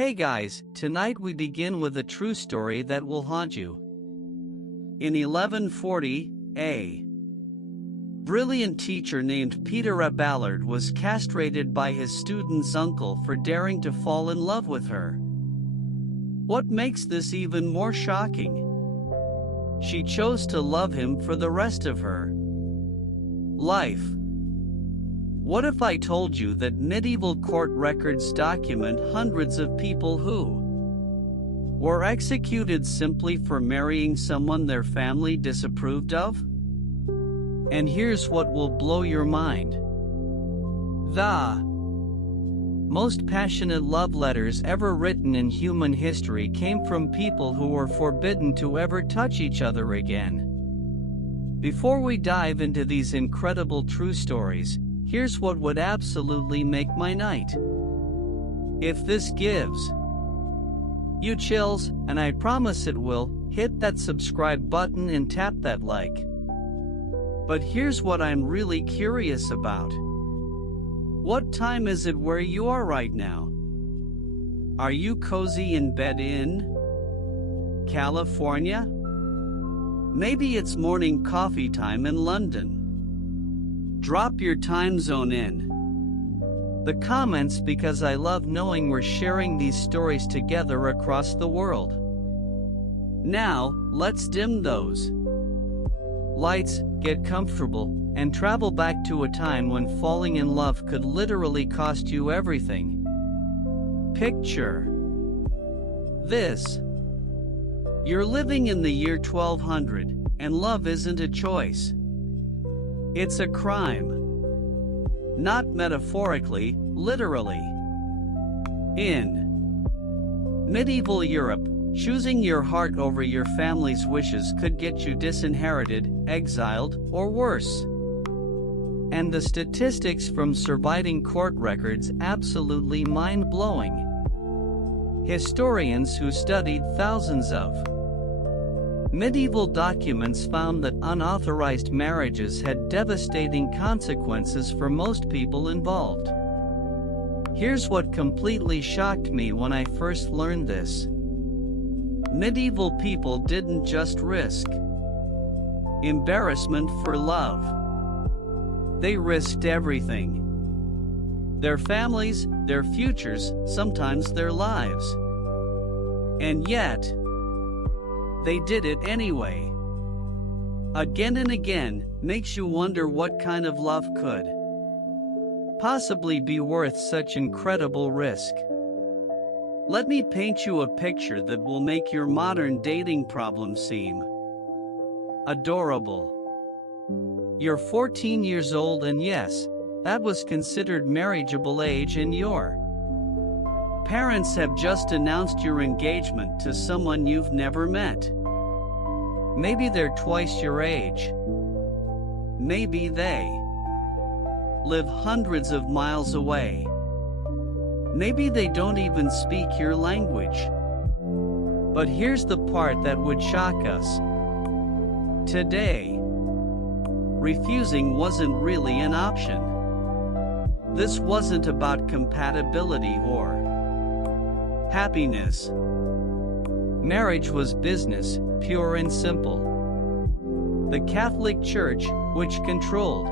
Hey guys, tonight we begin with a true story that will haunt you. In 1140, a brilliant teacher named Peter Ballard was castrated by his student's uncle for daring to fall in love with her. What makes this even more shocking? She chose to love him for the rest of her life. What if I told you that medieval court records document hundreds of people who were executed simply for marrying someone their family disapproved of? And here's what will blow your mind. The most passionate love letters ever written in human history came from people who were forbidden to ever touch each other again. Before we dive into these incredible true stories, here's what would absolutely make my night. If this gives you chills, and I promise it will, hit that subscribe button and tap that like. But here's what I'm really curious about. What time is it where you are right now? Are you cozy in bed in California? Maybe it's morning coffee time in London. Drop your time zone in the comments because I love knowing we're sharing these stories together across the world. Now, let's dim those lights, get comfortable, and travel back to a time when falling in love could literally cost you everything. Picture this. You're living in the year 1200, and love isn't a choice. It's a crime. Not metaphorically, literally. In medieval Europe, choosing your heart over your family's wishes could get you disinherited, exiled, or worse. And the statistics from surviving court records absolutely mind-blowing. Historians who studied thousands of medieval documents found that unauthorized marriages had devastating consequences for most people involved. Here's what completely shocked me when I first learned this. Medieval people didn't just risk embarrassment for love. They risked everything. Their families, their futures, sometimes their lives. And yet, they did it anyway. Again and again, makes you wonder what kind of love could possibly be worth such incredible risk. Let me paint you a picture that will make your modern dating problem seem adorable. You're 14 years old and yes, that was considered marriageable age and your parents have just announced your engagement to someone you've never met. Maybe they're twice your age. Maybe they live hundreds of miles away. Maybe they don't even speak your language. But here's the part that would shock us. Today, refusing wasn't really an option. This wasn't about compatibility or happiness. Marriage was business, pure and simple. The Catholic Church, which controlled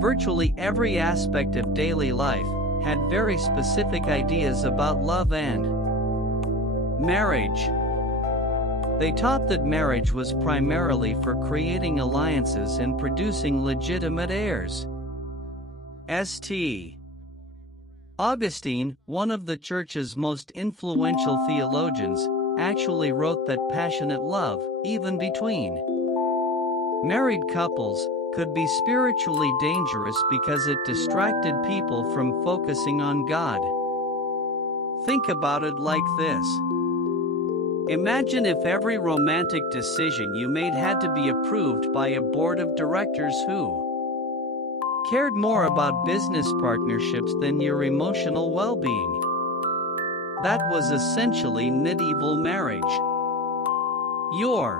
virtually every aspect of daily life, had very specific ideas about love and marriage. They taught that marriage was primarily for creating alliances and producing legitimate heirs. St. Augustine, one of the Church's most influential theologians, actually wrote that passionate love, even between married couples, could be spiritually dangerous because it distracted people from focusing on God. Think about it like this. Imagine if every romantic decision you made had to be approved by a board of directors who cared more about business partnerships than your emotional well-being. That was essentially medieval marriage. Your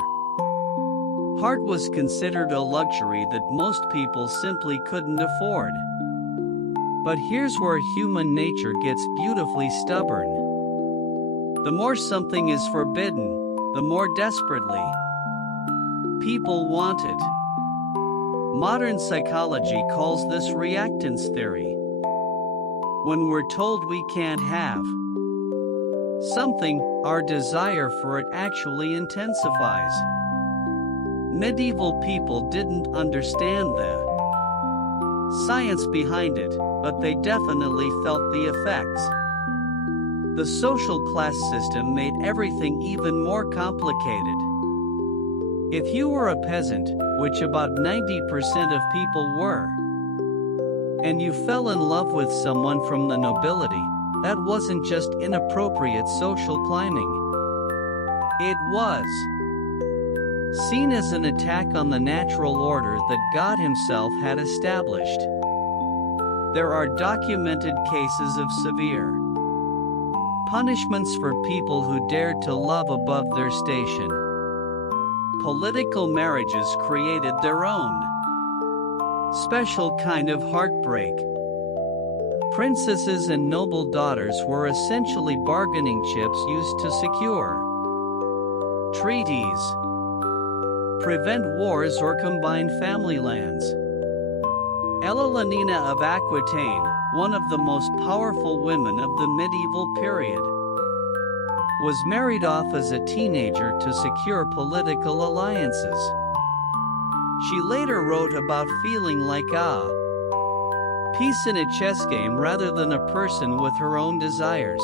heart was considered a luxury that most people simply couldn't afford. But here's where human nature gets beautifully stubborn. The more something is forbidden, the more desperately people want it. Modern psychology calls this reactance theory. When we're told we can't have something, our desire for it actually intensifies. Medieval people didn't understand the science behind it, but they definitely felt the effects. The social class system made everything even more complicated. If you were a peasant, which about 90% of people were, and you fell in love with someone from the nobility, that wasn't just inappropriate social climbing. It was seen as an attack on the natural order that God Himself had established. There are documented cases of severe punishments for people who dared to love above their station. Political marriages created their own special kind of heartbreak. Princesses and noble daughters were essentially bargaining chips used to secure treaties, prevent wars, or combine family lands. Ellalinina of Aquitaine, one of the most powerful women of the medieval period, was married off as a teenager to secure political alliances. She later wrote about feeling like a piece in a chess game rather than a person with her own desires.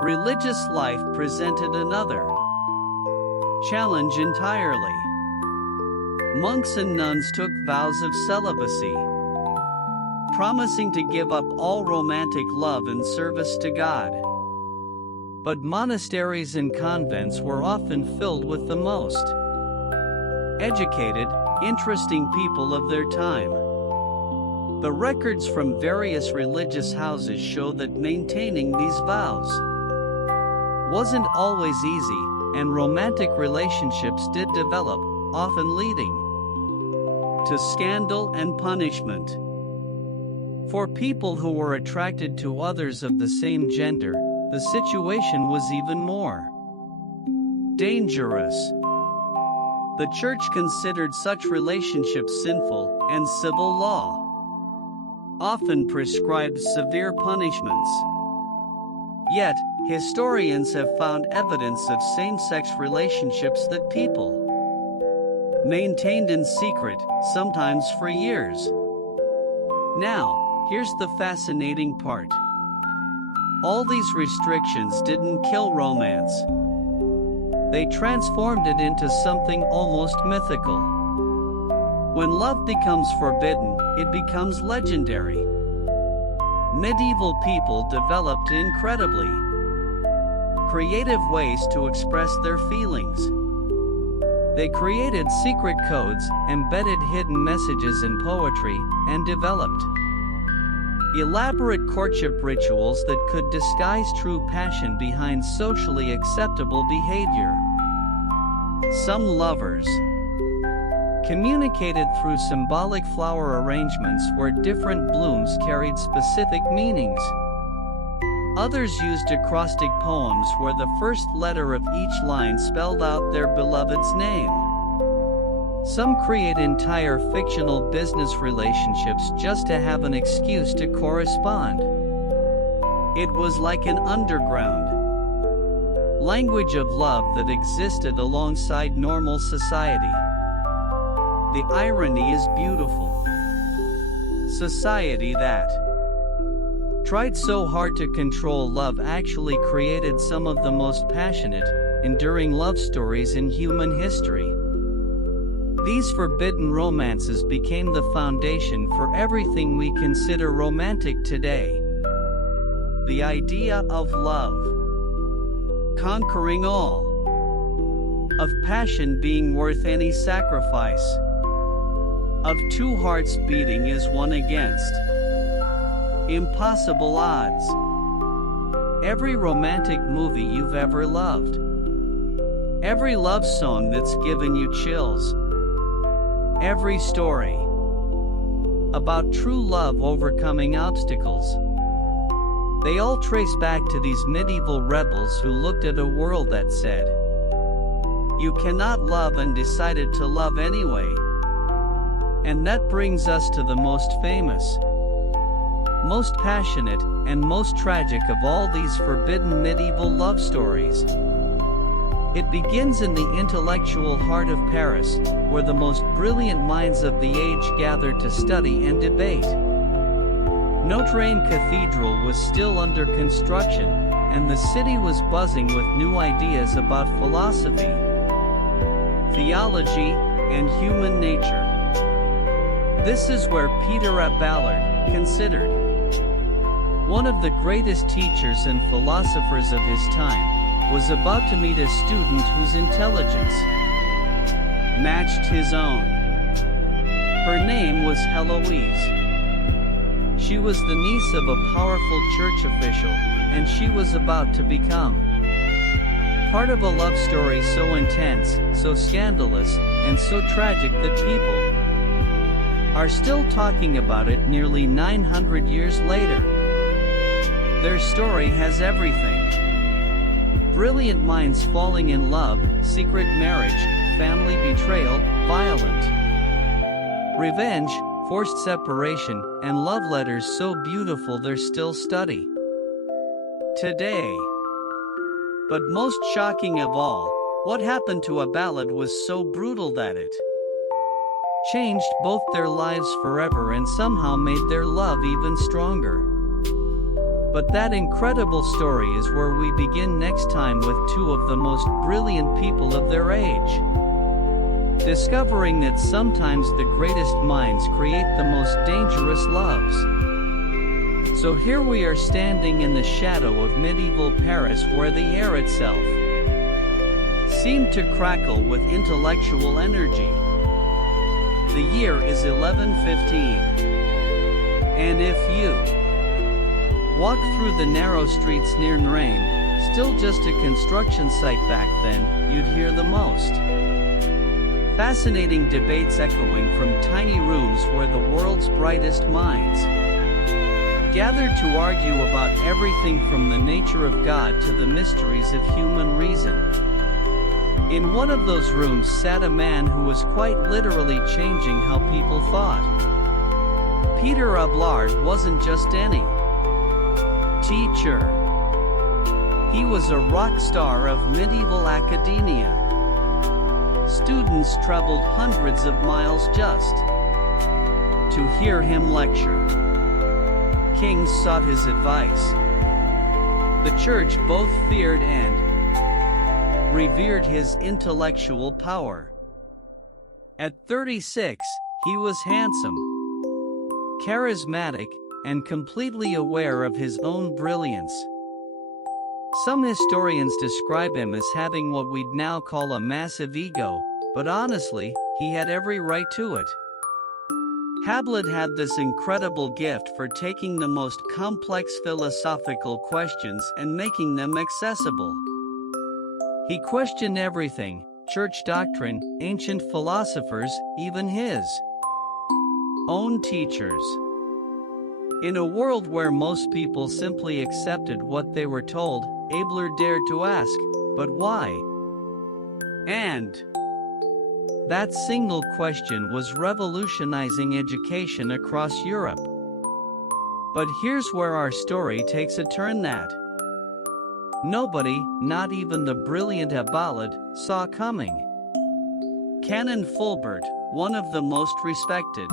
Religious life presented another challenge entirely. Monks and nuns took vows of celibacy, promising to give up all romantic love in service to God. But monasteries and convents were often filled with the most educated, interesting people of their time. The records from various religious houses show that maintaining these vows wasn't always easy, and romantic relationships did develop, often leading to scandal and punishment. For people who were attracted to others of the same gender, the situation was even more dangerous. The Church considered such relationships sinful, and civil law often prescribed severe punishments. Yet, historians have found evidence of same-sex relationships that people maintained in secret, sometimes for years. Now, here's the fascinating part. All these restrictions didn't kill romance. They transformed it into something almost mythical. When love becomes forbidden, it becomes legendary. Medieval people developed incredibly creative ways to express their feelings. They created secret codes, embedded hidden messages in poetry, and developed elaborate courtship rituals that could disguise true passion behind socially acceptable behavior. Some lovers communicated through symbolic flower arrangements where different blooms carried specific meanings. Others used acrostic poems where the first letter of each line spelled out their beloved's name. Some create entire fictional business relationships just to have an excuse to correspond. It was like an underground language of love that existed alongside normal society. The irony is beautiful. Society that tried so hard to control love actually created some of the most passionate, enduring love stories in human history. These forbidden romances became the foundation for everything we consider romantic today. The idea of love conquering all, of passion being worth any sacrifice, of two hearts beating as one against impossible odds. Every romantic movie you've ever loved, every love song that's given you chills, every story about true love overcoming obstacles, They all trace back to these medieval rebels who looked at a world that said, "You cannot love," and decided to love anyway. And that brings us to the most famous, most passionate, and most tragic of all these forbidden medieval love stories. It begins in the intellectual heart of Paris, where the most brilliant minds of the age gathered to study and debate. Notre Dame Cathedral was still under construction, and the city was buzzing with new ideas about philosophy, theology, and human nature. This is where Peter Ballard, considered one of the greatest teachers and philosophers of his time, was about to meet a student whose intelligence matched his own. Her name was Heloise. She was the niece of a powerful church official, and she was about to become part of a love story so intense, so scandalous, and so tragic that people are still talking about it nearly 900 years later. Their story has everything: brilliant minds falling in love, secret marriage, family betrayal, violent revenge, forced separation, and love letters so beautiful they're still studied today. But most shocking of all, what happened to a ballad was so brutal that it changed both their lives forever and somehow made their love even stronger. But that incredible story is where we begin next time with two of the most brilliant people of their age, discovering that sometimes the greatest minds create the most dangerous loves. So here we are standing in the shadow of medieval Paris, where the air itself seemed to crackle with intellectual energy. The year is 1115. And if you walk through the narrow streets near Nîmes, still just a construction site back then, you'd hear the most fascinating debates echoing from tiny rooms where the world's brightest minds gathered to argue about everything from the nature of God to the mysteries of human reason. In one of those rooms sat a man who was quite literally changing how people thought. Peter Ballard wasn't just any teacher. He was a rock star of medieval academia. Students traveled hundreds of miles just to hear him lecture. Kings sought his advice. The church both feared and revered his intellectual power. At 36, he was handsome, charismatic, and completely aware of his own brilliance. Some historians describe him as having what we'd now call a massive ego, but honestly, he had every right to it. Ballard had this incredible gift for taking the most complex philosophical questions and making them accessible. He questioned everything: church doctrine, ancient philosophers, even his own teachers. In a world where most people simply accepted what they were told, Ballard dared to ask, "But why?" And that single question was revolutionizing education across Europe. But here's where our story takes a turn that nobody, not even the brilliant Ballard, saw coming. Canon Fulbert, one of the most respected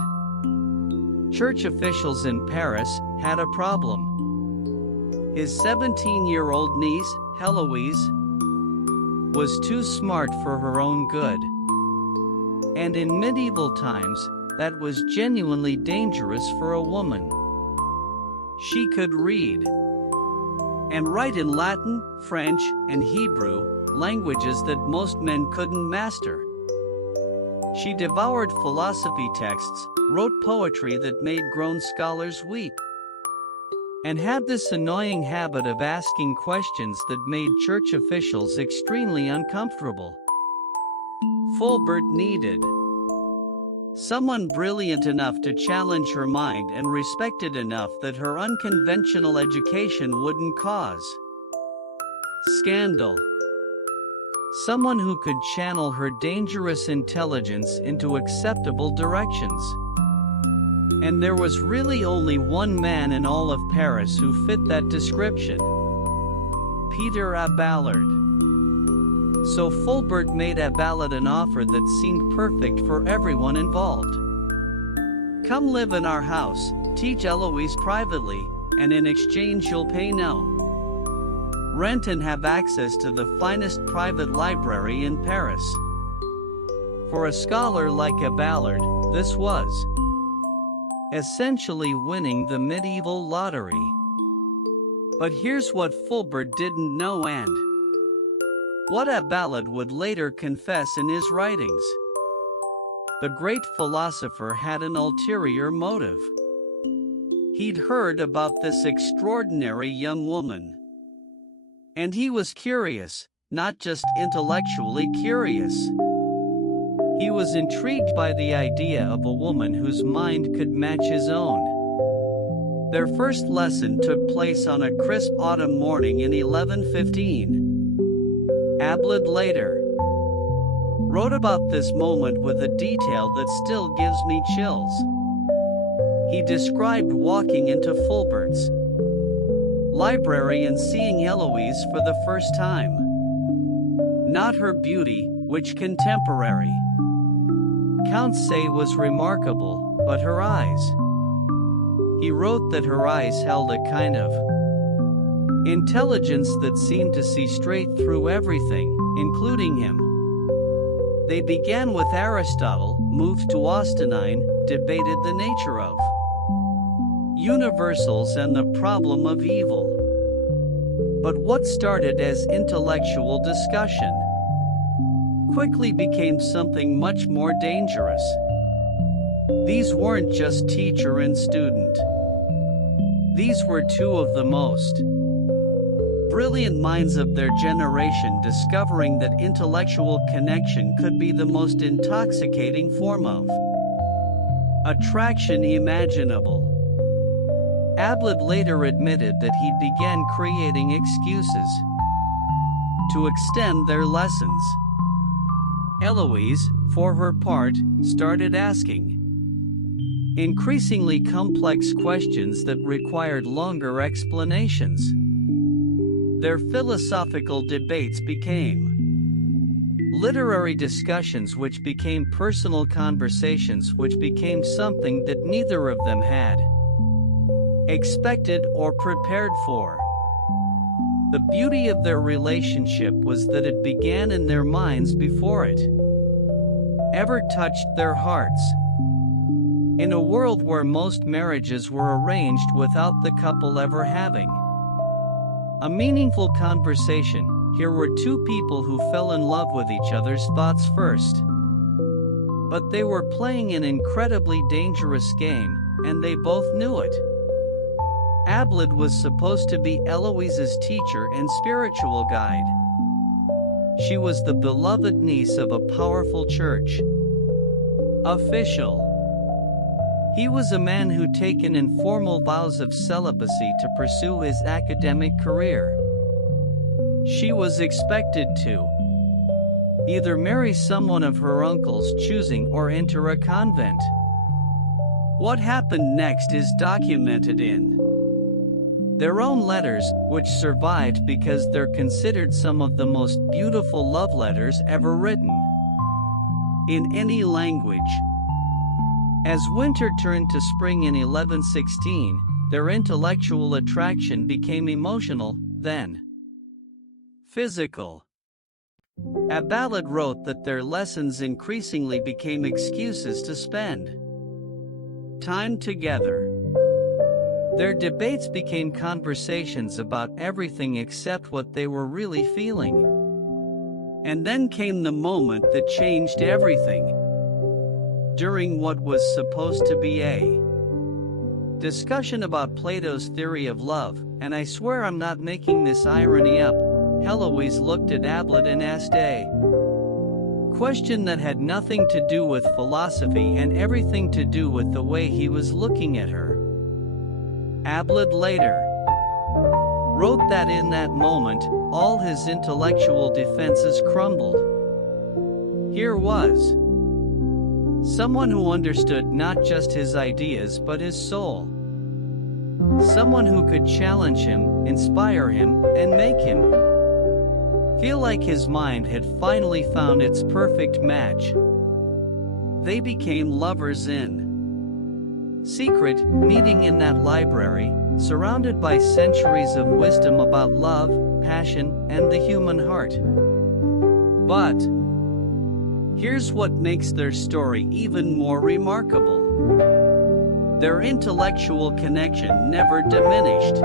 church officials in Paris, had a problem. His 17-year-old niece, Heloise, was too smart for her own good. And in medieval times, that was genuinely dangerous for a woman. She could read and write in Latin, French, and Hebrew, languages that most men couldn't master. She devoured philosophy texts, wrote poetry that made grown scholars weep, and had this annoying habit of asking questions that made church officials extremely uncomfortable. Fulbert needed Someone brilliant enough to challenge her mind and respected enough that her unconventional education wouldn't cause scandal. Someone who could channel her dangerous intelligence into acceptable directions. And there was really only one man in all of Paris who fit that description. Peter Ballard. So Fulbert made Ballard an offer that seemed perfect for everyone involved. Come live in our house, teach Eloise privately, and in exchange you'll pay no rent and have access to the finest private library in Paris. For a scholar like Ballard, this was essentially winning the medieval lottery. But here's what Fulbert didn't know and what Ballard would later confess in his writings. The great philosopher had an ulterior motive. He'd heard about this extraordinary young woman. And he was curious, not just intellectually curious. He was intrigued by the idea of a woman whose mind could match his own. Their first lesson took place on a crisp autumn morning in 1115. Ballard later wrote about this moment with a detail that still gives me chills. He described walking into Fulbert's library and seeing Eloise for the first time. Not her beauty, which contemporary accounts say was remarkable, but her eyes. He wrote that her eyes held a kind of intelligence that seemed to see straight through everything, including him. They began with Aristotle, moved to Austinine, debated the nature of universals and the problem of evil. But what started as intellectual discussion quickly became something much more dangerous. These weren't just teacher and student. These were two of the most brilliant minds of their generation discovering that intellectual connection could be the most intoxicating form of attraction imaginable. Ballard later admitted that he began creating excuses to extend their lessons. Eloise, for her part, started asking increasingly complex questions that required longer explanations. Their philosophical debates became literary discussions, which became personal conversations, which became something that neither of them had expected or prepared for. The beauty of their relationship was that it began in their minds before it ever touched their hearts. In a world where most marriages were arranged without the couple ever having a meaningful conversation, here were two people who fell in love with each other's thoughts first. But they were playing an incredibly dangerous game, and they both knew it. Ballard was supposed to be Eloise's teacher and spiritual guide. She was the beloved niece of a powerful church official. He was a man who'd taken informal vows of celibacy to pursue his academic career. She was expected to either marry someone of her uncle's choosing or enter a convent. What happened next is documented in their own letters, which survived because they're considered some of the most beautiful love letters ever written in any language. As winter turned to spring in 1116, their intellectual attraction became emotional, then physical. Ballard wrote that their lessons increasingly became excuses to spend time together. Their debates became conversations about everything except what they were really feeling. And then came the moment that changed everything. During what was supposed to be a discussion about Plato's theory of love, and I swear I'm not making this irony up, Eloise looked at Ballard and asked a question that had nothing to do with philosophy and everything to do with the way he was looking at her. Ballard later wrote that in that moment, all his intellectual defenses crumbled. Here was someone who understood not just his ideas but his soul. Someone who could challenge him, inspire him, and make him feel like his mind had finally found its perfect match. They became lovers in secret, meeting in that library, surrounded by centuries of wisdom about love, passion, and the human heart. But here's what makes their story even more remarkable. Their intellectual connection never diminished.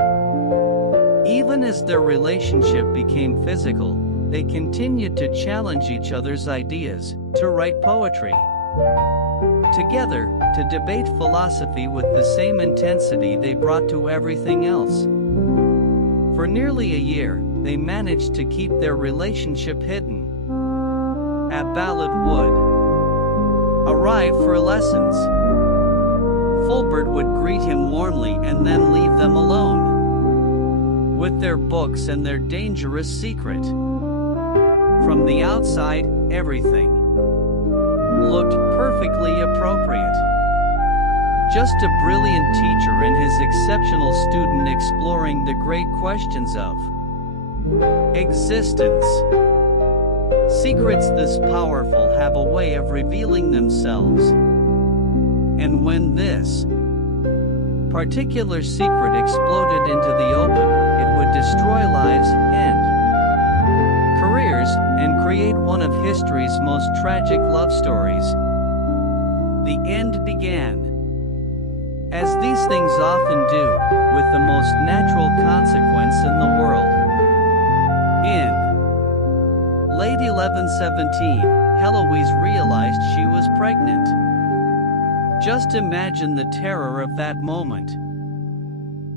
Even as their relationship became physical, they continued to challenge each other's ideas, to write poetry together, to debate philosophy with the same intensity they brought to everything else. For nearly a year, they managed to keep their relationship hidden. Ballard would arrive for lessons. Fulbert would greet him warmly and then leave them alone with their books and their dangerous secret. From the outside, everything looked perfectly appropriate. Just a brilliant teacher and his exceptional student exploring the great questions of existence. Secrets this powerful have a way of revealing themselves. And when this particular secret exploded into the open, it would destroy lives, end careers, and create one of history's most tragic love stories. The end began, as these things often do, with the most natural consequence in the world. In late 1117, Heloise realized she was pregnant. Just imagine the terror of that moment.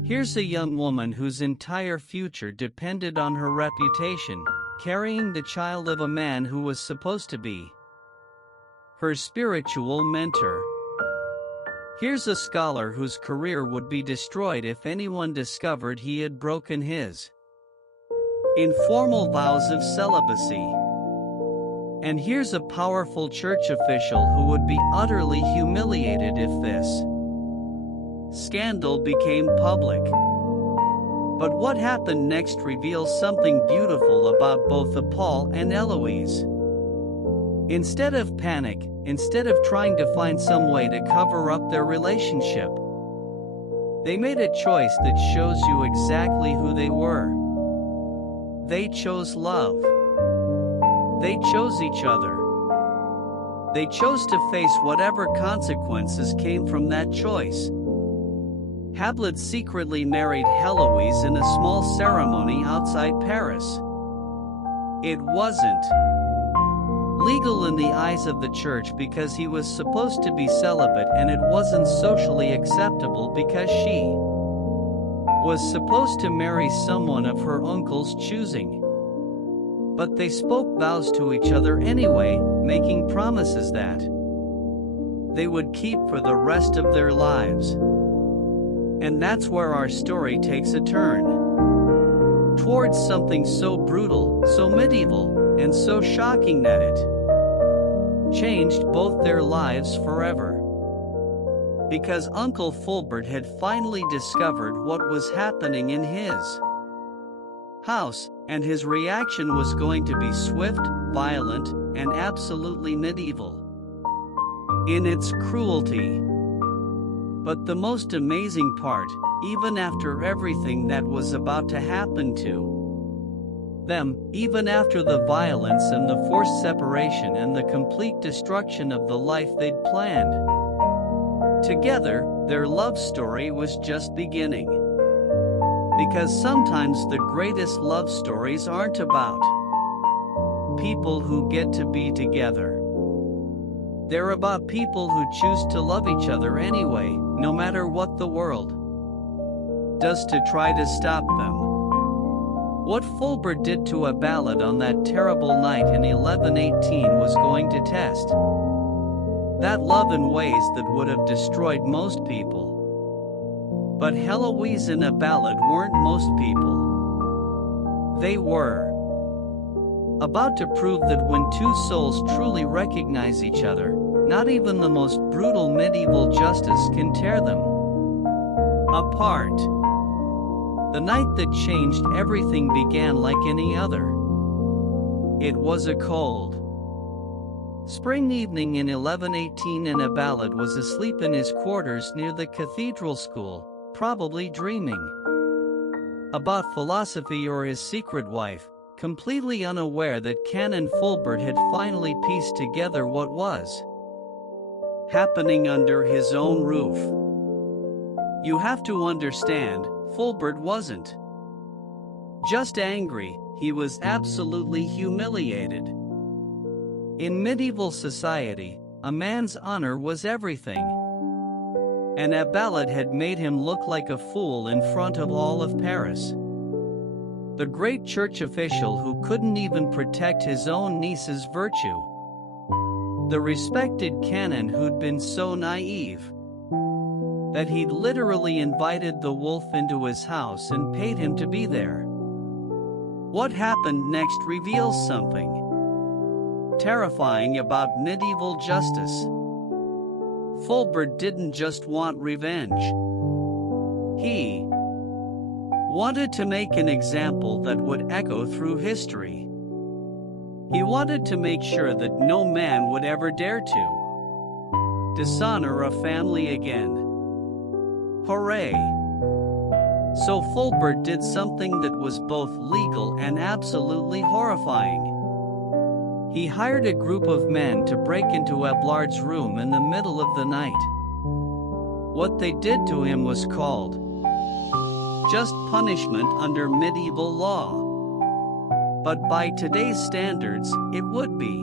Here's a young woman whose entire future depended on her reputation, carrying the child of a man who was supposed to be her spiritual mentor. Here's a scholar whose career would be destroyed if anyone discovered he had broken his informal vows of celibacy. And here's a powerful church official who would be utterly humiliated if this scandal became public. But what happened next reveals something beautiful about both Paul and Eloise. Instead of panic, instead of trying to find some way to cover up their relationship, they made a choice that shows you exactly who they were. They chose love. They chose each other. They chose to face whatever consequences came from that choice. Ballard secretly married Heloise in a small ceremony outside Paris. It wasn't legal in the eyes of the church because he was supposed to be celibate, and it wasn't socially acceptable because she was supposed to marry someone of her uncle's choosing. But they spoke vows to each other anyway, making promises that they would keep for the rest of their lives. And that's where our story takes a turn. Towards something so brutal, so medieval, and so shocking that it changed both their lives forever. Because Uncle Fulbert had finally discovered what was happening in his house, and his reaction was going to be swift, violent, and absolutely medieval in its cruelty. But the most amazing part, even after everything that was about to happen to them, even after the violence and the forced separation and the complete destruction of the life they'd planned together, their love story was just beginning. Because sometimes the greatest love stories aren't about people who get to be together. They're about people who choose to love each other anyway, no matter what the world does to try to stop them. What Fulbert did to a Ballard on that terrible night in 1118 was going to test that love in ways that would have destroyed most people. But Heloise and a Ballard weren't most people. They were about to prove that when two souls truly recognize each other, not even the most brutal medieval justice can tear them apart. The night that changed everything began like any other. It was a cold spring evening in 1118 and a Ballard was asleep in his quarters near the cathedral school, probably dreaming about philosophy or his secret wife, completely unaware that Canon Fulbert had finally pieced together what was happening under his own roof. You have to understand, Fulbert wasn't just angry, he was absolutely humiliated. In medieval society, a man's honor was everything. And a Ballard had made him look like a fool in front of all of Paris. The great church official who couldn't even protect his own niece's virtue. The respected canon who'd been so naive that he'd literally invited the wolf into his house and paid him to be there. What happened next reveals something terrifying about medieval justice. Fulbert didn't just want revenge. He wanted to make an example that would echo through history. He wanted to make sure that no man would ever dare to dishonor a family again. Hooray! So Fulbert did something that was both legal and absolutely horrifying. He hired a group of men to break into Ballard's room in the middle of the night. What they did to him was called just punishment under medieval law. But by today's standards, it would be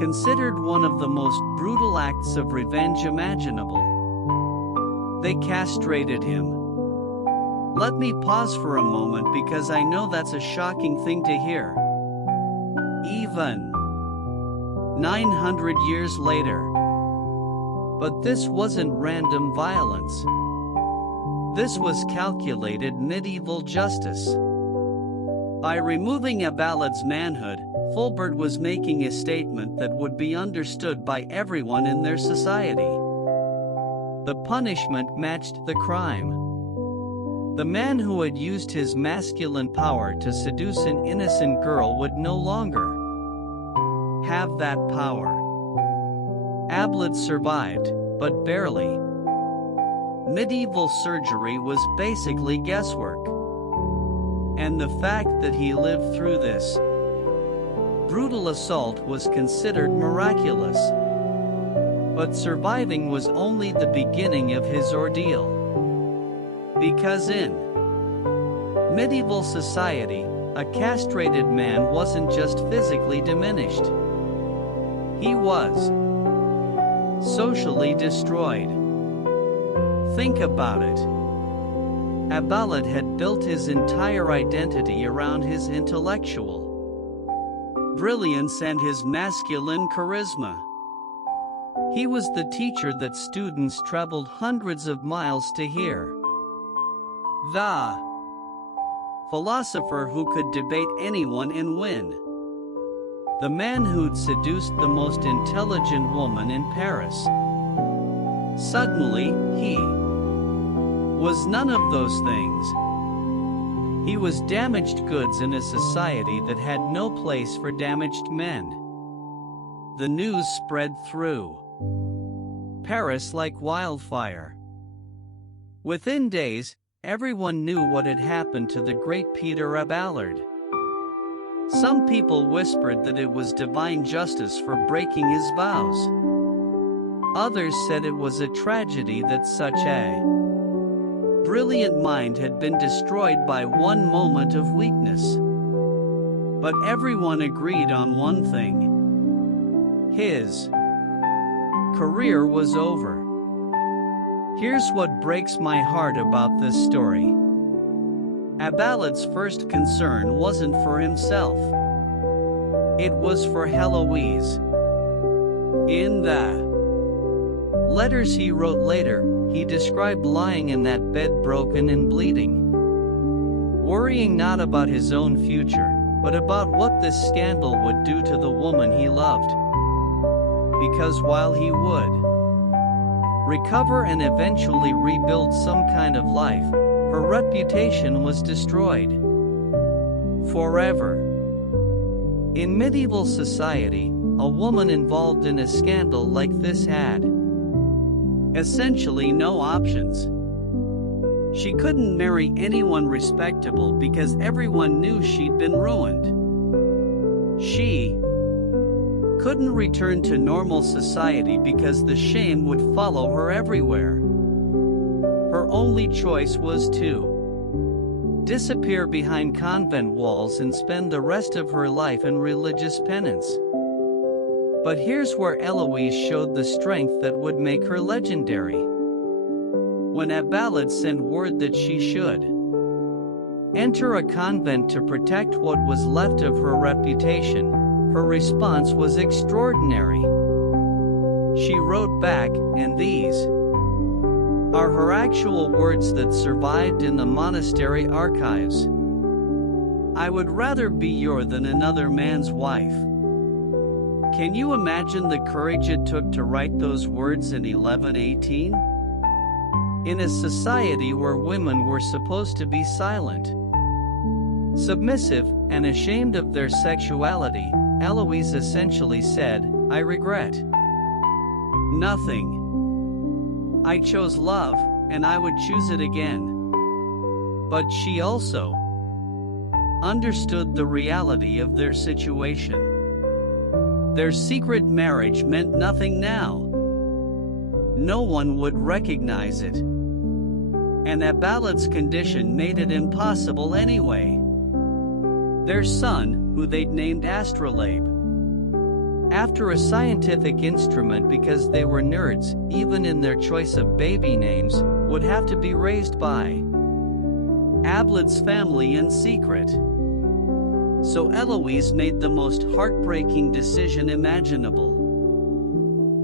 considered one of the most brutal acts of revenge imaginable. They castrated him. Let me pause for a moment because I know that's a shocking thing to hear. Even 900 years later. But this wasn't random violence. This was calculated medieval justice. By removing a Ballard's manhood, Fulbert was making a statement that would be understood by everyone in their society. The punishment matched the crime. The man who had used his masculine power to seduce an innocent girl would no longer have that power. Ballard survived, but barely. Medieval surgery was basically guesswork. And the fact that he lived through this brutal assault was considered miraculous. But surviving was only the beginning of his ordeal. Because in medieval society, a castrated man wasn't just physically diminished. He was socially destroyed. Think about it. Ballard had built his entire identity around his intellectual brilliance and his masculine charisma. He was the teacher that students traveled hundreds of miles to hear. The philosopher who could debate anyone and win. The man who'd seduced the most intelligent woman in Paris. Suddenly, he was none of those things. He was damaged goods in a society that had no place for damaged men. The news spread through Paris like wildfire. Within days, everyone knew what had happened to the great Peter Ballard. Some people whispered that it was divine justice for breaking his vows. Others said it was a tragedy that such a brilliant mind had been destroyed by one moment of weakness. But everyone agreed on one thing. His career was over. Here's what breaks my heart about this story. Ballard's first concern wasn't for himself. It was for Heloise. In the letters he wrote later, he described lying in that bed broken and bleeding, worrying not about his own future, but about what this scandal would do to the woman he loved. Because while he would recover and eventually rebuild some kind of life, her reputation was destroyed forever. In medieval society, a woman involved in a scandal like this had essentially no options. She couldn't marry anyone respectable because everyone knew she'd been ruined. She couldn't return to normal society because the shame would follow her everywhere. Her only choice was to disappear behind convent walls and spend the rest of her life in religious penance. But here's where Eloise showed the strength that would make her legendary. When Ballard sent word that she should enter a convent to protect what was left of her reputation, her response was extraordinary. She wrote back, and these are her actual words that survived in the monastery archives. "I would rather be your than another man's wife." Can you imagine the courage it took to write those words in 1118? In a society where women were supposed to be silent, submissive, and ashamed of their sexuality, Eloise essentially said, "I regret nothing. I chose love, and I would choose it again." But she also understood the reality of their situation. Their secret marriage meant nothing now. No one would recognize it. And Ballard's condition made it impossible anyway. Their son, who they'd named Astrolabe after a scientific instrument because they were nerds, even in their choice of baby names, would have to be raised by Ballard's family in secret. So Eloise made the most heartbreaking decision imaginable.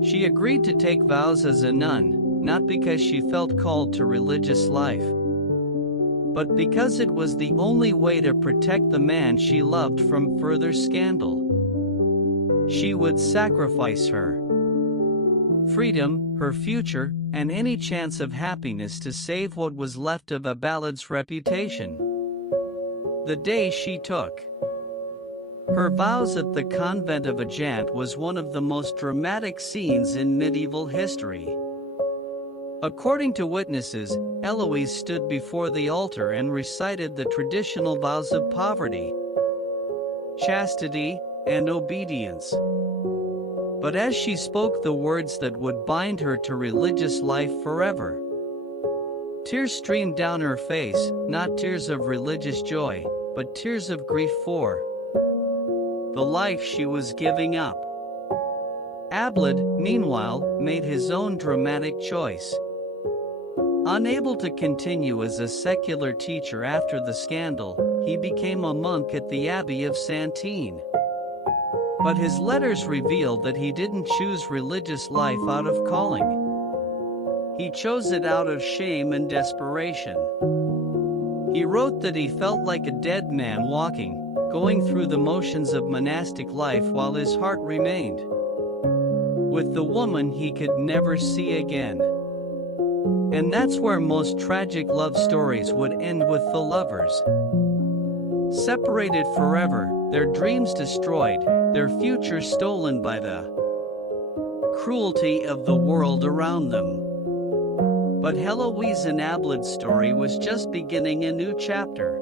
She agreed to take vows as a nun, not because she felt called to religious life, but because it was the only way to protect the man she loved from further scandal. She would sacrifice her freedom, her future, and any chance of happiness to save what was left of Ballard's reputation. The day she took her vows at the convent of Agent was one of the most dramatic scenes in medieval history. According to witnesses, Eloise stood before the altar and recited the traditional vows of poverty, chastity, and obedience. But as she spoke the words that would bind her to religious life forever, tears streamed down her face, not tears of religious joy, but tears of grief for the life she was giving up. Ballard, meanwhile, made his own dramatic choice. Unable to continue as a secular teacher after the scandal, he became a monk at the Abbey of Santine. But his letters revealed that he didn't choose religious life out of calling. He chose it out of shame and desperation. He wrote that he felt like a dead man walking, going through the motions of monastic life while his heart remained with the woman he could never see again. And that's where most tragic love stories would end, with the lovers separated forever, their dreams destroyed, their future stolen by the cruelty of the world around them. But Heloise and Ballard's story was just beginning a new chapter.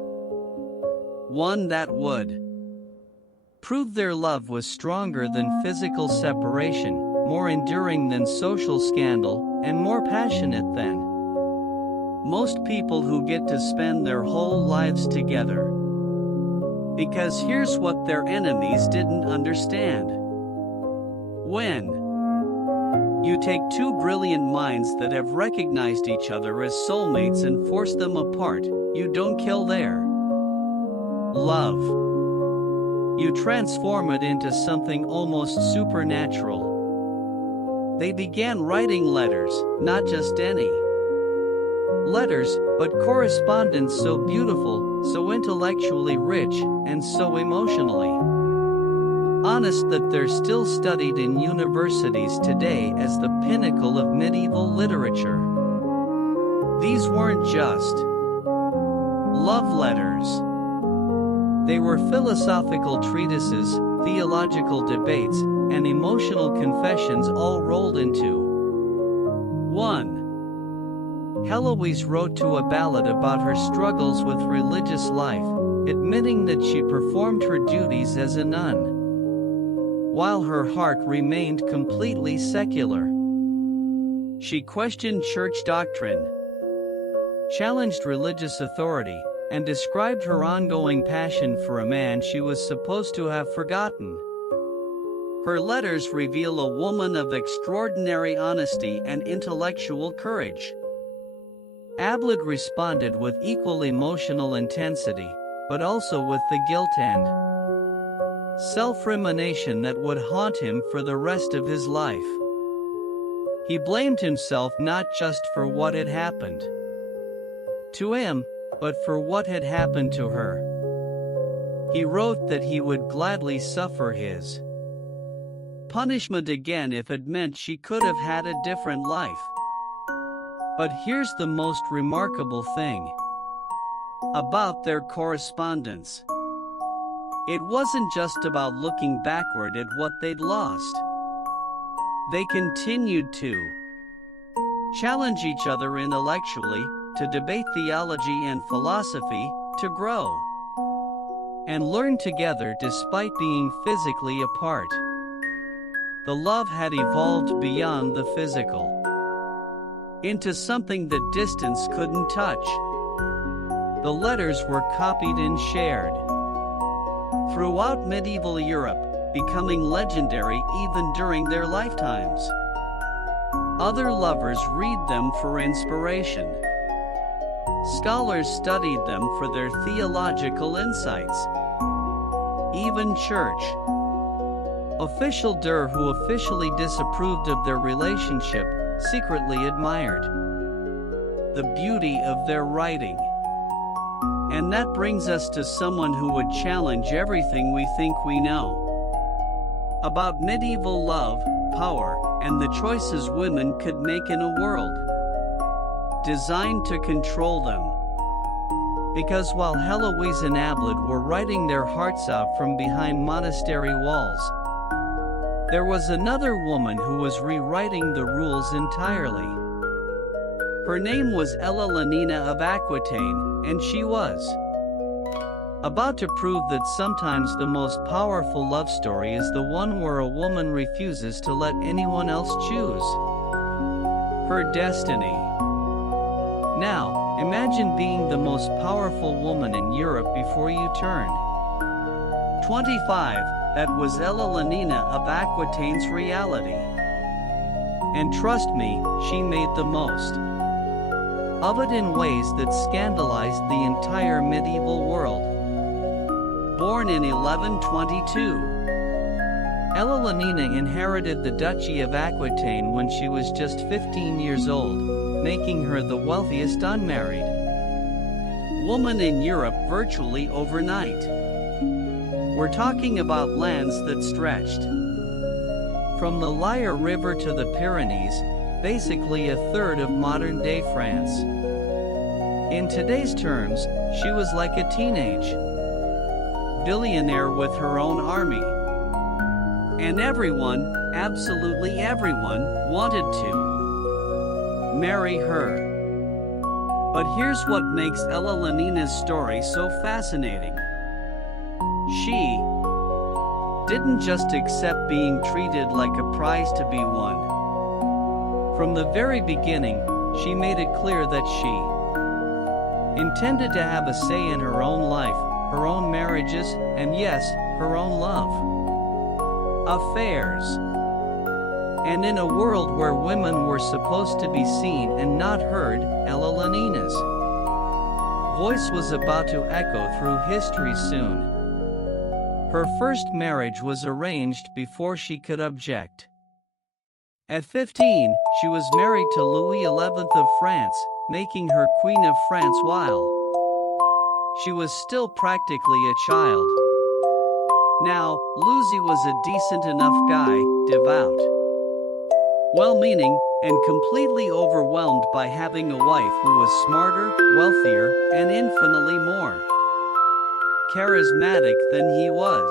One that would prove their love was stronger than physical separation, more enduring than social scandal, and more passionate than most people who get to spend their whole lives together. Because here's what their enemies didn't understand. When you take two brilliant minds that have recognized each other as soulmates and force them apart, you don't kill their love. You transform it into something almost supernatural. They began writing letters, not just any letters, but correspondence so beautiful, so intellectually rich, and so emotionally honest that they're still studied in universities today as the pinnacle of medieval literature. These weren't just love letters. They were philosophical treatises, theological debates, and emotional confessions all rolled into one. Heloise wrote to a Ballard about her struggles with religious life, admitting that she performed her duties as a nun, while her heart remained completely secular. She questioned church doctrine, challenged religious authority, and described her ongoing passion for a man she was supposed to have forgotten. Her letters reveal a woman of extraordinary honesty and intellectual courage. Ballard responded with equal emotional intensity, but also with the guilt and self-recrimination that would haunt him for the rest of his life. He blamed himself not just for what had happened to him, but for what had happened to her. He wrote that he would gladly suffer his punishment again if it meant she could have had a different life. But here's the most remarkable thing about their correspondence. It wasn't just about looking backward at what they'd lost. They continued to challenge each other intellectually, to debate theology and philosophy, to grow and learn together despite being physically apart. The love had evolved beyond the physical into something that distance couldn't touch. The letters were copied and shared throughout medieval Europe, becoming legendary even during their lifetimes. Other lovers read them for inspiration. Scholars studied them for their theological insights. Even church officials who officially disapproved of their relationship secretly admired the beauty of their writing. And that brings us to someone who would challenge everything we think we know about medieval love, power, and the choices women could make in a world designed to control them. Because while Heloise and Ballard were writing their hearts out from behind monastery walls, there was another woman who was rewriting the rules entirely. Her name was Ellalinina of Aquitaine, and she was about to prove that sometimes the most powerful love story is the one where a woman refuses to let anyone else choose her destiny. Now, imagine being the most powerful woman in Europe before you turned 25. That was Ellalinina of Aquitaine's reality. And trust me, she made the most of it in ways that scandalized the entire medieval world. Born in 1122, Ellalinina inherited the Duchy of Aquitaine when she was just 15 years old, making her the wealthiest unmarried woman in Europe virtually overnight. We're talking about lands that stretched from the Lyre River to the Pyrenees, basically a third of modern-day France. In today's terms, she was like a teenage billionaire with her own army. And everyone, absolutely everyone, wanted to marry her. But here's what makes Ellalinina's story so fascinating. She didn't just accept being treated like a prize to be won. From the very beginning, she made it clear that she intended to have a say in her own life, her own marriages, and yes, her own love affairs. And in a world where women were supposed to be seen and not heard, Ellalinina's voice was about to echo through history soon. Her first marriage was arranged before she could object. At 15, she was married to Louis XI of France, making her Queen of France while she was still practically a child. Now, Louis was a decent enough guy, devout, well-meaning, and completely overwhelmed by having a wife who was smarter, wealthier, and infinitely more charismatic than he was.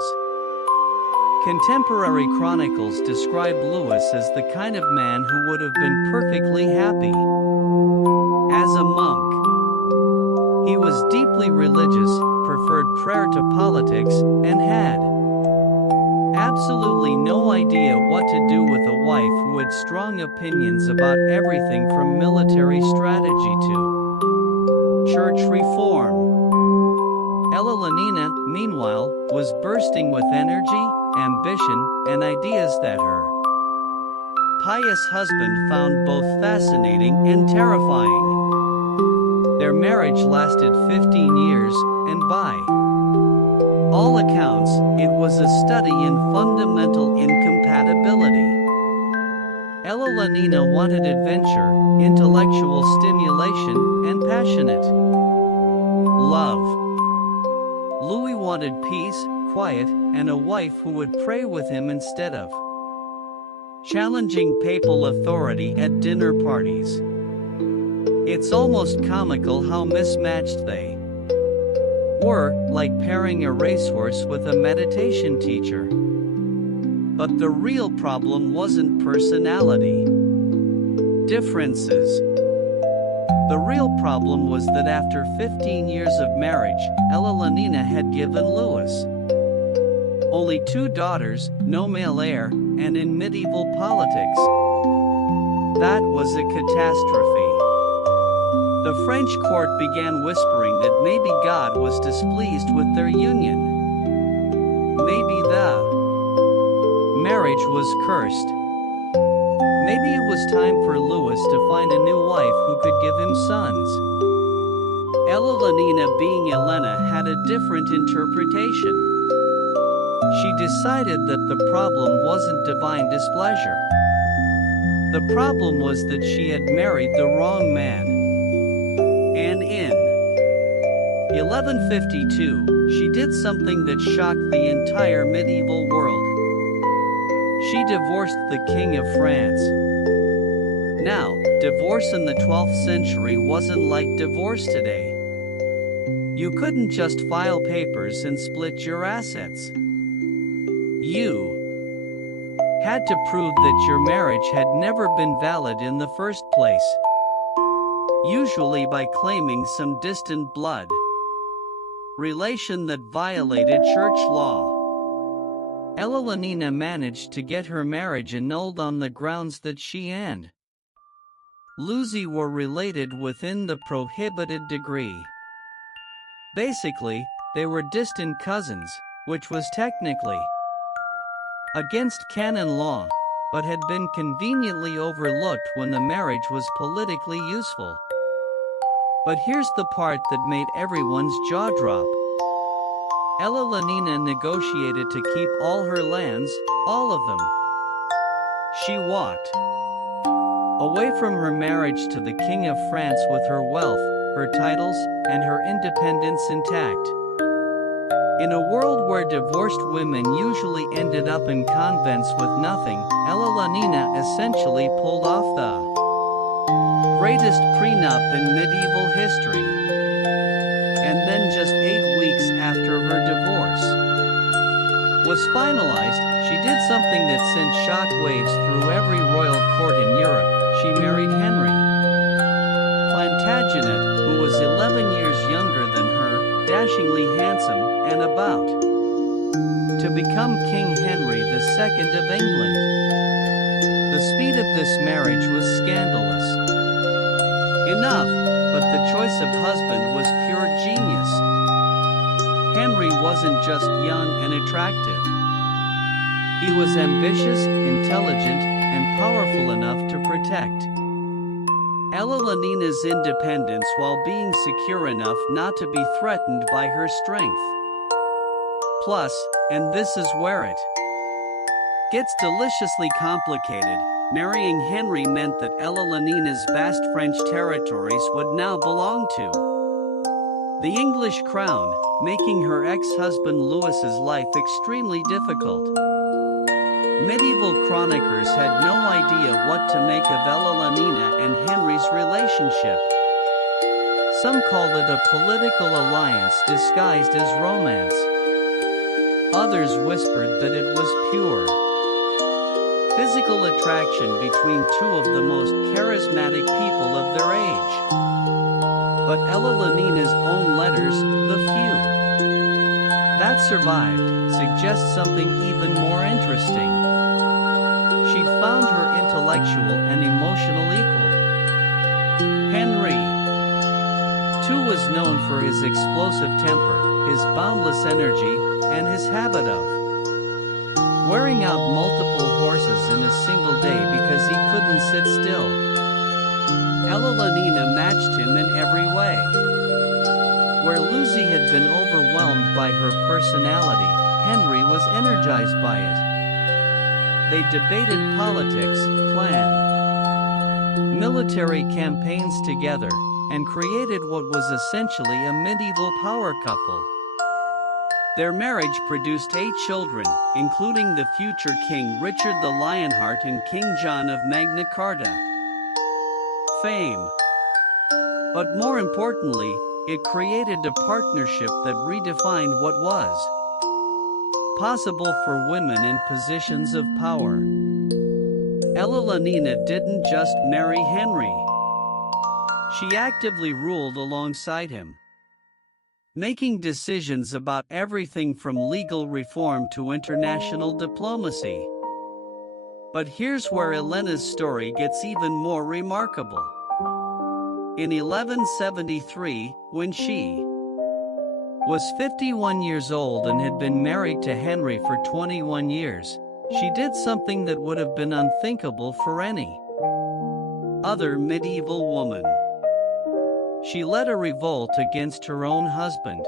Contemporary chronicles describe Louis as the kind of man who would have been perfectly happy as a monk. He was deeply religious, preferred prayer to politics, and had absolutely no idea what to do with a wife who had strong opinions about everything from military strategy to church reform. Ellalinina, meanwhile, was bursting with energy, ambition, and ideas that her pious husband found both fascinating and terrifying. Their marriage lasted 15 years, and by all accounts, it was a study in fundamental incompatibility. Ellalinina wanted adventure, intellectual stimulation, and passionate love. Louis wanted peace, quiet, and a wife who would pray with him instead of challenging papal authority at dinner parties. It's almost comical how mismatched they were, like pairing a racehorse with a meditation teacher. But the real problem wasn't personality differences. The real problem was that after 15 years of marriage, Ellalinina had given Louis only 2 daughters, no male heir, and in medieval politics, that was a catastrophe. The French court began whispering that maybe God was displeased with their union. Maybe the marriage was cursed. Maybe it was time for Louis to find a new wife who could give him sons. Ellalinina, being Elena, had a different interpretation. She decided that the problem wasn't divine displeasure. The problem was that she had married the wrong man. And in 1152, she did something that shocked the entire medieval world. She divorced the King of France. Now, divorce in the 12th century wasn't like divorce today. You couldn't just file papers and split your assets. You had to prove that your marriage had never been valid in the first place, usually by claiming some distant blood relation that violated church law. Ellalinina managed to get her marriage annulled on the grounds that she and Louis were related within the prohibited degree. Basically, they were distant cousins, which was technically against canon law, but had been conveniently overlooked when the marriage was politically useful. But here's the part that made everyone's jaw drop. Ellalinina negotiated to keep all her lands, all of them. She walked away from her marriage to the King of France with her wealth, her titles, and her independence intact. In a world where divorced women usually ended up in convents with nothing, Ellalinina essentially pulled off the greatest prenup in medieval history. And then just 8 weeks after her divorce was finalized, she did something that sent shockwaves through every royal court in Europe. She married Henry Plantagenet, who was 11 years younger than her, dashingly handsome, and about to become King Henry II of England. The speed of this marriage was scandalous enough, but the choice of husband was pure genius. Henry wasn't just young and attractive. He was ambitious, intelligent, and powerful enough to protect Ellalinina's independence while being secure enough not to be threatened by her strength. Plus, and this is where it gets deliciously complicated, marrying Henry meant that Ellalinina's vast French territories would now belong to the English crown, making her ex-husband Louis's life extremely difficult. Medieval chroniclers had no idea what to make of Ellalinina and Henry's relationship. Some called it a political alliance disguised as romance. Others whispered that it was pure physical attraction between two of the most charismatic people of their age. But Ellalinina's own letters, the few that survived, suggest something even more interesting. She'd found her intellectual and emotional equal. Henry, too, was known for his explosive temper, his boundless energy, and his habit of wearing out multiple horses in a single day because he couldn't sit still. Ellalinina matched him in every way. Where Lucy had been overwhelmed by her personality, Henry was energized by it. They debated politics, planned military campaigns together, and created what was essentially a medieval power couple. Their marriage produced 8 children, including the future King Richard the Lionheart and King John of Magna Carta. Fame. But more importantly, it created a partnership that redefined what was possible for women in positions of power. Ellalinina didn't just marry Henry. She actively ruled alongside him, making decisions about everything from legal reform to international diplomacy. But here's where Elena's story gets even more remarkable. In 1173, when she was 51 years old and had been married to Henry for 21 years, she did something that would have been unthinkable for any other medieval woman. She led a revolt against her own husband.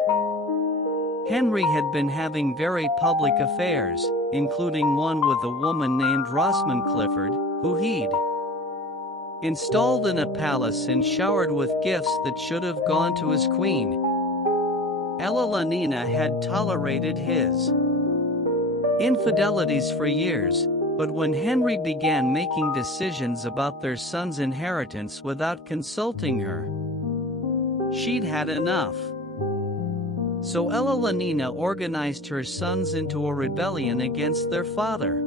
Henry had been having very public affairs, including one with a woman named Rosamund Clifford, who he'd installed in a palace and showered with gifts that should have gone to his queen. Ellalinina had tolerated his infidelities for years, but when Henry began making decisions about their son's inheritance without consulting her, she'd had enough. So Ellalinina organized her sons into a rebellion against their father.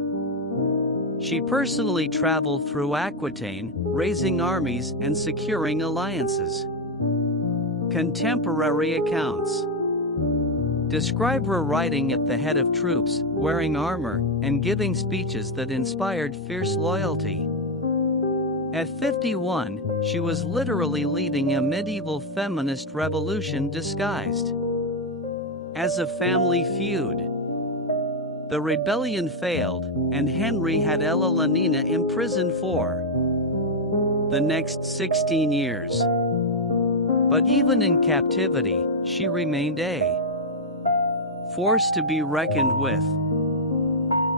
She personally traveled through Aquitaine, raising armies and securing alliances. Contemporary accounts describe her riding at the head of troops, wearing armor, and giving speeches that inspired fierce loyalty. At 51, she was literally leading a medieval feminist revolution disguised as a family feud. The rebellion failed, and Henry had Ellalinina imprisoned for the next 16 years. But even in captivity, she remained a force to be reckoned with.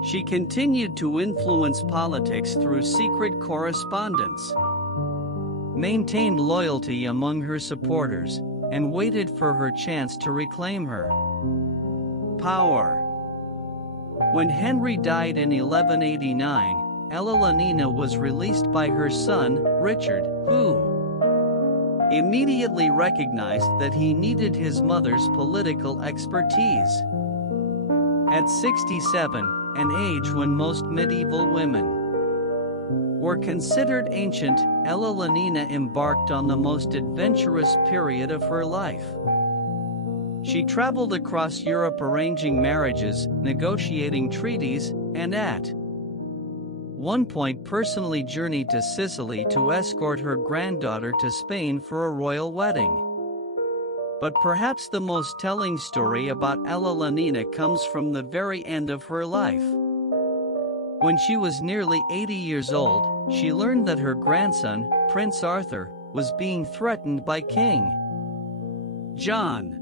She continued to influence politics through secret correspondence, maintained loyalty among her supporters, and waited for her chance to reclaim her power. When Henry died in 1189, Ellalinina was released by her son, Richard, who immediately recognized that he needed his mother's political expertise. At 67, an age when most medieval women were considered ancient, Ellalinina embarked on the most adventurous period of her life. She traveled across Europe arranging marriages, negotiating treaties, and at one point personally journeyed to Sicily to escort her granddaughter to Spain for a royal wedding. But perhaps the most telling story about Ellalinina comes from the very end of her life. When she was nearly 80 years old, she learned that her grandson, Prince Arthur, was being threatened by King John.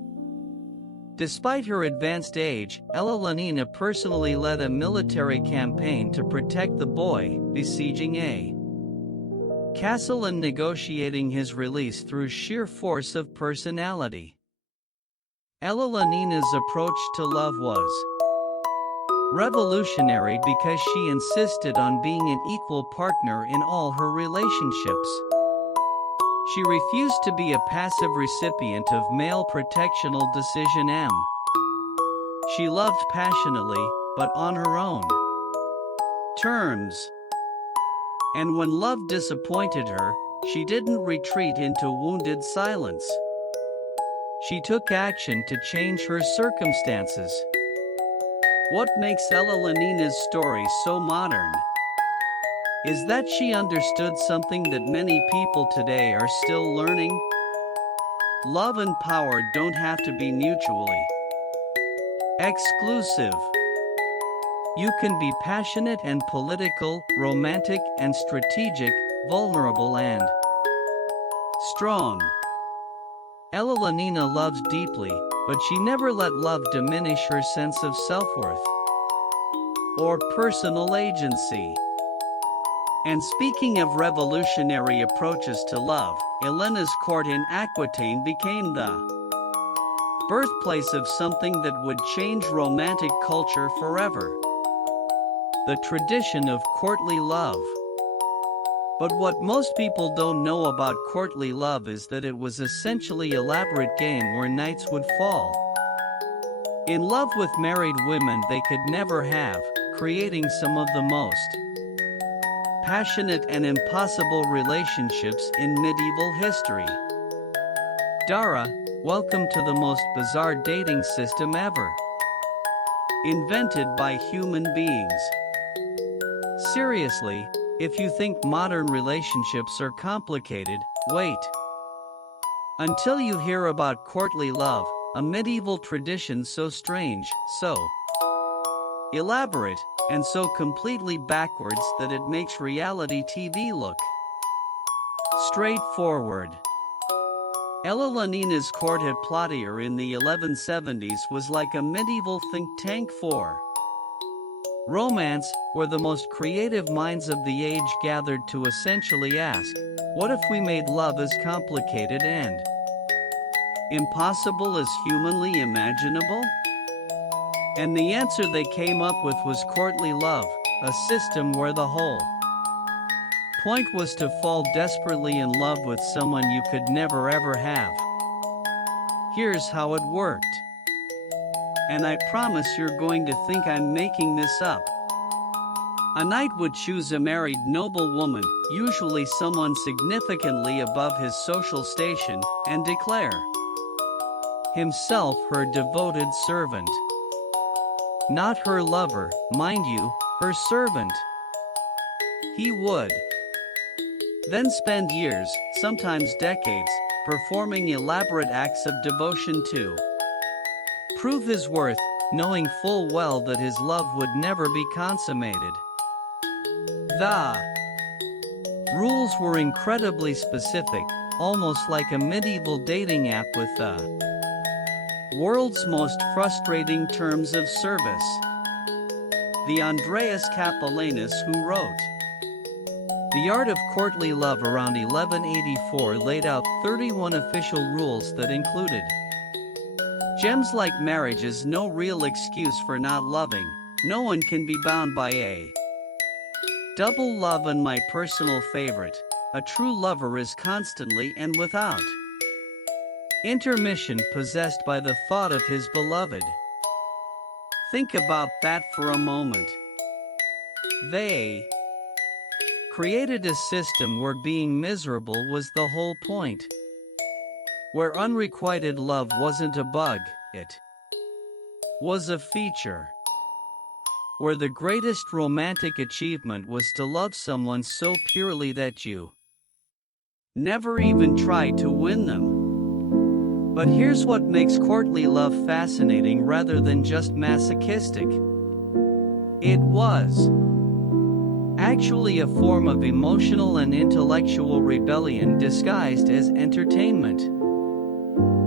Despite her advanced age, Elalonina personally led a military campaign to protect the boy, besieging a castle and negotiating his release through sheer force of personality. Elalonina's approach to love was revolutionary because she insisted on being an equal partner in all her relationships. She refused to be a passive recipient of male protectional decision M. She loved passionately, but on her own terms. And when love disappointed her, she didn't retreat into wounded silence. She took action to change her circumstances. What makes Elalonina's story so modern is that she understood something that many people today are still learning. Love and power don't have to be mutually exclusive. You can be passionate and political, romantic and strategic, vulnerable and strong. Elalonina loves deeply, but she never let love diminish her sense of self-worth or personal agency. And speaking of revolutionary approaches to love, Elena's court in Aquitaine became the birthplace of something that would change romantic culture forever: the tradition of courtly love. But what most people don't know about courtly love is that it was essentially an elaborate game where knights would fall in love with married women they could never have, creating some of the most passionate and impossible relationships in medieval history. Dara, welcome to the most bizarre dating system ever invented by human beings. Seriously, if you think modern relationships are complicated, wait until you hear about courtly love, a medieval tradition so strange, so elaborate, and so completely backwards that it makes reality TV look straightforward. Elalonina's court at Platier in the 1170s was like a medieval think tank for romance, where the most creative minds of the age gathered to essentially ask, what if we made love as complicated and impossible as humanly imaginable? And the answer they came up with was courtly love, a system where the whole point was to fall desperately in love with someone you could never ever have. Here's how it worked. And I promise you're going to think I'm making this up. A knight would choose a married noble woman, usually someone significantly above his social station, and declare himself her devoted servant. Not her lover, mind you, her servant. He would then spend years, sometimes decades, performing elaborate acts of devotion to prove his worth, knowing full well that his love would never be consummated. The rules were incredibly specific, almost like a medieval dating app with the world's most frustrating terms of service. The Andreas Capellanus, who wrote The Art of Courtly Love around 1184, laid out 31 official rules that included gems like marriage is no real excuse for not loving, no one can be bound by a double love, and my personal favorite, a true lover is constantly and without intermission possessed by the thought of his beloved. Think about that for a moment. They created a system where being miserable was the whole point. Where unrequited love wasn't a bug, it was a feature. Where the greatest romantic achievement was to love someone so purely that you never even try to win them. But here's what makes courtly love fascinating rather than just masochistic. It was actually a form of emotional and intellectual rebellion disguised as entertainment.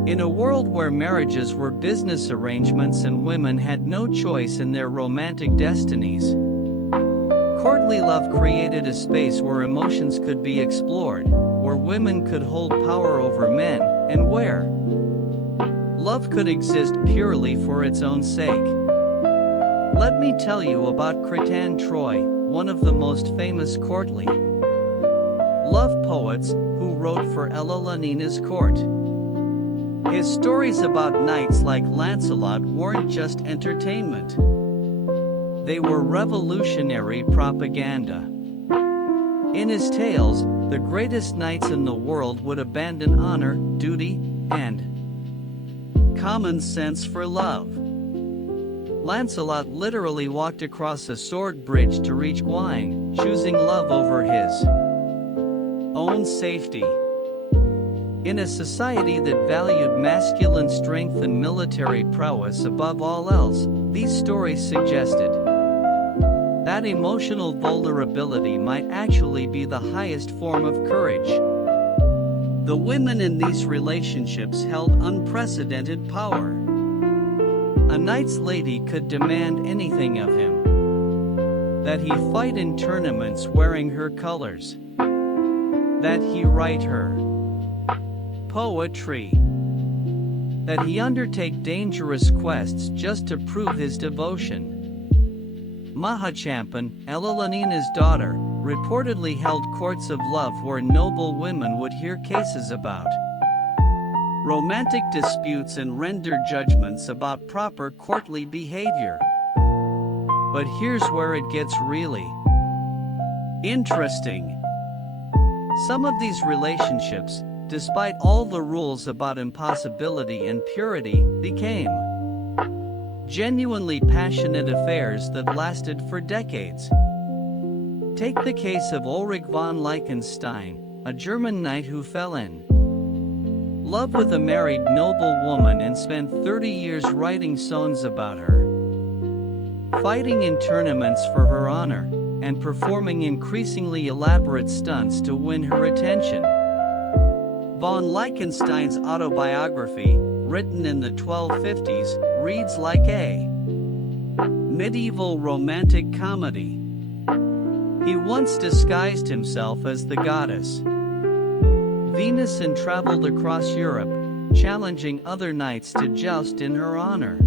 In a world where marriages were business arrangements and women had no choice in their romantic destinies, courtly love created a space where emotions could be explored, where women could hold power over men, and where love could exist purely for its own sake. Let me tell you about Cretan Troy, one of the most famous courtly love poets, who wrote for Ellalinina's court. His stories about knights like Lancelot weren't just entertainment. They were revolutionary propaganda. In his tales, the greatest knights in the world would abandon honor, duty, and common sense for love. Lancelot literally walked across a sword bridge to reach Gawain, choosing love over his own safety. In a society that valued masculine strength and military prowess above all else, these stories suggested that emotional vulnerability might actually be the highest form of courage. The women in these relationships held unprecedented power. A knight's lady could demand anything of him: that he fight in tournaments wearing her colors, that he write her poetry, that he undertake dangerous quests just to prove his devotion. Mahachampan, Ellalinina's daughter, reportedly held courts of love where noble women would hear cases about romantic disputes and render judgments about proper courtly behavior. But here's where it gets really interesting. Some of these relationships, despite all the rules about impossibility and purity, became genuinely passionate affairs that lasted for decades. Take the case of Ulrich von Liechtenstein, a German knight who fell in love with a married noble woman and spent 30 years writing songs about her, fighting in tournaments for her honor, and performing increasingly elaborate stunts to win her attention. Von Liechtenstein's autobiography, written in the 1250s, reads like a medieval romantic comedy. He once disguised himself as the goddess Venus and traveled across Europe, challenging other knights to joust in her honor.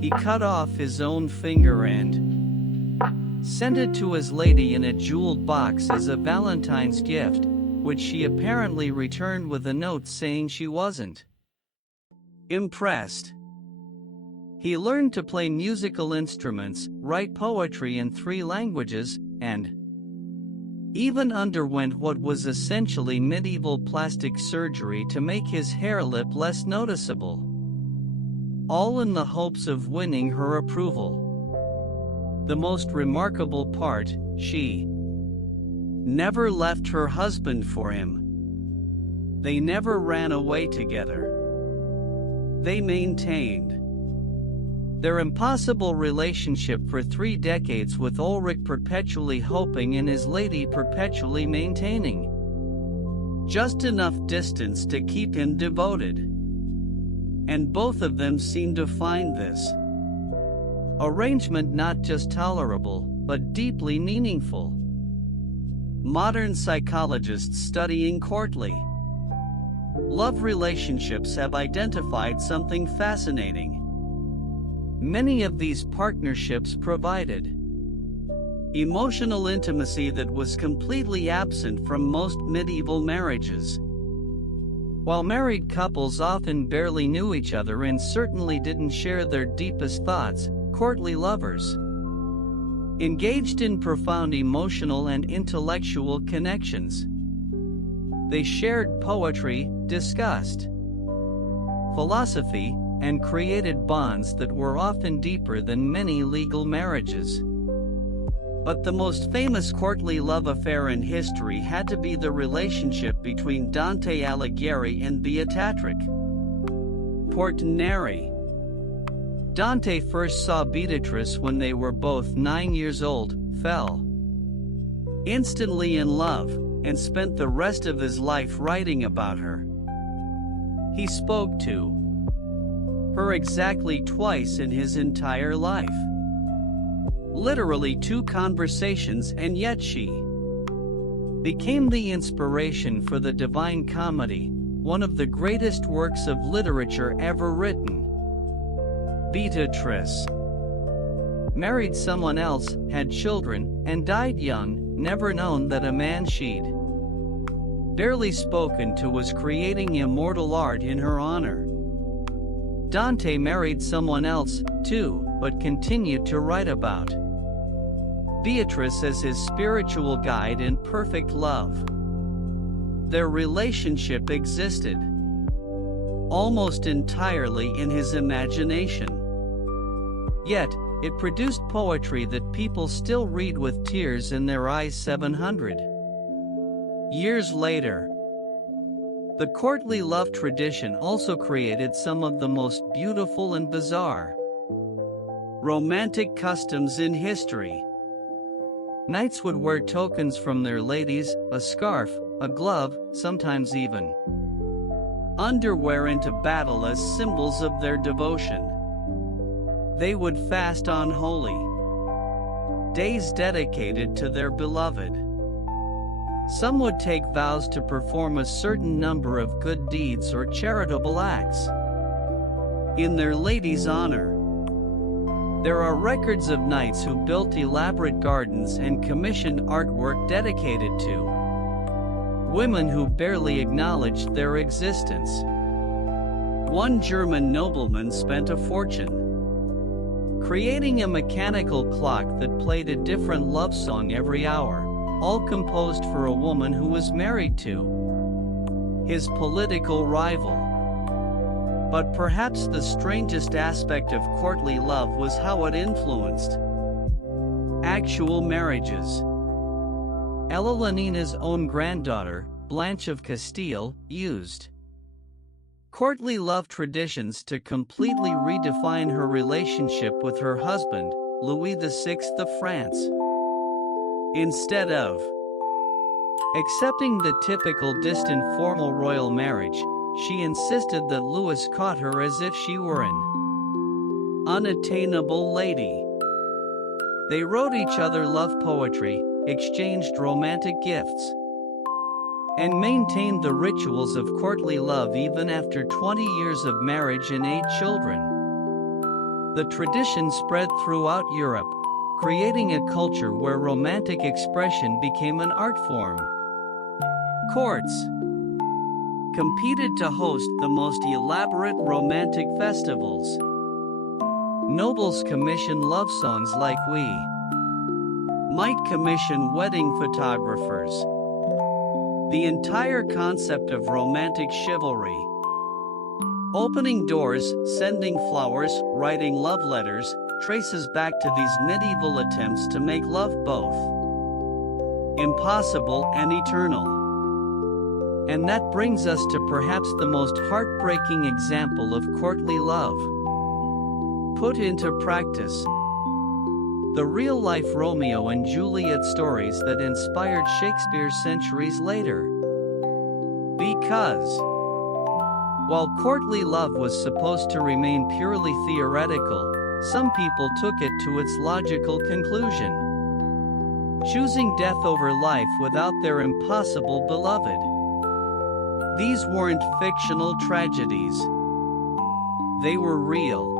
He cut off his own finger and sent it to his lady in a jeweled box as a Valentine's gift, which she apparently returned with a note saying she wasn't impressed. He learned to play musical instruments, write poetry in 3 languages, and even underwent what was essentially medieval plastic surgery to make his hair lip less noticeable. All in the hopes of winning her approval. The most remarkable part, she never left her husband for him. They never ran away together. They maintained their impossible relationship for 3 decades, with Ulrich perpetually hoping and his lady perpetually maintaining just enough distance to keep him devoted. And both of them seemed to find this arrangement not just tolerable, but deeply meaningful. Modern psychologists studying courtly love relationships have identified something fascinating. Many of these partnerships provided emotional intimacy that was completely absent from most medieval marriages. While married couples often barely knew each other and certainly didn't share their deepest thoughts, courtly lovers engaged in profound emotional and intellectual connections. They shared poetry, discussed philosophy, and created bonds that were often deeper than many legal marriages. But the most famous courtly love affair in history had to be the relationship between Dante Alighieri and Beatrice Portinari. Dante first saw Beatrice when they were both 9 years old, fell instantly in love, and spent the rest of his life writing about her. He spoke to her exactly twice in his entire life. Literally 2 conversations, and yet she became the inspiration for the Divine Comedy, one of the greatest works of literature ever written. Beatrice married someone else, had children, and died young, never known that a man she'd barely spoken to was creating immortal art in her honor. Dante married someone else, too, but continued to write about Beatrice as his spiritual guide in perfect love. Their relationship existed almost entirely in his imagination. Yet, it produced poetry that people still read with tears in their eyes 700 years later. The courtly love tradition also created some of the most beautiful and bizarre romantic customs in history. Knights would wear tokens from their ladies, a scarf, a glove, sometimes even underwear into battle as symbols of their devotion. They would fast on holy days dedicated to their beloved. Some would take vows to perform a certain number of good deeds or charitable acts in their lady's honor. There are records of knights who built elaborate gardens and commissioned artwork dedicated to women who barely acknowledged their existence. One German nobleman spent a fortune creating a mechanical clock that played a different love song every hour, all composed for a woman who was married to his political rival. But perhaps the strangest aspect of courtly love was how it influenced actual marriages. Ellalinina's own granddaughter, Blanche of Castile, used courtly love traditions to completely redefine her relationship with her husband, Louis VI of France. Instead of accepting the typical distant formal royal marriage, she insisted that Louis caught her as if she were an unattainable lady. They wrote each other love poetry, exchanged romantic gifts, and maintained the rituals of courtly love even after 20 years of marriage and 8 children. The tradition spread throughout Europe, creating a culture where romantic expression became an art form. Courts competed to host the most elaborate romantic festivals. Nobles commissioned love songs like we might commission wedding photographers. The entire concept of romantic chivalry, opening doors, sending flowers, writing love letters, traces back to these medieval attempts to make love both impossible and eternal. And that brings us to perhaps the most heartbreaking example of courtly love put into practice. The real-life Romeo and Juliet stories that inspired Shakespeare centuries later. Because while courtly love was supposed to remain purely theoretical, some people took it to its logical conclusion, choosing death over life without their impossible beloved. These weren't fictional tragedies. They were real.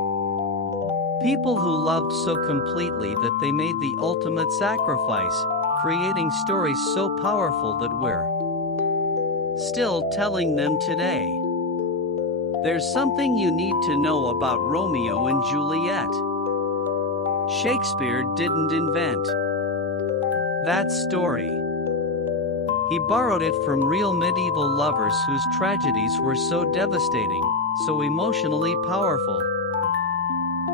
People who loved so completely that they made the ultimate sacrifice, creating stories so powerful that we're still telling them today. There's something you need to know about Romeo and Juliet. Shakespeare didn't invent that story. He borrowed it from real medieval lovers whose tragedies were so devastating, so emotionally powerful,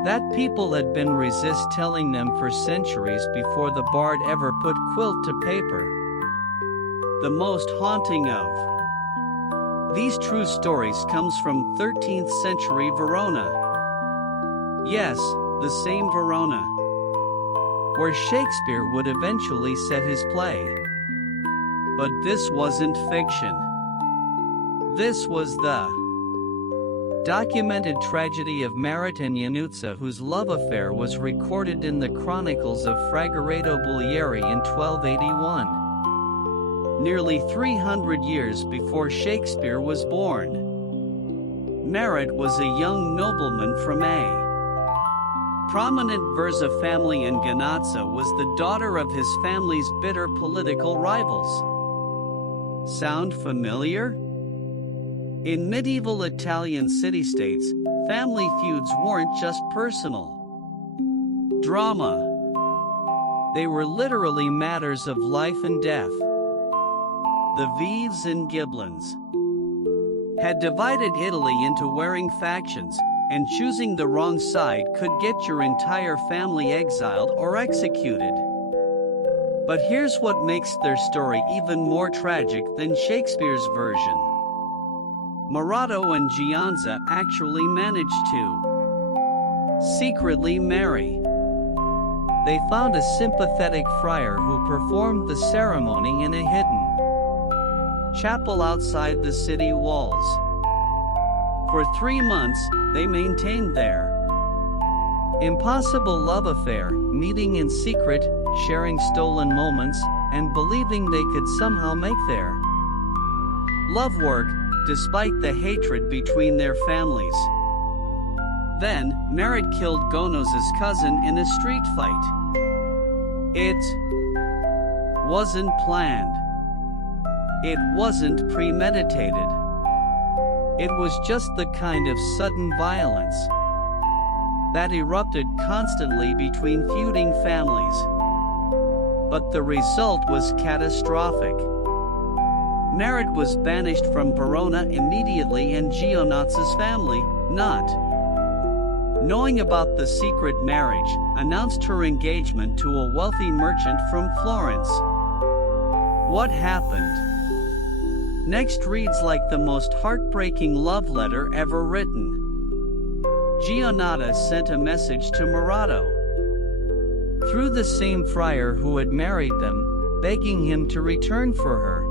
that people had been resist telling them for centuries before the bard ever put quilt to paper. The most haunting of these true stories comes from 13th century Verona. Yes, the same Verona. where Shakespeare would eventually set his play. But this wasn't fiction. This was the documented tragedy of Marit and Januzza, whose love affair was recorded in the Chronicles of Fragoreto Buglieri in 1281. Nearly 300 years before Shakespeare was born. Marit was a young nobleman from a prominent Verza family, and Januzza was the daughter of his family's bitter political rivals. Sound familiar? In medieval Italian city-states, family feuds weren't just personal drama. They were literally matters of life and death. The Vives and Ghibellines had divided Italy into warring factions, and choosing the wrong side could get your entire family exiled or executed. But here's what makes their story even more tragic than Shakespeare's version. Marotto and Gianza actually managed to secretly marry. They found a sympathetic friar who performed the ceremony in a hidden chapel outside the city walls. For 3 months, they maintained their impossible love affair, meeting in secret, sharing stolen moments, and believing they could somehow make their love work, despite the hatred between their families. Then, Marit killed Gonos's cousin in a street fight. It wasn't planned. It wasn't premeditated. It was just the kind of sudden violence that erupted constantly between feuding families. But the result was catastrophic. Marit was banished from Verona immediately, and Gianozza's family, not knowing about the secret marriage, announced her engagement to a wealthy merchant from Florence. What happened next reads like the most heartbreaking love letter ever written. Gianozza sent a message to Marotto through the same friar who had married them, begging him to return for her.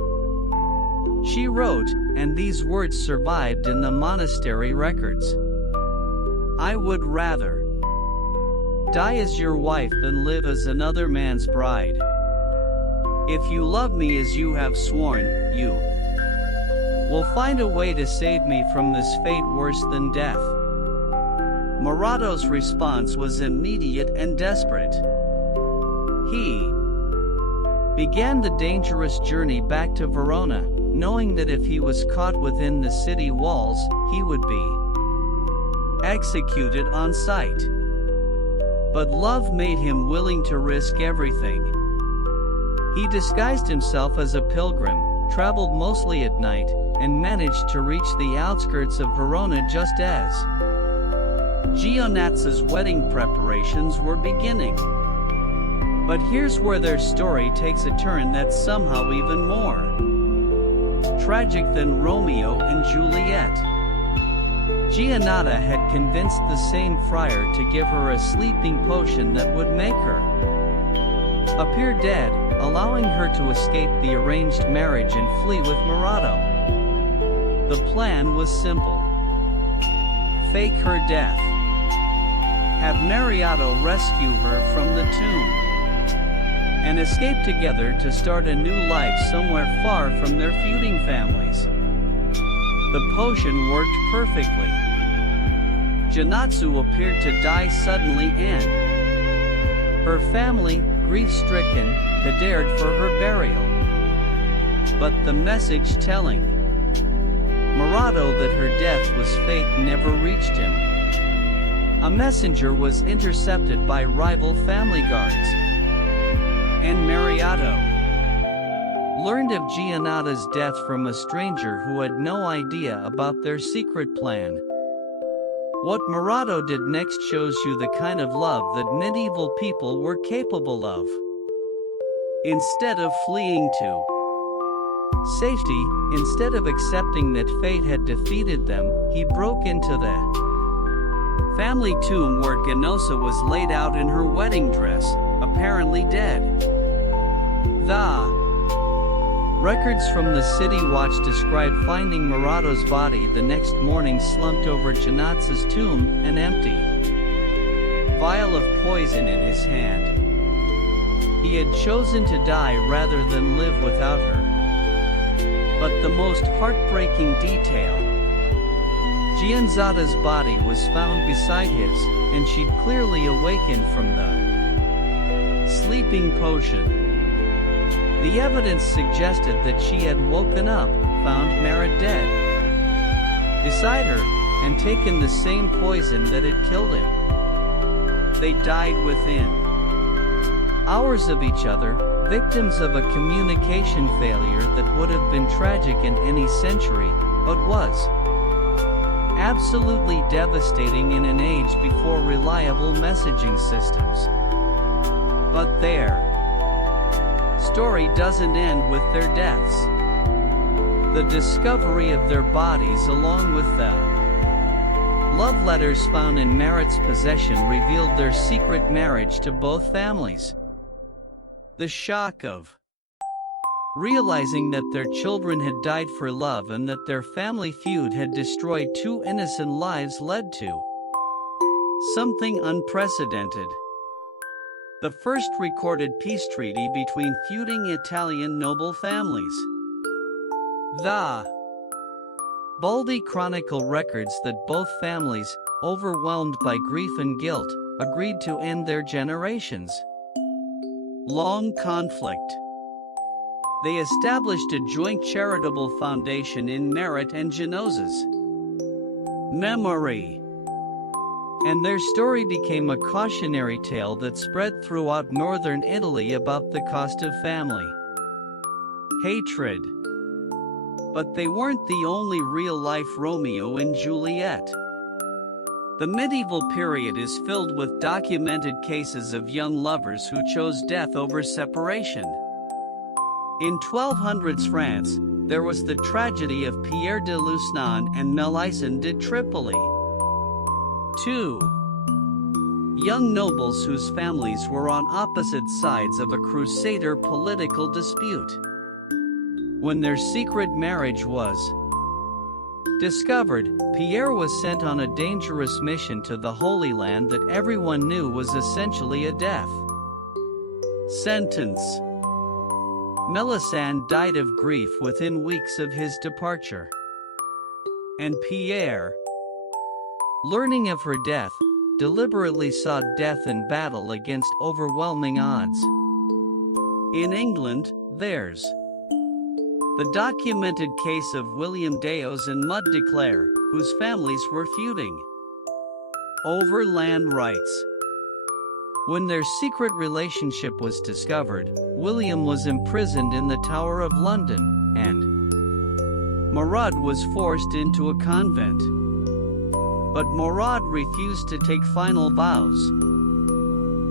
She wrote, and these words survived in the monastery records: "I would rather die as your wife than live as another man's bride. If you love me as you have sworn, you will find a way to save me from this fate worse than death." Marotto's response was immediate and desperate. He began the dangerous journey back to Verona, knowing that if he was caught within the city walls, he would be executed on sight. But love made him willing to risk everything. He disguised himself as a pilgrim, traveled mostly at night, and managed to reach the outskirts of Verona just as Gianozza's wedding preparations were beginning. But here's where their story takes a turn that's somehow even more tragic than Romeo and Juliet. Gianozza had convinced the same friar to give her a sleeping potion that would make her appear dead, allowing her to escape the arranged marriage and flee with Marotto. The plan was simple. Fake her death. Have Marotto rescue her from the tomb, and escape together to start a new life somewhere far from their feuding families. The potion worked perfectly. Gianozza appeared to die suddenly, and her family, grief-stricken, prepared for her burial. But the message telling Marotto that her death was fake never reached him. A messenger was intercepted by rival family guards, and Marotto learned of Gianozza's death from a stranger who had no idea about their secret plan. What Marotto did next shows you the kind of love that medieval people were capable of. Instead of fleeing to safety, instead of accepting that fate had defeated them, he broke into the family tomb where Gianozza was laid out in her wedding dress, a apparently dead. The records from the City Watch describe finding Murado's body the next morning slumped over Janat's tomb, an empty vial of poison in his hand. He had chosen to die rather than live without her. But the most heartbreaking detail: Gianzada's body was found beside his, and she'd clearly awakened from the sleeping potion. The evidence suggested that she had woken up, found Marat dead beside her, and taken the same poison that had killed him. They died within hours of each other, victims of a communication failure that would have been tragic in any century, but was absolutely devastating in an age before reliable messaging systems. But their story doesn't end with their deaths. The discovery of their bodies, along with the love letters found in Marat's possession, revealed their secret marriage to both families. The shock of realizing that their children had died for love and that their family feud had destroyed two innocent lives led to something unprecedented: the first recorded peace treaty between feuding Italian noble families. The Baldi Chronicle records that both families, overwhelmed by grief and guilt, agreed to end their generations long conflict. They established a joint charitable foundation in Marat and Genoza's memory. And their story became a cautionary tale that spread throughout northern Italy about the cost of family hatred. But they weren't the only real-life Romeo and Juliet. The medieval period is filled with documented cases of young lovers who chose death over separation. In 1200s France, there was the tragedy of Pierre de Lusignan and Melisande de Tripoli. Two young nobles whose families were on opposite sides of a crusader political dispute. When their secret marriage was discovered, Pierre was sent on a dangerous mission to the Holy Land that everyone knew was essentially a death sentence. Melisande died of grief within weeks of his departure. And Pierre, learning of her death, deliberately sought death in battle against overwhelming odds. In England, there's the documented case of William Deos and Maud de Clare, whose families were feuding over land rights. When their secret relationship was discovered, William was imprisoned in the Tower of London, and Maud was forced into a convent. But Maud refused to take final vows,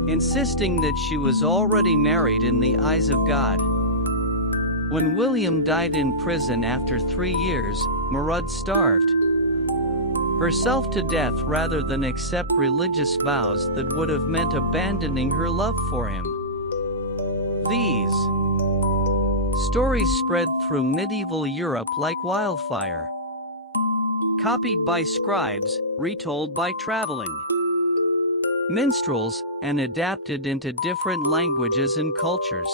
insisting that she was already married in the eyes of God. When William died in prison after 3 years, Maud starved herself to death rather than accept religious vows that would have meant abandoning her love for him. These stories spread through medieval Europe like wildfire, copied by scribes, retold by traveling minstrels, and adapted into different languages and cultures.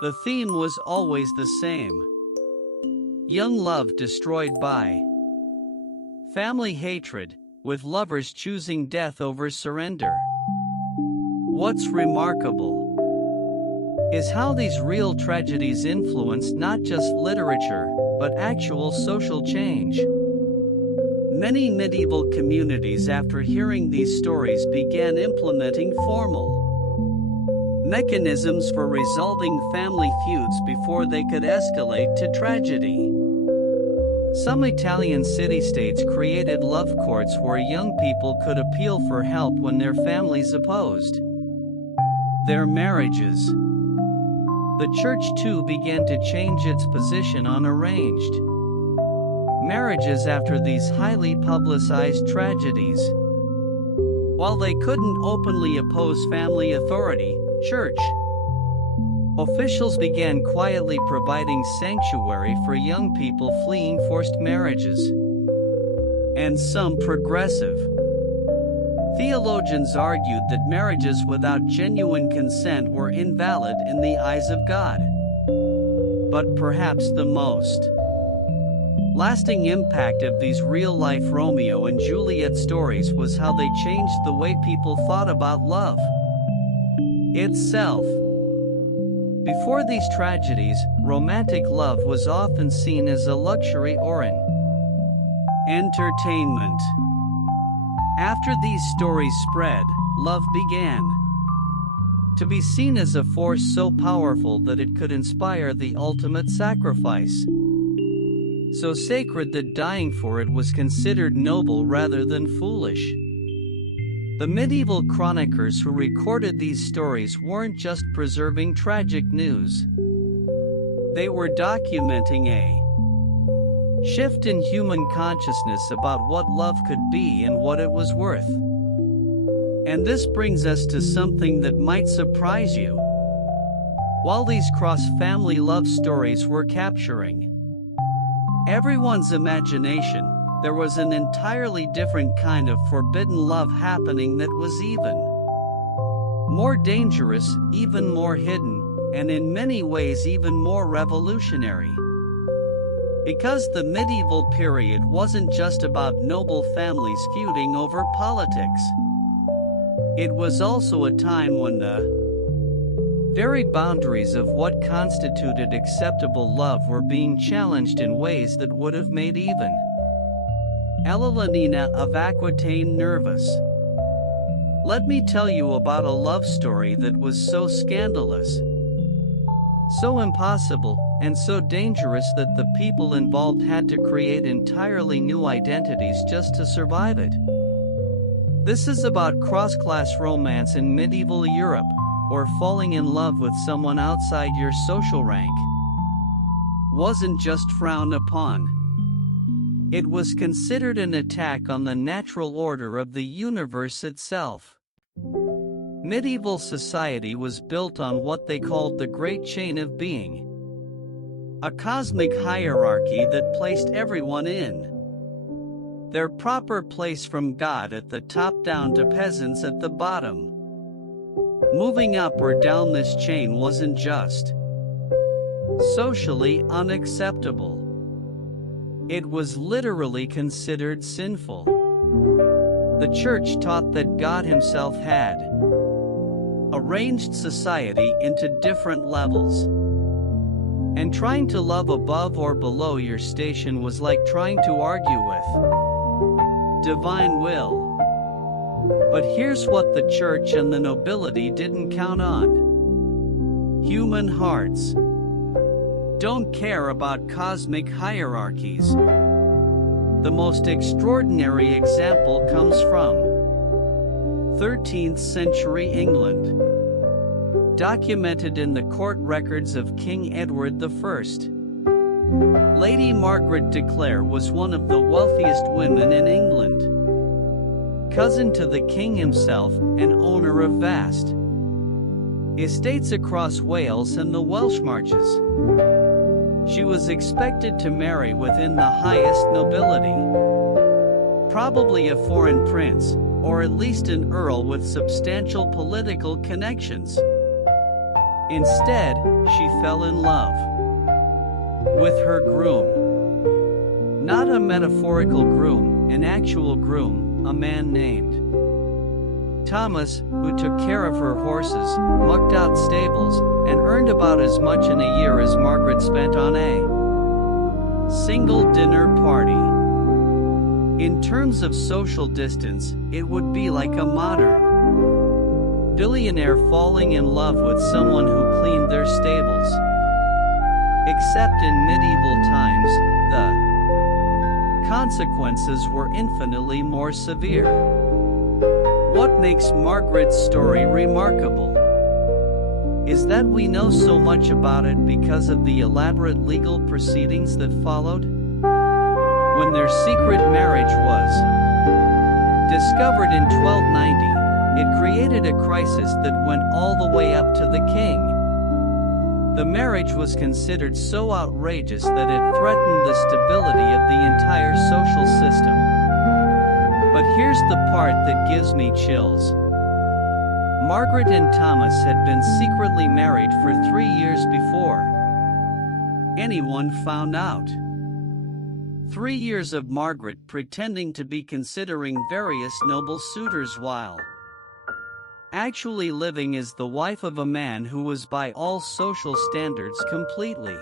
The theme was always the same: young love destroyed by family hatred, with lovers choosing death over surrender. What's remarkable is how these real tragedies influenced not just literature, but actual social change. Many medieval communities, after hearing these stories, began implementing formal mechanisms for resolving family feuds before they could escalate to tragedy. Some Italian city-states created love courts where young people could appeal for help when their families opposed their marriages. The church too began to change its position on arranged marriages after these highly publicized tragedies. While they couldn't openly oppose family authority, church officials began quietly providing sanctuary for young people fleeing forced marriages. And some progressive theologians argued that marriages without genuine consent were invalid in the eyes of God. But perhaps the most lasting impact of these real-life Romeo and Juliet stories was how they changed the way people thought about love itself. Before these tragedies, romantic love was often seen as a luxury or an entertainment. After these stories spread, love began to be seen as a force so powerful that it could inspire the ultimate sacrifice. So sacred that dying for it was considered noble rather than foolish. The medieval chroniclers who recorded these stories weren't just preserving tragic news. They were documenting a shift in human consciousness about what love could be and what it was worth. And this brings us to something that might surprise you. While these cross-family love stories were capturing everyone's imagination, there was an entirely different kind of forbidden love happening that was even more dangerous, even more hidden, and in many ways even more revolutionary. Because the medieval period wasn't just about noble families feuding over politics. It was also a time when the very boundaries of what constituted acceptable love were being challenged in ways that would have made even Elalina of Aquitaine nervous. Let me tell you about a love story that was so scandalous, so impossible, and so dangerous that the people involved had to create entirely new identities just to survive it. This is about cross-class romance in medieval Europe, or falling in love with someone outside your social rank. Wasn't just frowned upon. It was considered an attack on the natural order of the universe itself. Medieval society was built on what they called the Great Chain of Being, a cosmic hierarchy that placed everyone in their proper place, from God at the top down to peasants at the bottom. Moving up or down this chain wasn't just socially unacceptable. It was literally considered sinful. The church taught that God himself had arranged society into different levels. And trying to love above or below your station was like trying to argue with divine will. But here's what the church and the nobility didn't count on. Human hearts don't care about cosmic hierarchies. The most extraordinary example comes from 13th century England, documented in the court records of King Edward I. Lady Margaret de Clare was one of the wealthiest women in England, cousin to the king himself, and owner of vast estates across Wales and the Welsh Marches. She was expected to marry within the highest nobility, probably a foreign prince, or at least an earl with substantial political connections. Instead, she fell in love with her groom. Not a metaphorical groom, an actual groom, a man named Thomas, who took care of her horses, mucked out stables, and earned about as much in a year as Margaret spent on a single dinner party. In terms of social distance, it would be like a modern billionaire falling in love with someone who cleaned their stables. Except in medieval times, the consequences were infinitely more severe. What makes Margaret's story remarkable is that we know so much about it because of the elaborate legal proceedings that followed. When their secret marriage was Discovered in 1290, it created a crisis that went all the way up to the king. The marriage was considered so outrageous that it threatened the stability of the entire social system. But here's the part that gives me chills. Margaret and Thomas had been secretly married for 3 years before anyone found out. 3 years of Margaret pretending to be considering various noble suitors while actually living as the wife of a man who was by all social standards completely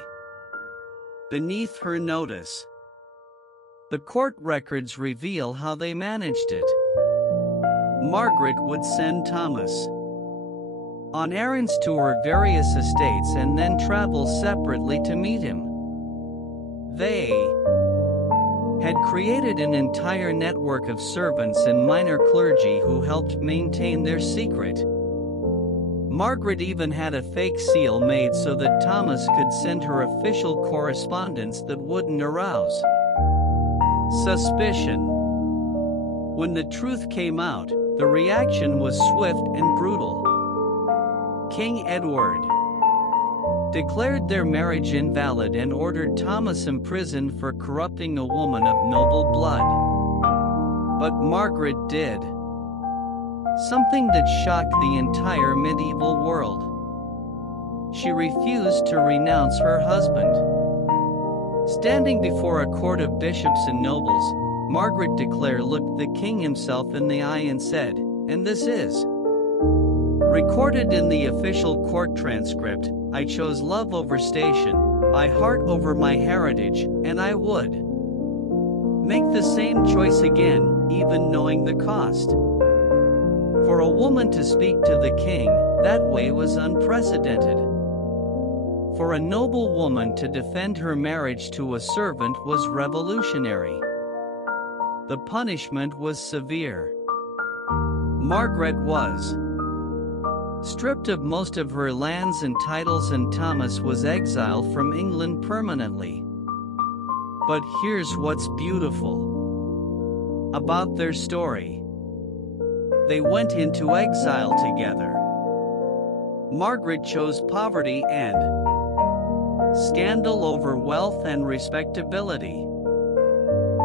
beneath her notice. The court records reveal how they managed it. Margaret would send Thomas on errands to her various estates and then travel separately to meet him. They had created an entire network of servants and minor clergy who helped maintain their secret. Margaret even had a fake seal made so that Thomas could send her official correspondence that wouldn't arouse suspicion. When the truth came out, the reaction was swift and brutal. King Edward declared their marriage invalid and ordered Thomas imprisoned for corrupting a woman of noble blood. But Margaret did something that shocked the entire medieval world. She refused to renounce her husband. Standing before a court of bishops and nobles, Margaret looked the king himself in the eye and said, and this is recorded in the official court transcript, I chose love over station, my heart over my heritage, and I would make the same choice again, even knowing the cost. For a woman to speak to the king that way was unprecedented. For a noble woman to defend her marriage to a servant was revolutionary. The punishment was severe. Margaret was stripped of most of her lands and titles, and Thomas was exiled from England permanently. But here's what's beautiful about their story. They went into exile together. Margaret chose poverty and scandal over wealth and respectability.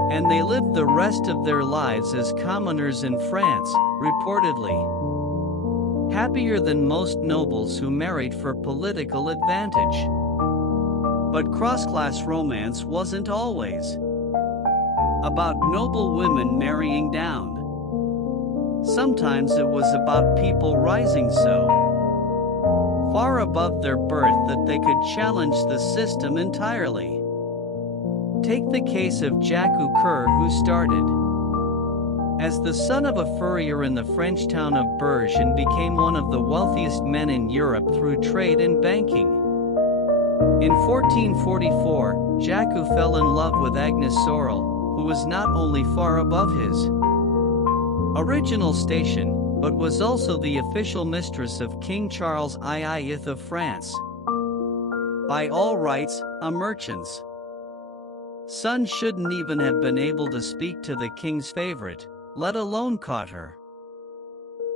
And they lived the rest of their lives as commoners in France, reportedly happier than most nobles who married for political advantage. But cross-class romance wasn't always about noble women marrying down. Sometimes it was about people rising so far above their birth that they could challenge the system entirely. Take the case of Jacques Coeur, who started as the son of a furrier in the French town of Bourges and became one of the wealthiest men in Europe through trade and banking. In 1444, Jacques fell in love with Agnes Sorel, who was not only far above his original station, but was also the official mistress of King Charles VIII of France. By all rights, a merchant's son shouldn't even have been able to speak to the king's favorite, let alone caught her.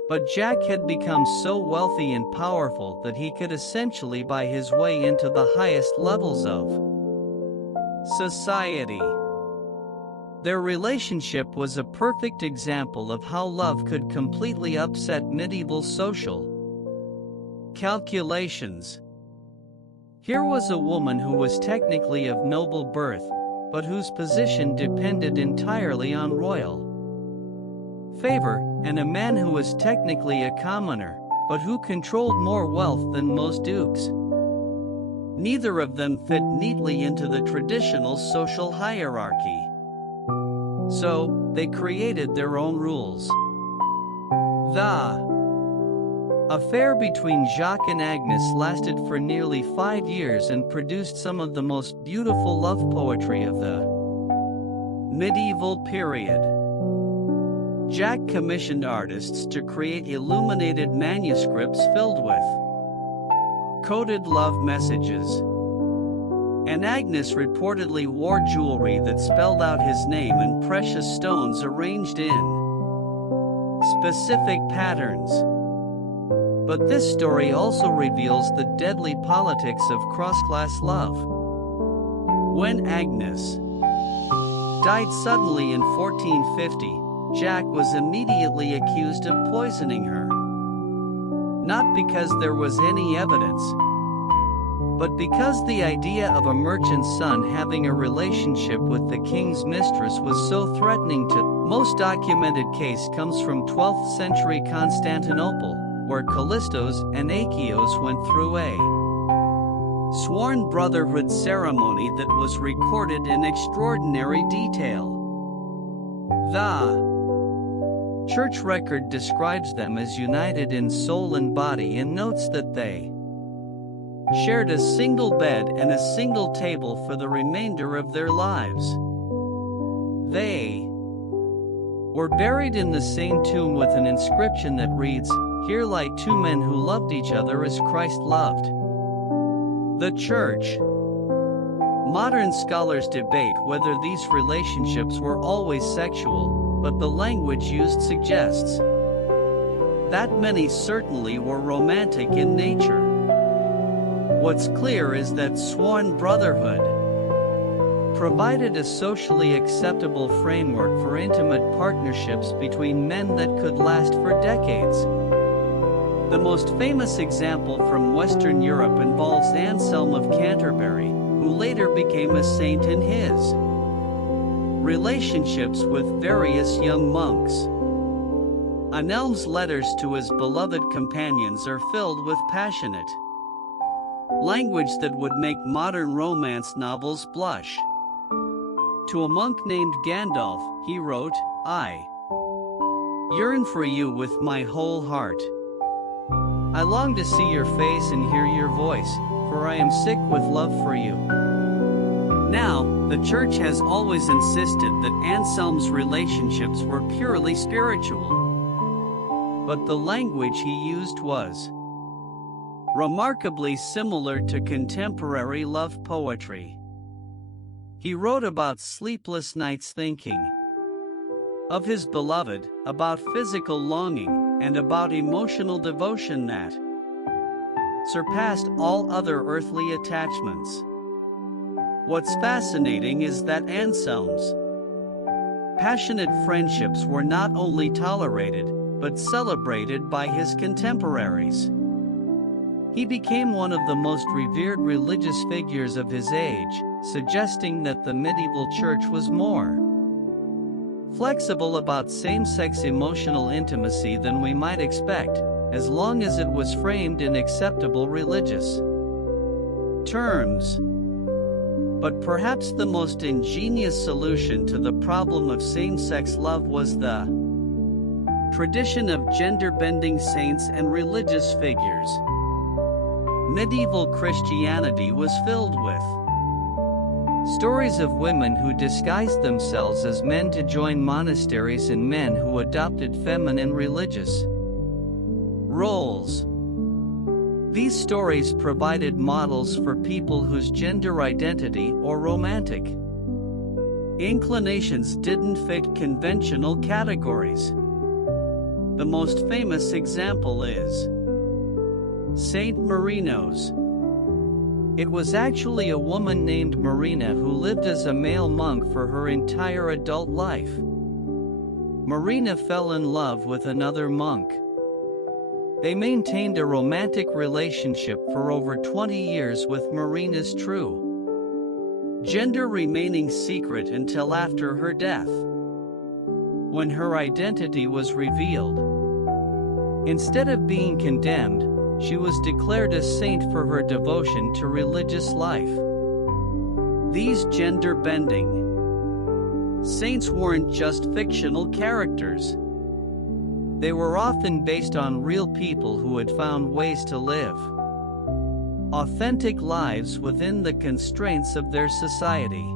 But Jack had become so wealthy and powerful that he could essentially buy his way into the highest levels of society. Their relationship was a perfect example of how love could completely upset medieval social calculations. Here was a woman who was technically of noble birth, but whose position depended entirely on royal favor, and a man who was technically a commoner, but who controlled more wealth than most dukes. Neither of them fit neatly into the traditional social hierarchy. So, they created their own rules. The affair between Jacques and Agnes lasted for nearly 5 years and produced some of the most beautiful love poetry of the medieval period. Jack commissioned artists to create illuminated manuscripts filled with coded love messages. And Agnes reportedly wore jewelry that spelled out his name and precious stones arranged in specific patterns. But this story also reveals the deadly politics of cross-class love. When Agnes died suddenly in 1450, Jack was immediately accused of poisoning her. Not because there was any evidence, but because the idea of a merchant's son having a relationship with the king's mistress was so threatening to. Most documented case comes from 12th century Constantinople, where Callistos and Achios went through a sworn brotherhood ceremony that was recorded in extraordinary detail. The church record describes them as united in soul and body and notes that they shared a single bed and a single table for the remainder of their lives. They were buried in the same tomb with an inscription that reads, "Here lie two men who loved each other as Christ loved the church." Modern scholars debate whether these relationships were always sexual, but the language used suggests that many certainly were romantic in nature. What's clear is that sworn brotherhood provided a socially acceptable framework for intimate partnerships between men that could last for decades. The most famous example from Western Europe involves Anselm of Canterbury, who later became a saint in his relationships with various young monks. Anselm's letters to his beloved companions are filled with passionate language that would make modern romance novels blush. To a monk named Gandalf, he wrote, "I yearn for you with my whole heart. I long to see your face and hear your voice, for I am sick with love for you." Now, the church has always insisted that Anselm's relationships were purely spiritual. But the language he used was remarkably similar to contemporary love poetry. He wrote about sleepless nights thinking of his beloved, about physical longing, and about emotional devotion that surpassed all other earthly attachments. What's fascinating is that Anselm's passionate friendships were not only tolerated, but celebrated by his contemporaries. He became one of the most revered religious figures of his age, suggesting that the medieval church was more flexible about same-sex emotional intimacy than we might expect, as long as it was framed in acceptable religious terms. But perhaps the most ingenious solution to the problem of same-sex love was the tradition of gender-bending saints and religious figures. Medieval Christianity was filled with stories of women who disguised themselves as men to join monasteries and men who adopted feminine religious roles. These stories provided models for people whose gender identity or romantic inclinations didn't fit conventional categories. The most famous example is Saint Marino's. It was actually a woman named Marina who lived as a male monk for her entire adult life. Marina fell in love with another monk. They maintained a romantic relationship for over 20 years with Marina's true gender remaining secret until after her death, when her identity was revealed. Instead of being condemned, she was declared a saint for her devotion to religious life. These gender-bending saints weren't just fictional characters. They were often based on real people who had found ways to live authentic lives within the constraints of their society.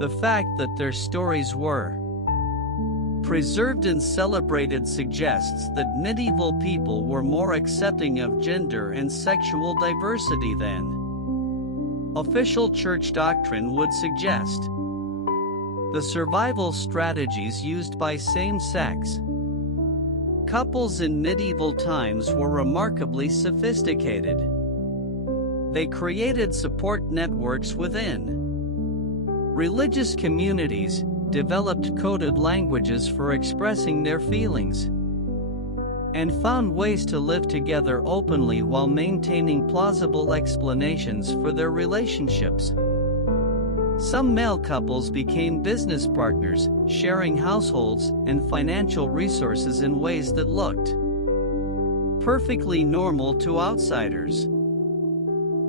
The fact that their stories were preserved and celebrated suggests that medieval people were more accepting of gender and sexual diversity than official church doctrine would suggest. The survival strategies used by same-sex Couples in medieval times were remarkably sophisticated. They created support networks within religious communities, developed coded languages for expressing their feelings, and found ways to live together openly while maintaining plausible explanations for their relationships. Some male couples became business partners, sharing households and financial resources in ways that looked perfectly normal to outsiders.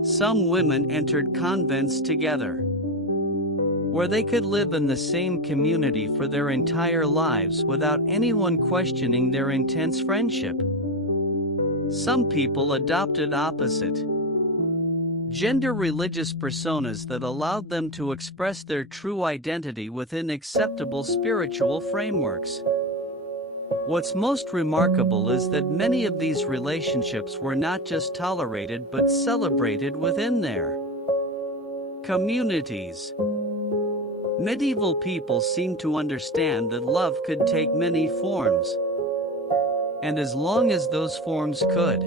Some women entered convents together, where they could live in the same community for their entire lives without anyone questioning their intense friendship. Some people adopted opposite gender religious personas that allowed them to express their true identity within acceptable spiritual frameworks. What's most remarkable is that many of these relationships were not just tolerated but celebrated within their communities. Medieval people seemed to understand that love could take many forms, and as long as those forms could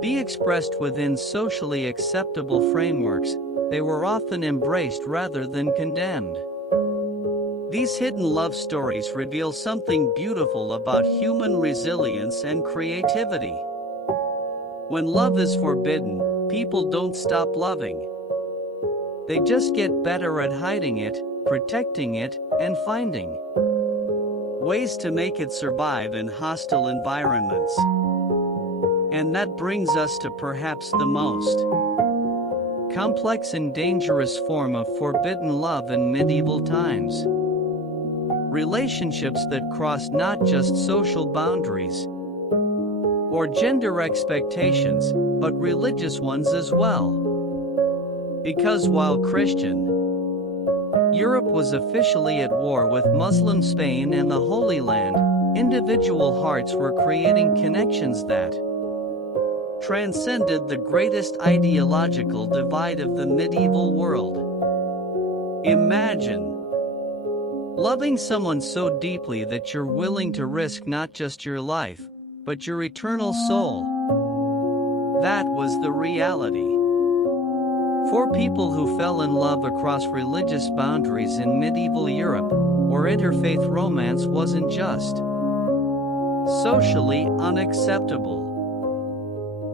be expressed within socially acceptable frameworks, they were often embraced rather than condemned. These hidden love stories reveal something beautiful about human resilience and creativity. When love is forbidden, people don't stop loving. They just get better at hiding it, protecting it, and finding ways to make it survive in hostile environments. And that brings us to perhaps the most complex and dangerous form of forbidden love in medieval times. Relationships that cross not just social boundaries or gender expectations, but religious ones as well. Because while Christian Europe was officially at war with Muslim Spain and the Holy Land, individual hearts were creating connections that transcended the greatest ideological divide of the medieval world. Imagine loving someone so deeply that you're willing to risk not just your life, but your eternal soul. That was the reality. For people who fell in love across religious boundaries in medieval Europe, or interfaith romance wasn't just socially unacceptable.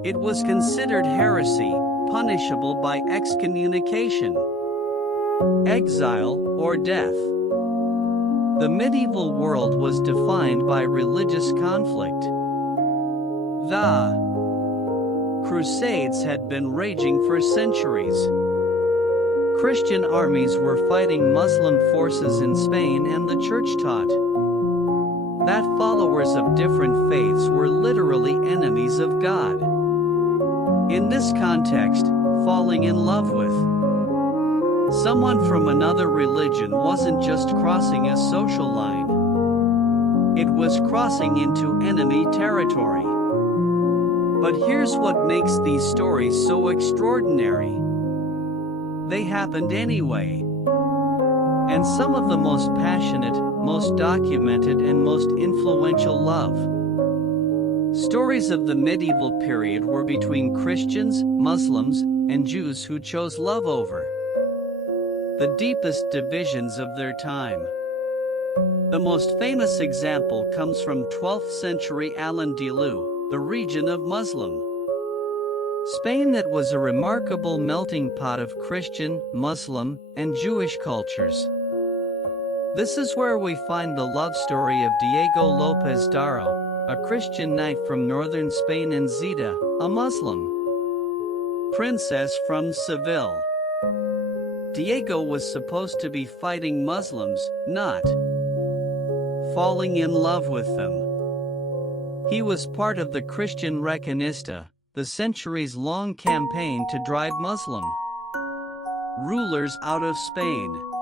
It was considered heresy, punishable by excommunication, exile, or death. The medieval world was defined by religious conflict. The Crusades had been raging for centuries. Christian armies were fighting Muslim forces in Spain, and the Church taught that followers of different faiths were literally enemies of God. In this context, falling in love with someone from another religion wasn't just crossing a social line. It was crossing into enemy territory. But here's what makes these stories so extraordinary. They happened anyway. And some of the most passionate, most documented, and most influential love stories of the medieval period were between Christians, Muslims, and Jews who chose love over the deepest divisions of their time. The most famous example comes from 12th century Al-Andalus, the region of Muslim Spain that was a remarkable melting pot of Christian, Muslim, and Jewish cultures. This is where we find the love story of Diego López Daro, a Christian knight from northern Spain, and Zita, a Muslim princess from Seville. Diego was supposed to be fighting Muslims, not falling in love with them. He was part of the Christian Reconquista, the centuries-long campaign to drive Muslim rulers out of Spain.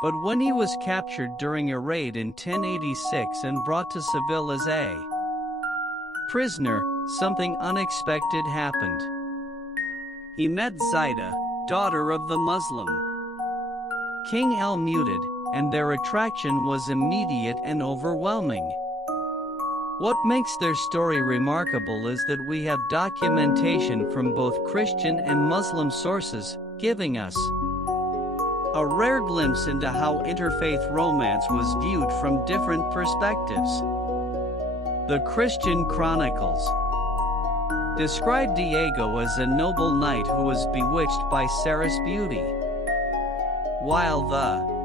But when he was captured during a raid in 1086 and brought to Seville as a prisoner, something unexpected happened. He met Zita, daughter of the Muslim king Al-Muted, and their attraction was immediate and overwhelming. What makes their story remarkable is that we have documentation from both Christian and Muslim sources, giving us a rare glimpse into how interfaith romance was viewed from different perspectives. The Christian Chronicles describe Diego as a noble knight who was bewitched by Sarah's beauty, while the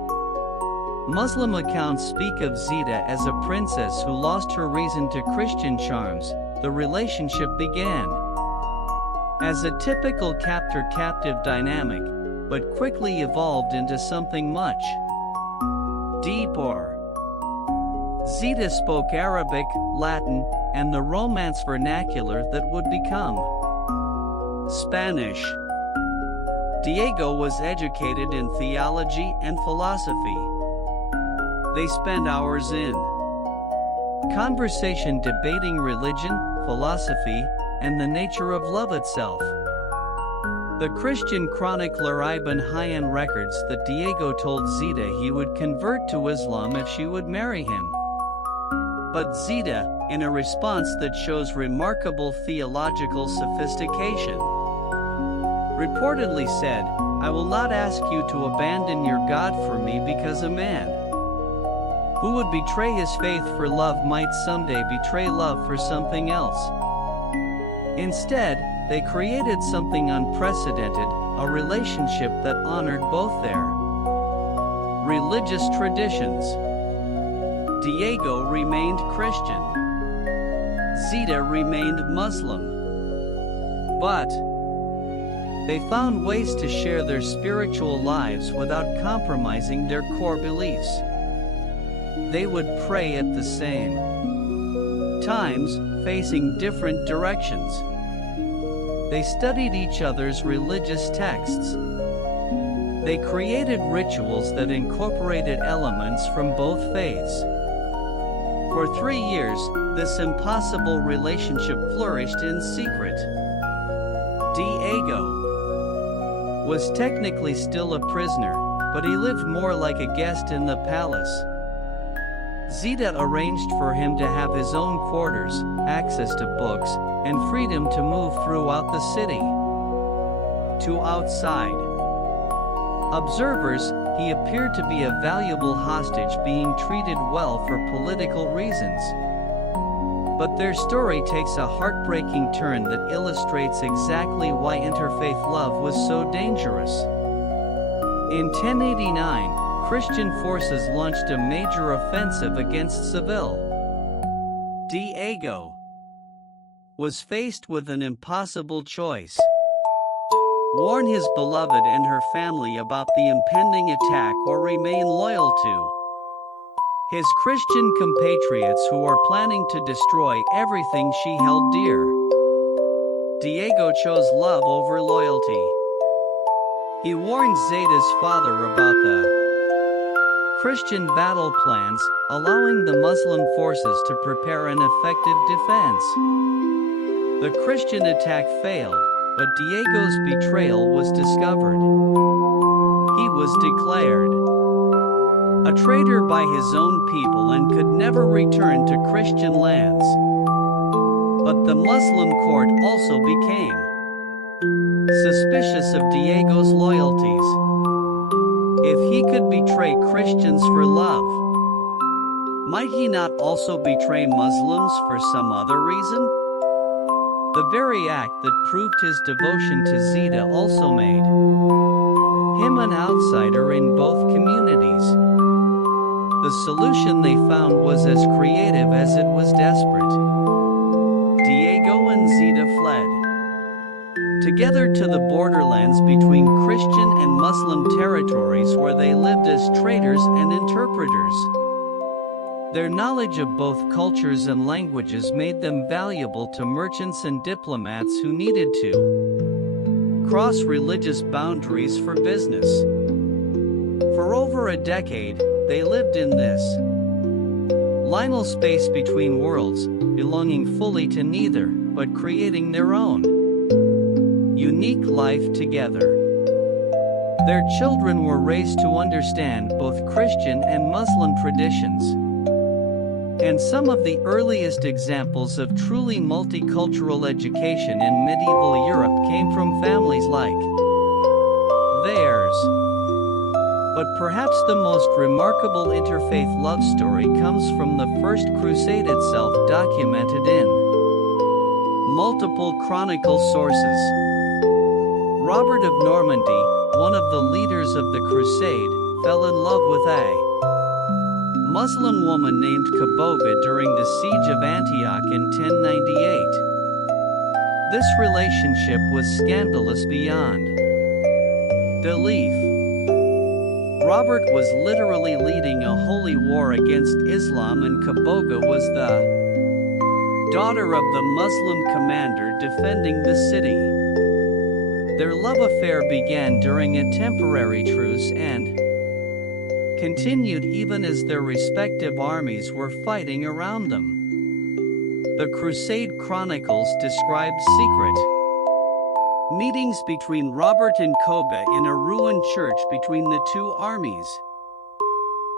Muslim accounts speak of Zita as a princess who lost her reason to Christian charms. The relationship began as a typical captor-captive dynamic, but quickly evolved into something much deeper. Zita spoke Arabic, Latin, and the Romance vernacular that would become Spanish. Diego was educated in theology and philosophy. They spent hours in conversation debating religion, philosophy, and the nature of love itself. The Christian chronicler Ibn Hayyan records that Diego told Zita he would convert to Islam if she would marry him. But Zita, in a response that shows remarkable theological sophistication, reportedly said, "I will not ask you to abandon your God for me, because a man who would betray his faith for love might someday betray love for something else." Instead, they created something unprecedented, a relationship that honored both their religious traditions. Diego remained Christian. Zita remained Muslim. But they found ways to share their spiritual lives without compromising their core beliefs. They would pray at the same times, facing different directions. They studied each other's religious texts. They created rituals that incorporated elements from both faiths. For 3 years, this impossible relationship flourished in secret. Diego was technically still a prisoner, but he lived more like a guest in the palace. Zita arranged for him to have his own quarters, access to books, and freedom to move throughout the city. To outside observers, he appeared to be a valuable hostage being treated well for political reasons. But their story takes a heartbreaking turn that illustrates exactly why interfaith love was so dangerous. In 1089, Christian forces launched a major offensive against Seville. Diego was faced with an impossible choice: warn his beloved and her family about the impending attack, or remain loyal to his Christian compatriots who were planning to destroy everything she held dear. Diego chose love over loyalty. He warned Zeta's father about the Christian battle plans, allowing the Muslim forces to prepare an effective defense. The Christian attack failed, but Diego's betrayal was discovered. He was declared a traitor by his own people and could never return to Christian lands. But the Muslim court also became suspicious of Diego's loyalties. If he could betray Christians for love, might he not also betray Muslims for some other reason? The very act that proved his devotion to Zita also made him an outsider in both communities. The solution they found was as creative as it was desperate. Diego and Zita fled together to the borderlands between Christian and Muslim territories, where they lived as traders and interpreters. Their knowledge of both cultures and languages made them valuable to merchants and diplomats who needed to cross religious boundaries for business. For over a decade, they lived in this liminal space between worlds, belonging fully to neither, but creating their own unique life together. Their children were raised to understand both Christian and Muslim traditions, and some of the earliest examples of truly multicultural education in medieval Europe came from families like theirs. But perhaps the most remarkable interfaith love story comes from the First Crusade itself, documented in multiple chronicle sources. Robert of Normandy, one of the leaders of the crusade, fell in love with a Muslim woman named Kaboga during the siege of Antioch in 1098. This relationship was scandalous beyond belief. Robert was literally leading a holy war against Islam, and Kaboga was the daughter of the Muslim commander defending the city. Their love affair began during a temporary truce and continued even as their respective armies were fighting around them. The Crusade Chronicles described secret meetings between Robert and Koga in a ruined church between the two armies.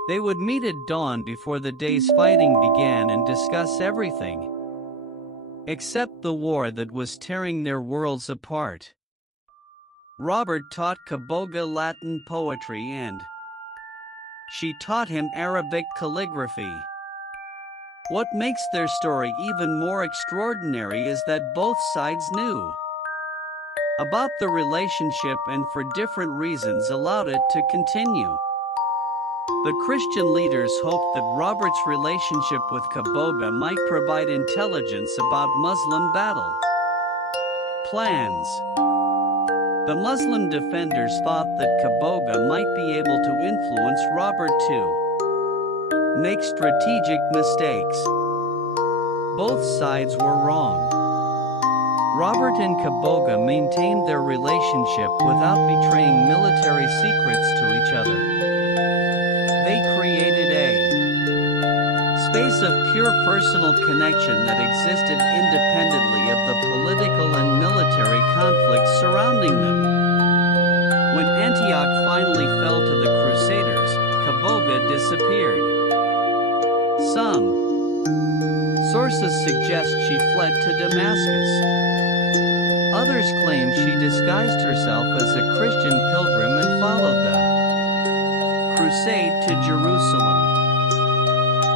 They would meet at dawn before the day's fighting began and discuss everything except the war that was tearing their worlds apart. Robert taught Kaboga Latin poetry and she taught him Arabic calligraphy. What makes their story even more extraordinary is that both sides knew about the relationship and for different reasons allowed it to continue. The Christian leaders hoped that Robert's relationship with Kaboga might provide intelligence about Muslim battle plans. The Muslim defenders thought that Kaboga might be able to influence Robert to make strategic mistakes. Both sides were wrong. Robert and Kaboga maintained their relationship without betraying military secrets to each other. They created a space of pure personal connection that existed independently of the political and military conflicts surrounding them. When Antioch finally fell to the Crusaders, Kaboga disappeared. Some sources suggest she fled to Damascus. Others claim she disguised herself as a Christian pilgrim and followed the crusade to Jerusalem.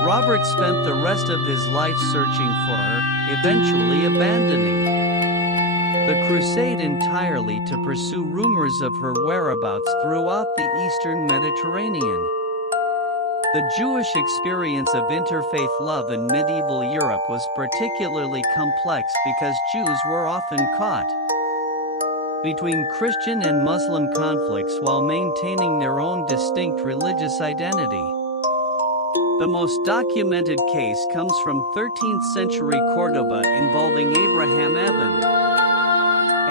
Robert spent the rest of his life searching for her, eventually abandoning the crusade entirely to pursue rumors of her whereabouts throughout the Eastern Mediterranean. The Jewish experience of interfaith love in medieval Europe was particularly complex because Jews were often caught between Christian and Muslim conflicts while maintaining their own distinct religious identity. The most documented case comes from 13th century Cordoba involving Abraham Ibn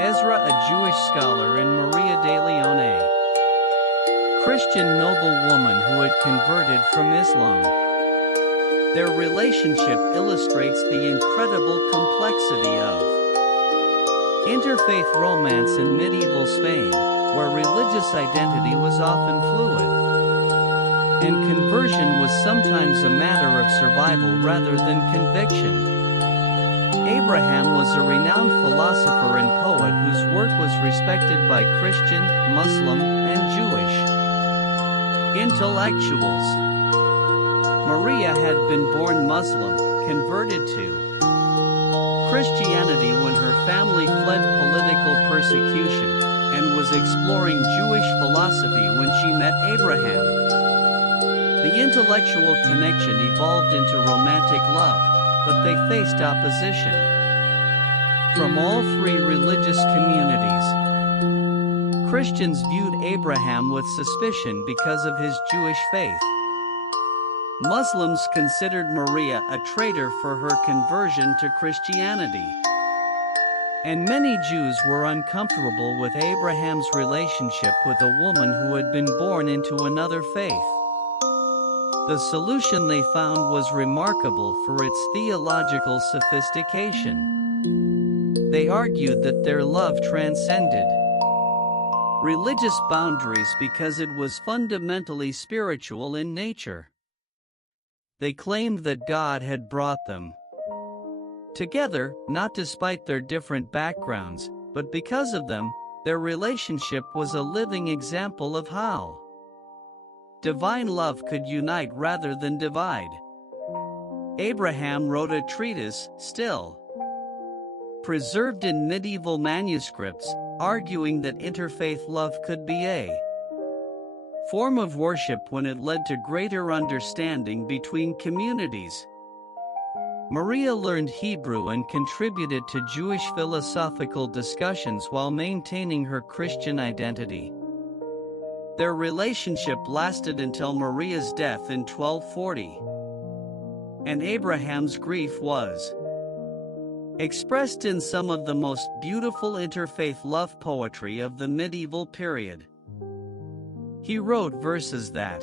Ezra, a Jewish scholar, and Maria de Leon, Christian noblewoman who had converted from Islam. Their relationship illustrates the incredible complexity of interfaith romance in medieval Spain, where religious identity was often fluid, and conversion was sometimes a matter of survival rather than conviction. Abraham was a renowned philosopher and poet whose work was respected by Christian, Muslim, and Jewish intellectuals. Maria had been born Muslim, converted to Christianity when her family fled political persecution, and was exploring Jewish philosophy when she met Abraham. The intellectual connection evolved into romantic love, but they faced opposition from all three religious communities. Christians viewed Abraham with suspicion because of his Jewish faith. Muslims considered Maria a traitor for her conversion to Christianity. And many Jews were uncomfortable with Abraham's relationship with a woman who had been born into another faith. The solution they found was remarkable for its theological sophistication. They argued that their love transcended religious boundaries because it was fundamentally spiritual in nature. they claimed that God had brought them together, not despite their different backgrounds, but because of them. Their relationship was a living example of how divine love could unite rather than divide. Abraham wrote a treatise, still preserved in medieval manuscripts, arguing that interfaith love could be a form of worship when it led to greater understanding between communities. Maria learned Hebrew and contributed to Jewish philosophical discussions while maintaining her Christian identity. Their relationship lasted until Maria's death in 1240. And Abraham's grief was expressed in some of the most beautiful interfaith love poetry of the medieval period. He wrote verses that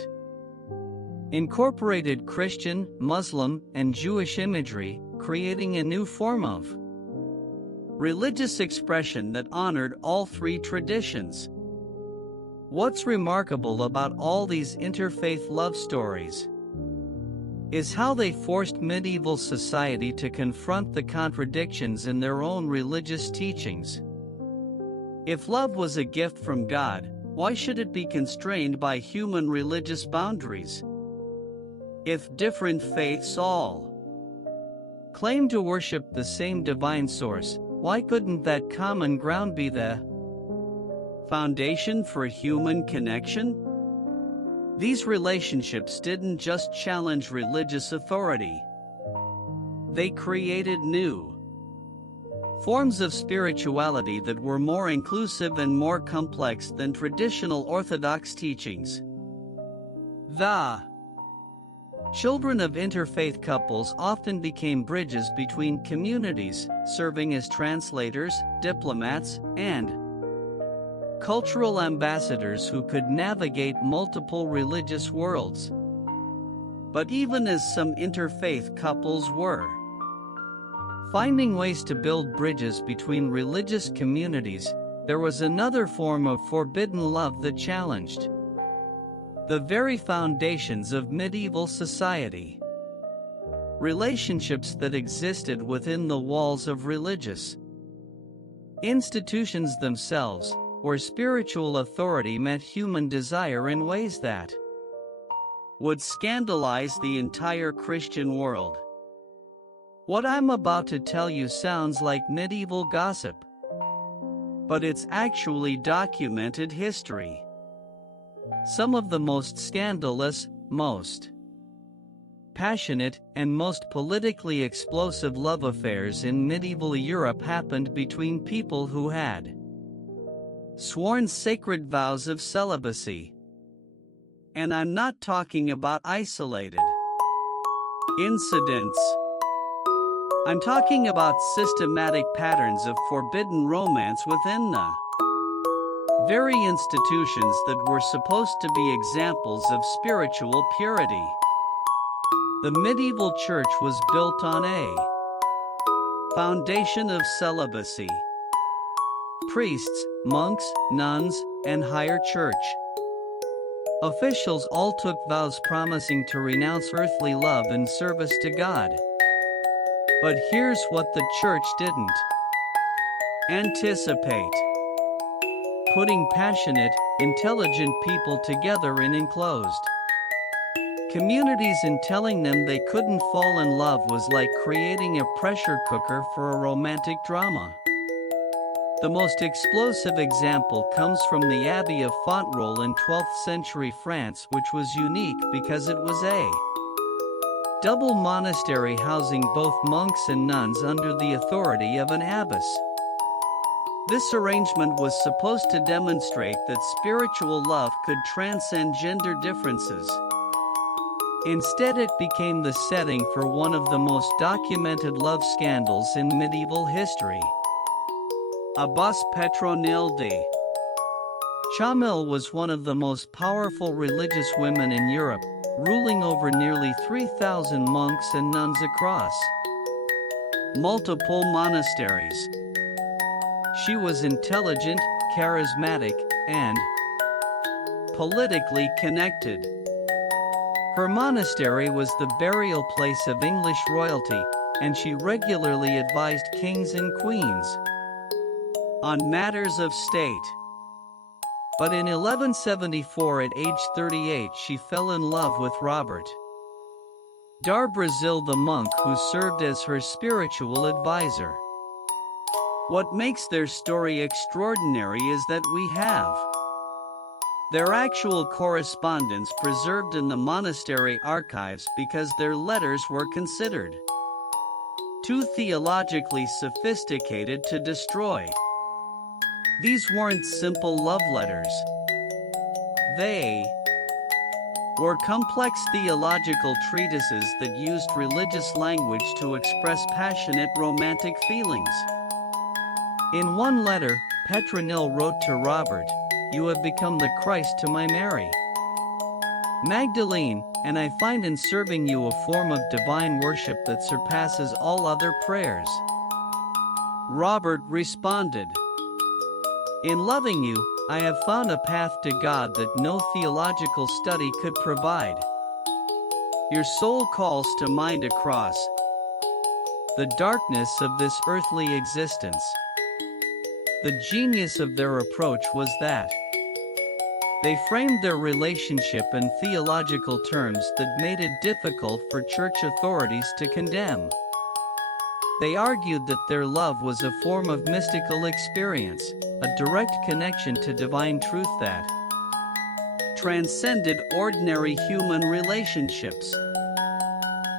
incorporated Christian, Muslim, and Jewish imagery, creating a new form of religious expression that honored all three traditions. What's remarkable about all these interfaith love stories is how they forced medieval society to confront the contradictions in their own religious teachings. If love was a gift from God, why should it be constrained by human religious boundaries? If different faiths all claim to worship the same divine source, why couldn't that common ground be the foundation for human connection? These relationships didn't just challenge religious authority. They created new forms of spirituality that were more inclusive and more complex than traditional Orthodox teachings. The children of interfaith couples often became bridges between communities, serving as translators, diplomats, and cultural ambassadors who could navigate multiple religious worlds. But even as some interfaith couples were finding ways to build bridges between religious communities, there was another form of forbidden love that challenged the very foundations of medieval society. Relationships that existed within the walls of religious institutions themselves, where spiritual authority met human desire in ways that would scandalize the entire Christian world. What I'm about to tell you sounds like medieval gossip, but it's actually documented history. Some of the most scandalous, most passionate, and most politically explosive love affairs in medieval Europe happened between people who had sworn sacred vows of celibacy. And I'm not talking about isolated incidents. I'm talking about systematic patterns of forbidden romance within the very institutions that were supposed to be examples of spiritual purity. The medieval church was built on a foundation of celibacy. Priests, monks, nuns, and higher church officials all took vows promising to renounce earthly love in service to God. But here's what the church didn't anticipate: putting passionate, intelligent people together in enclosed communities and telling them they couldn't fall in love was like creating a pressure cooker for a romantic drama. The most explosive example comes from the Abbey of Fontevraud in 12th century France, which was unique because it was a double monastery housing both monks and nuns under the authority of an abbess. This arrangement was supposed to demonstrate that spiritual love could transcend gender differences. Instead, it became the setting for one of the most documented love scandals in medieval history. Abbess Petronille de Chamille was one of the most powerful religious women in Europe, ruling over nearly 3,000 monks and nuns across multiple monasteries. She was intelligent, charismatic, and politically connected. Her monastery was the burial place of English royalty, and she regularly advised kings and queens on matters of state. But in 1174, at age 38, she fell in love with Robert d'Arbresil, the monk who served as her spiritual advisor. What makes their story extraordinary is that we have their actual correspondence preserved in the monastery archives, because their letters were considered too theologically sophisticated to destroy. These weren't simple love letters. They were complex theological treatises that used religious language to express passionate romantic feelings. In one letter, Petronille wrote to Robert, "You have become the Christ to my Mary Magdalene, and I find in serving you a form of divine worship that surpasses all other prayers." Robert responded, "In loving you, I have found a path to God that no theological study could provide. Your soul calls to mind across the darkness of this earthly existence." The genius of their approach was that they framed their relationship in theological terms that made it difficult for church authorities to condemn. They argued that their love was a form of mystical experience, a direct connection to divine truth that transcended ordinary human relationships.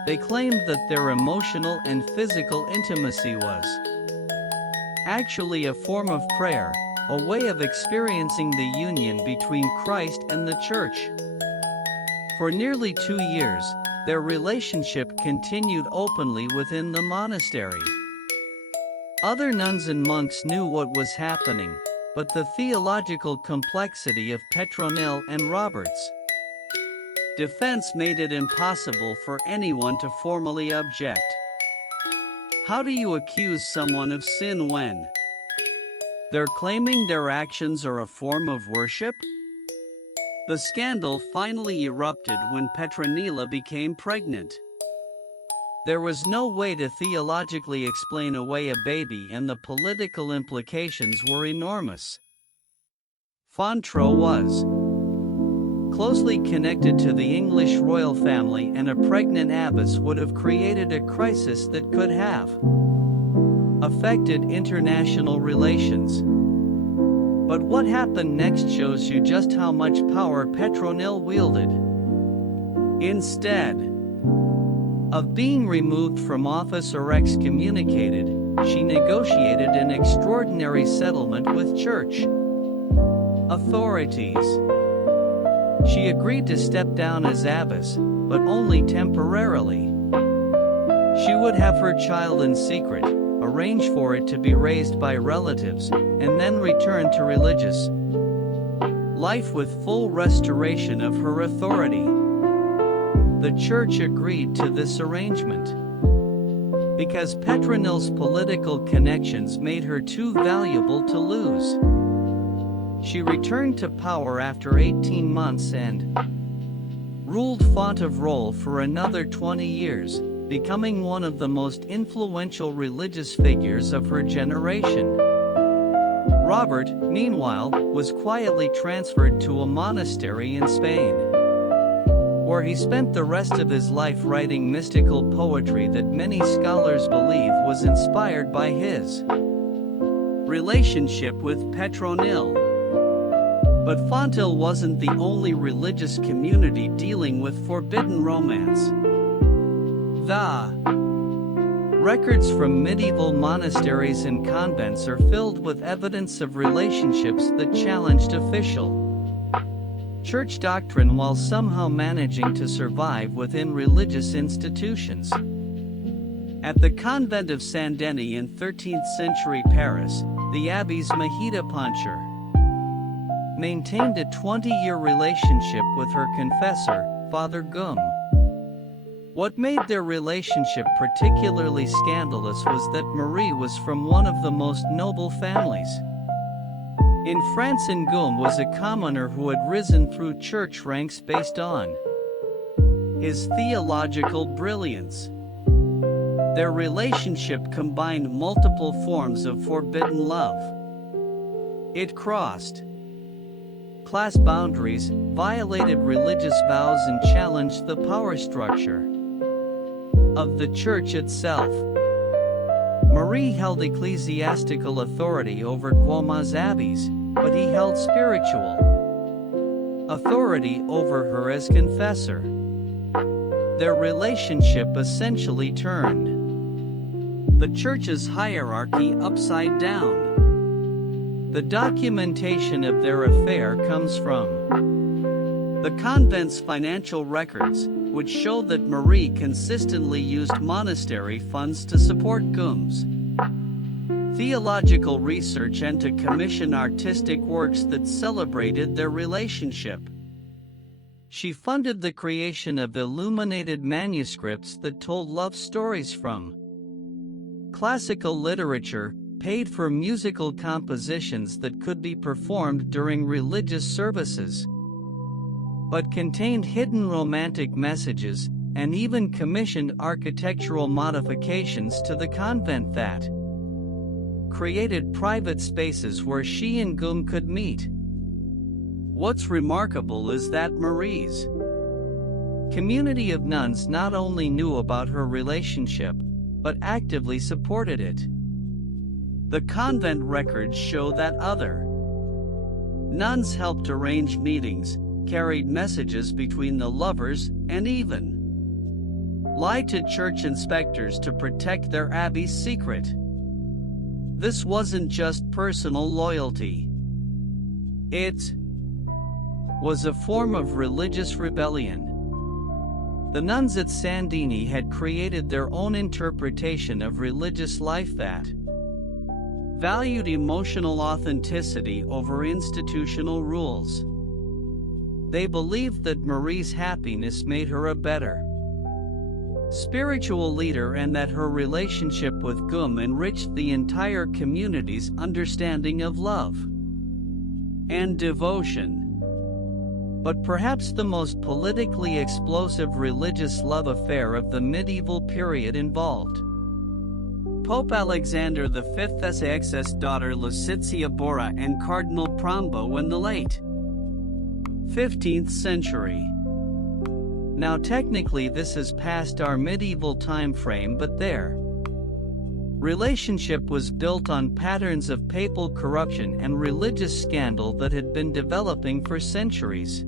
They claimed that their emotional and physical intimacy was actually a form of prayer, a way of experiencing the union between Christ and the Church. For nearly 2 years, their relationship continued openly within the monastery. Other nuns and monks knew what was happening, but the theological complexity of Petronille and Robert's defense made it impossible for anyone to formally object. How do you accuse someone of sin when they're claiming their actions are a form of worship? The scandal finally erupted when Petronilla became pregnant. There was no way to theologically explain away a baby, and the political implications were enormous. Fontro was closely connected to the English royal family, and a pregnant abbess would have created a crisis that could have affected international relations. But what happened next shows you just how much power Petronille wielded. Instead of being removed from office or excommunicated, she negotiated an extraordinary settlement with church authorities. She agreed to step down as abbess, but only temporarily. She would have her child in secret, arrange for it to be raised by relatives, and then return to religious life with full restoration of her authority. The church agreed to this arrangement because Petronille's political connections made her too valuable to lose. She returned to power after 18 months and ruled Fontevraud for another 20 years, becoming one of the most influential religious figures of her generation. Robert, meanwhile, was quietly transferred to a monastery in Spain, where he spent the rest of his life writing mystical poetry that many scholars believe was inspired by his relationship with Petronille. But Fontevraud wasn't the only religious community dealing with forbidden romance. The records from medieval monasteries and convents are filled with evidence of relationships that challenged official church doctrine while somehow managing to survive within religious institutions. At the convent of Saint-Denis in 13th century Paris, the abbess Mahida Poncher maintained a 20-year relationship with her confessor, Father Gume. What made their relationship particularly scandalous was that Marie was from one of the most noble families in France, and Gume was a commoner who had risen through church ranks based on his theological brilliance. Their relationship combined multiple forms of forbidden love. It crossed class boundaries, violated religious vows, and challenged the power structure of the church itself. Marie held ecclesiastical authority over Guoma's abbeys, but he held spiritual authority over her as confessor. Their relationship essentially turned the church's hierarchy upside down. The documentation of their affair comes from the convent's financial records, which show that Marie consistently used monastery funds to support Gum's theological research and to commission artistic works that celebrated their relationship. She funded the creation of illuminated manuscripts that told love stories from classical literature, paid for musical compositions that could be performed during religious services, but contained hidden romantic messages, and even commissioned architectural modifications to the convent that created private spaces where she and Gum could meet. What's remarkable is that Marie's community of nuns not only knew about her relationship, but actively supported it. The convent records show that other nuns helped arrange meetings, carried messages between the lovers, and even lied to church inspectors to protect their abbey's secret. This wasn't just personal loyalty. It was a form of religious rebellion. The nuns at Sandini had created their own interpretation of religious life that valued emotional authenticity over institutional rules. They believed that Marie's happiness made her a better spiritual leader and that her relationship with Gum enriched the entire community's understanding of love and devotion. But perhaps the most politically explosive religious love affair of the medieval period involved Pope Alexander V's excess daughter Lucitia Borra and Cardinal Prombo in the late 15th century. Now technically this is past our medieval time frame, but their relationship was built on patterns of papal corruption and religious scandal that had been developing for centuries.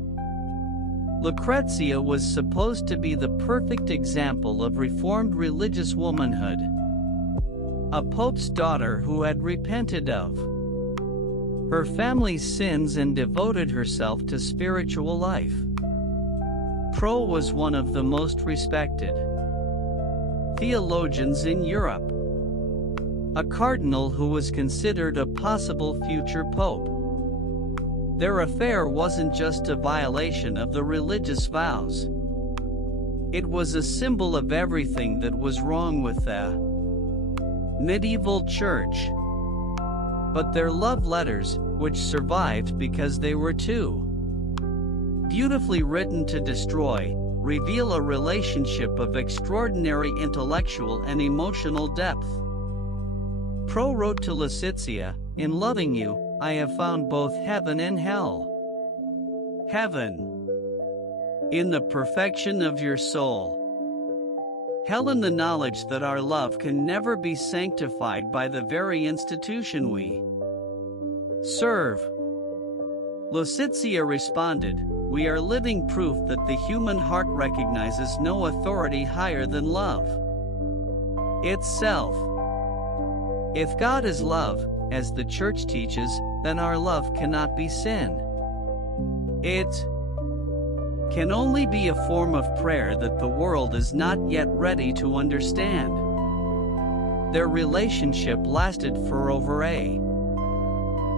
Lucrezia was supposed to be the perfect example of reformed religious womanhood, a pope's daughter who had repented of her family's sins and devoted herself to spiritual life. Pro was one of the most respected theologians in Europe, a cardinal who was considered a possible future pope. Their affair wasn't just a violation of the religious vows. It was a symbol of everything that was wrong with the medieval church. But their love letters, which survived because they were too beautifully written to destroy, reveal a relationship of extraordinary intellectual and emotional depth. Pro wrote to Lucitia, "In loving you, I have found both heaven and hell. Heaven, in the perfection of your soul. Hell in the knowledge that our love can never be sanctified by the very institution we serve." Lucitia responded, "We are living proof that the human heart recognizes no authority higher than love itself. If God is love, as the Church teaches, then our love cannot be sin. It can only be a form of prayer that the world is not yet ready to understand." Their relationship lasted for over a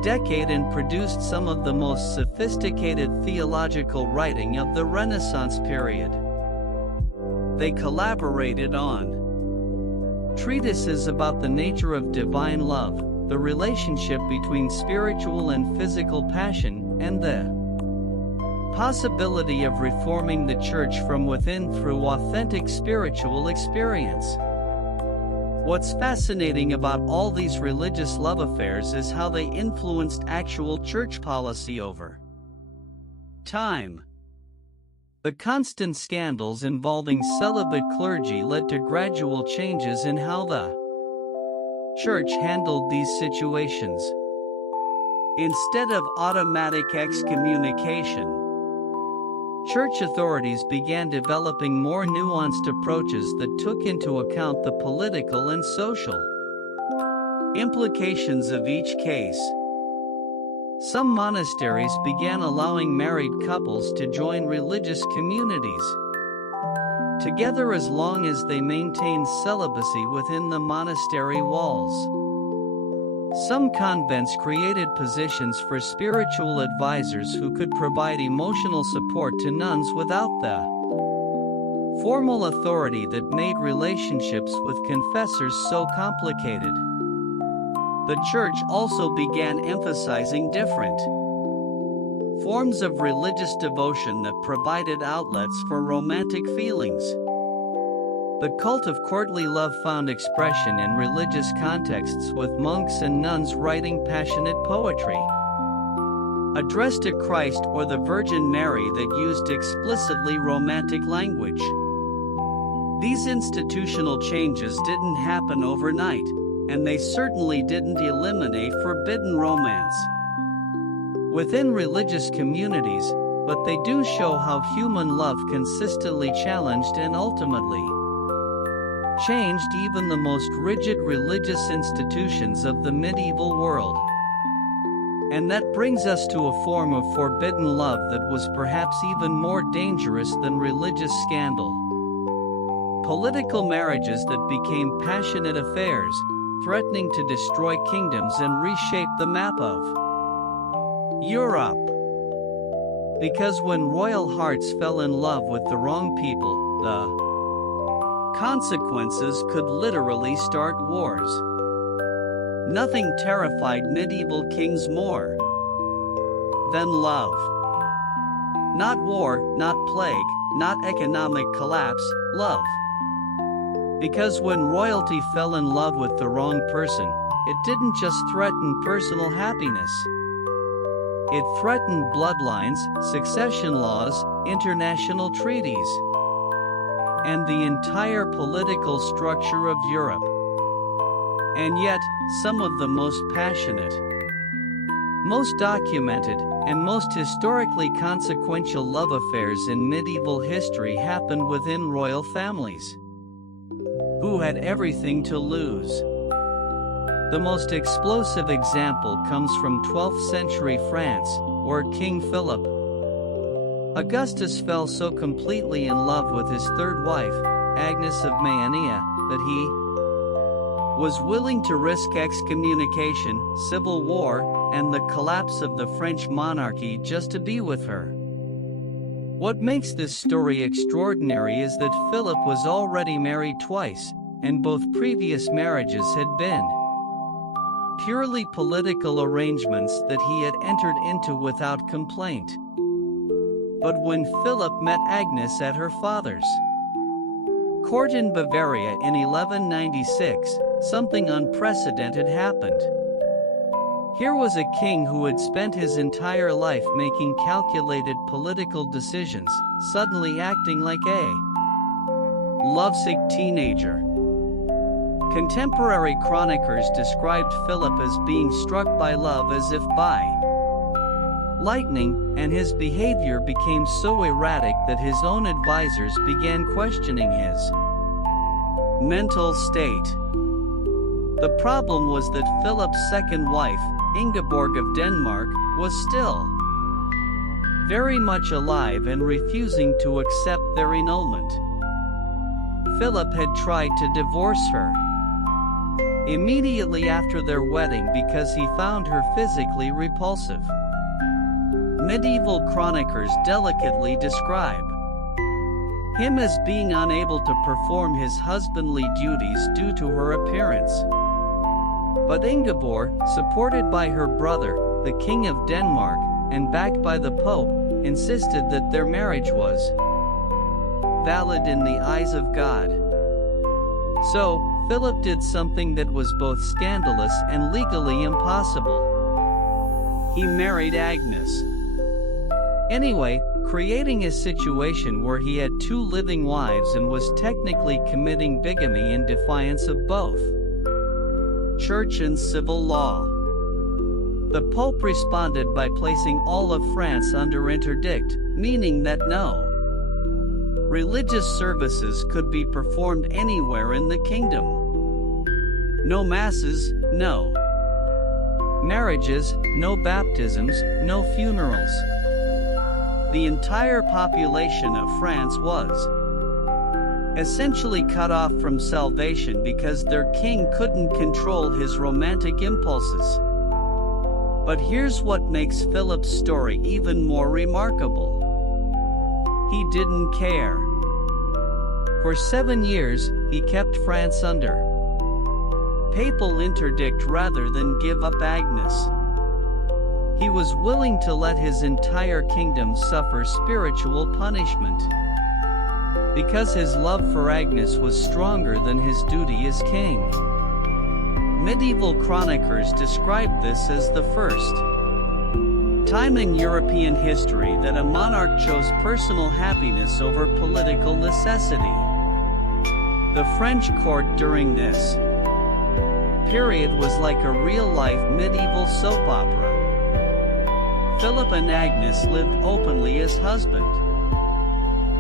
decade and produced some of the most sophisticated theological writing of the Renaissance period. They collaborated on treatises about the nature of divine love, the relationship between spiritual and physical passion, and the possibility of reforming the church from within through authentic spiritual experience. What's fascinating about all these religious love affairs is how they influenced actual church policy over time. The constant scandals involving celibate clergy led to gradual changes in how the church handled these situations. Instead of automatic excommunication, church authorities began developing more nuanced approaches that took into account the political and social implications of each case. Some monasteries began allowing married couples to join religious communities together as long as they maintained celibacy within the monastery walls. Some convents created positions for spiritual advisors who could provide emotional support to nuns without the formal authority that made relationships with confessors so complicated. The church also began emphasizing different forms of religious devotion that provided outlets for romantic feelings. The cult of courtly love found expression in religious contexts, with monks and nuns writing passionate poetry addressed to Christ or the Virgin Mary that used explicitly romantic language. These institutional changes didn't happen overnight, and they certainly didn't eliminate forbidden romance within religious communities, but they do show how human love consistently challenged and ultimately changed even the most rigid religious institutions of the medieval world. And that brings us to a form of forbidden love that was perhaps even more dangerous than religious scandal. Political marriages that became passionate affairs, threatening to destroy kingdoms and reshape the map of Europe. Because when royal hearts fell in love with the wrong people, the consequences could literally start wars. Nothing terrified medieval kings more than love. Not war, not plague, not economic collapse, love. Because when royalty fell in love with the wrong person, it didn't just threaten personal happiness. It threatened bloodlines, succession laws, international treaties, and the entire political structure of Europe. And yet, some of the most passionate, most documented, and most historically consequential love affairs in medieval history happened within royal families who had everything to lose. The most explosive example comes from 12th century France, where King Philip Augustus fell so completely in love with his third wife, Agnes of Mayenia, that he was willing to risk excommunication, civil war, and the collapse of the French monarchy just to be with her. What makes this story extraordinary is that Philip was already married twice, and both previous marriages had been purely political arrangements that he had entered into without complaint. But when Philip met Agnes at her father's court in Bavaria in 1196, something unprecedented happened. Here was a king who had spent his entire life making calculated political decisions, suddenly acting like a lovesick teenager. Contemporary chroniclers described Philip as being struck by love as if by lightning, and his behavior became so erratic that his own advisors began questioning his mental state. The problem was that Philip's second wife, Ingeborg of Denmark, was still very much alive and refusing to accept their annulment. Philip had tried to divorce her immediately after their wedding because he found her physically repulsive. Medieval chroniclers delicately describe him as being unable to perform his husbandly duties due to her appearance. But Ingeborg, supported by her brother, the King of Denmark, and backed by the Pope, insisted that their marriage was valid in the eyes of God. So, Philip did something that was both scandalous and legally impossible. He married Agnes. Anyway, creating a situation where he had 2 living wives and was technically committing bigamy in defiance of both church and civil law. The Pope responded by placing all of France under interdict, meaning that no religious services could be performed anywhere in the kingdom. No masses, no marriages, no baptisms, no funerals. The entire population of France was essentially cut off from salvation because their king couldn't control his romantic impulses. But here's what makes Philip's story even more remarkable. He didn't care. For 7 years, he kept France under papal interdict rather than give up Agnes. He was willing to let his entire kingdom suffer spiritual punishment, because his love for Agnes was stronger than his duty as king. Medieval chroniclers described this as the first time in European history that a monarch chose personal happiness over political necessity. The French court during this period was like a real-life medieval soap opera. Philip and Agnes lived openly as husband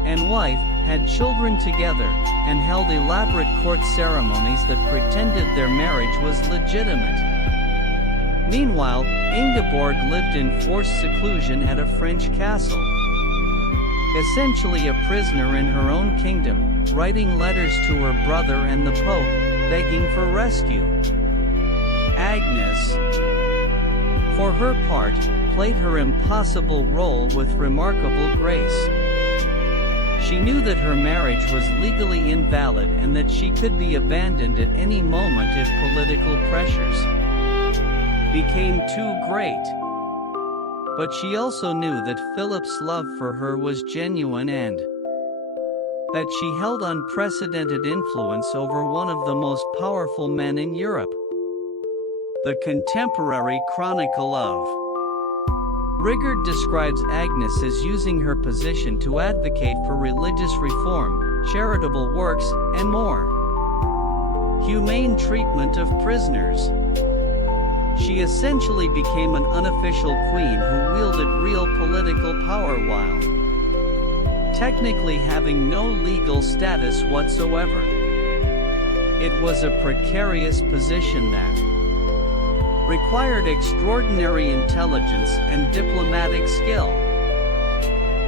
and wife, had children together, and held elaborate court ceremonies that pretended their marriage was legitimate. Meanwhile, Ingeborg lived in forced seclusion at a French castle, essentially a prisoner in her own kingdom, writing letters to her brother and the Pope, begging for rescue. Agnes, for her part, played her impossible role with remarkable grace. She knew that her marriage was legally invalid and that she could be abandoned at any moment if political pressures became too great. But she also knew that Philip's love for her was genuine and that she held unprecedented influence over one of the most powerful men in Europe. The Contemporary Chronicle of Rigord describes Agnes as using her position to advocate for religious reform, charitable works, and more humane treatment of prisoners. She essentially became an unofficial queen who wielded real political power while technically having no legal status whatsoever. It was a precarious position that required extraordinary intelligence and diplomatic skill.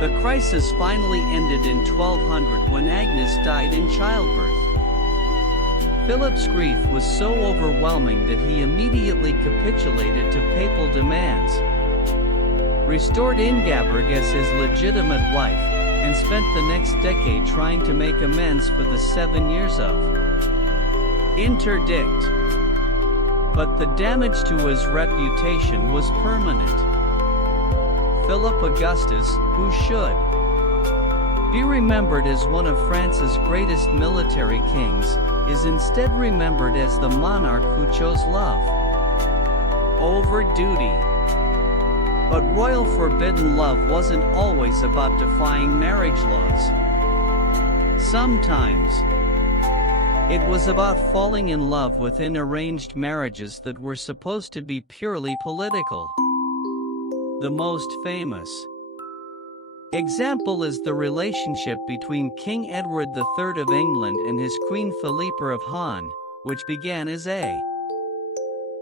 The crisis finally ended in 1200 when Agnes died in childbirth. Philip's grief was so overwhelming that he immediately capitulated to papal demands, restored Ingeborg as his legitimate wife, and spent the next decade trying to make amends for the 7 years of interdict. But the damage to his reputation was permanent. Philip Augustus, who should be remembered as one of France's greatest military kings, is instead remembered as the monarch who chose love over duty. But royal forbidden love wasn't always about defying marriage laws. Sometimes it was about falling in love within arranged marriages that were supposed to be purely political. The most famous example is the relationship between King Edward III of England and his Queen Philippa of Han, which began as a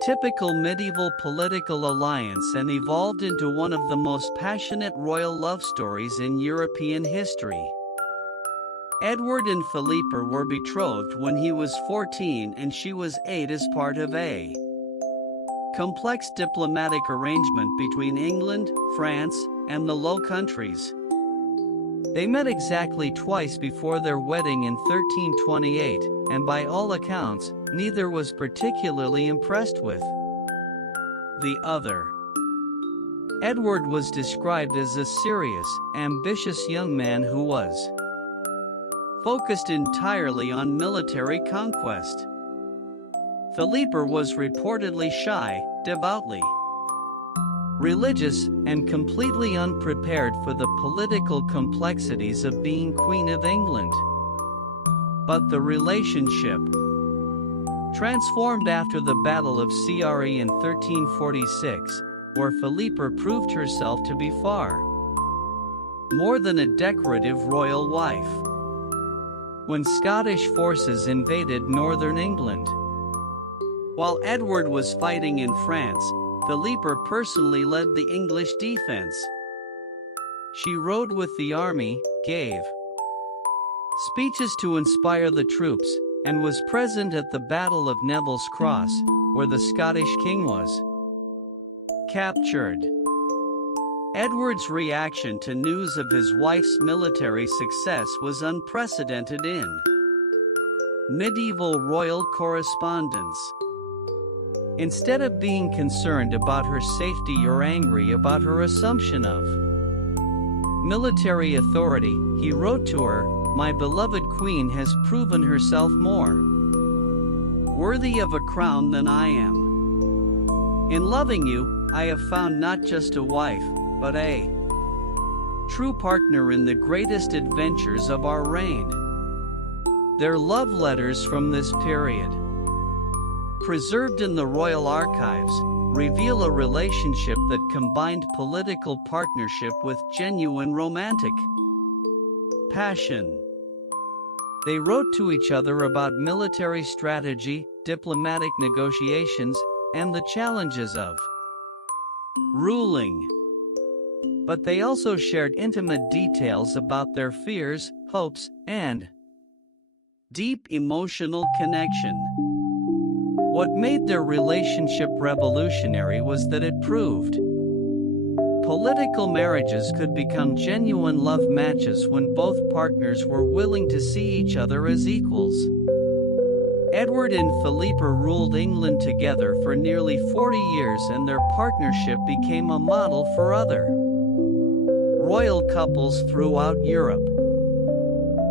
typical medieval political alliance and evolved into one of the most passionate royal love stories in European history. Edward and Philippa were betrothed when he was 14 and she was 8 as part of a complex diplomatic arrangement between England, France, and the Low Countries. They met exactly twice before their wedding in 1328, and by all accounts, neither was particularly impressed with the other. Edward was described as a serious, ambitious young man who was focused entirely on military conquest. Philippa was reportedly shy, devoutly religious, and completely unprepared for the political complexities of being Queen of England. But the relationship transformed after the Battle of Cre in 1346, where Philippa proved herself to be far more than a decorative royal wife. When Scottish forces invaded northern England, while Edward was fighting in France, Philippa personally led the English defense. She rode with the army, gave speeches to inspire the troops, and was present at the Battle of Neville's Cross, where the Scottish king was captured. Edward's reaction to news of his wife's military success was unprecedented in medieval royal correspondence. Instead of being concerned about her safety or angry about her assumption of military authority, he wrote to her, "My beloved queen has proven herself more worthy of a crown than I am. In loving you, I have found not just a wife, but a true partner in the greatest adventures of our reign." Their love letters from this period, preserved in the royal archives, reveal a relationship that combined political partnership with genuine romantic passion. They wrote to each other about military strategy, diplomatic negotiations, and the challenges of ruling. But they also shared intimate details about their fears, hopes, and deep emotional connection. What made their relationship revolutionary was that it proved political marriages could become genuine love matches when both partners were willing to see each other as equals. Edward and Philippa ruled England together for nearly 40 years, and their partnership became a model for other royal couples throughout Europe.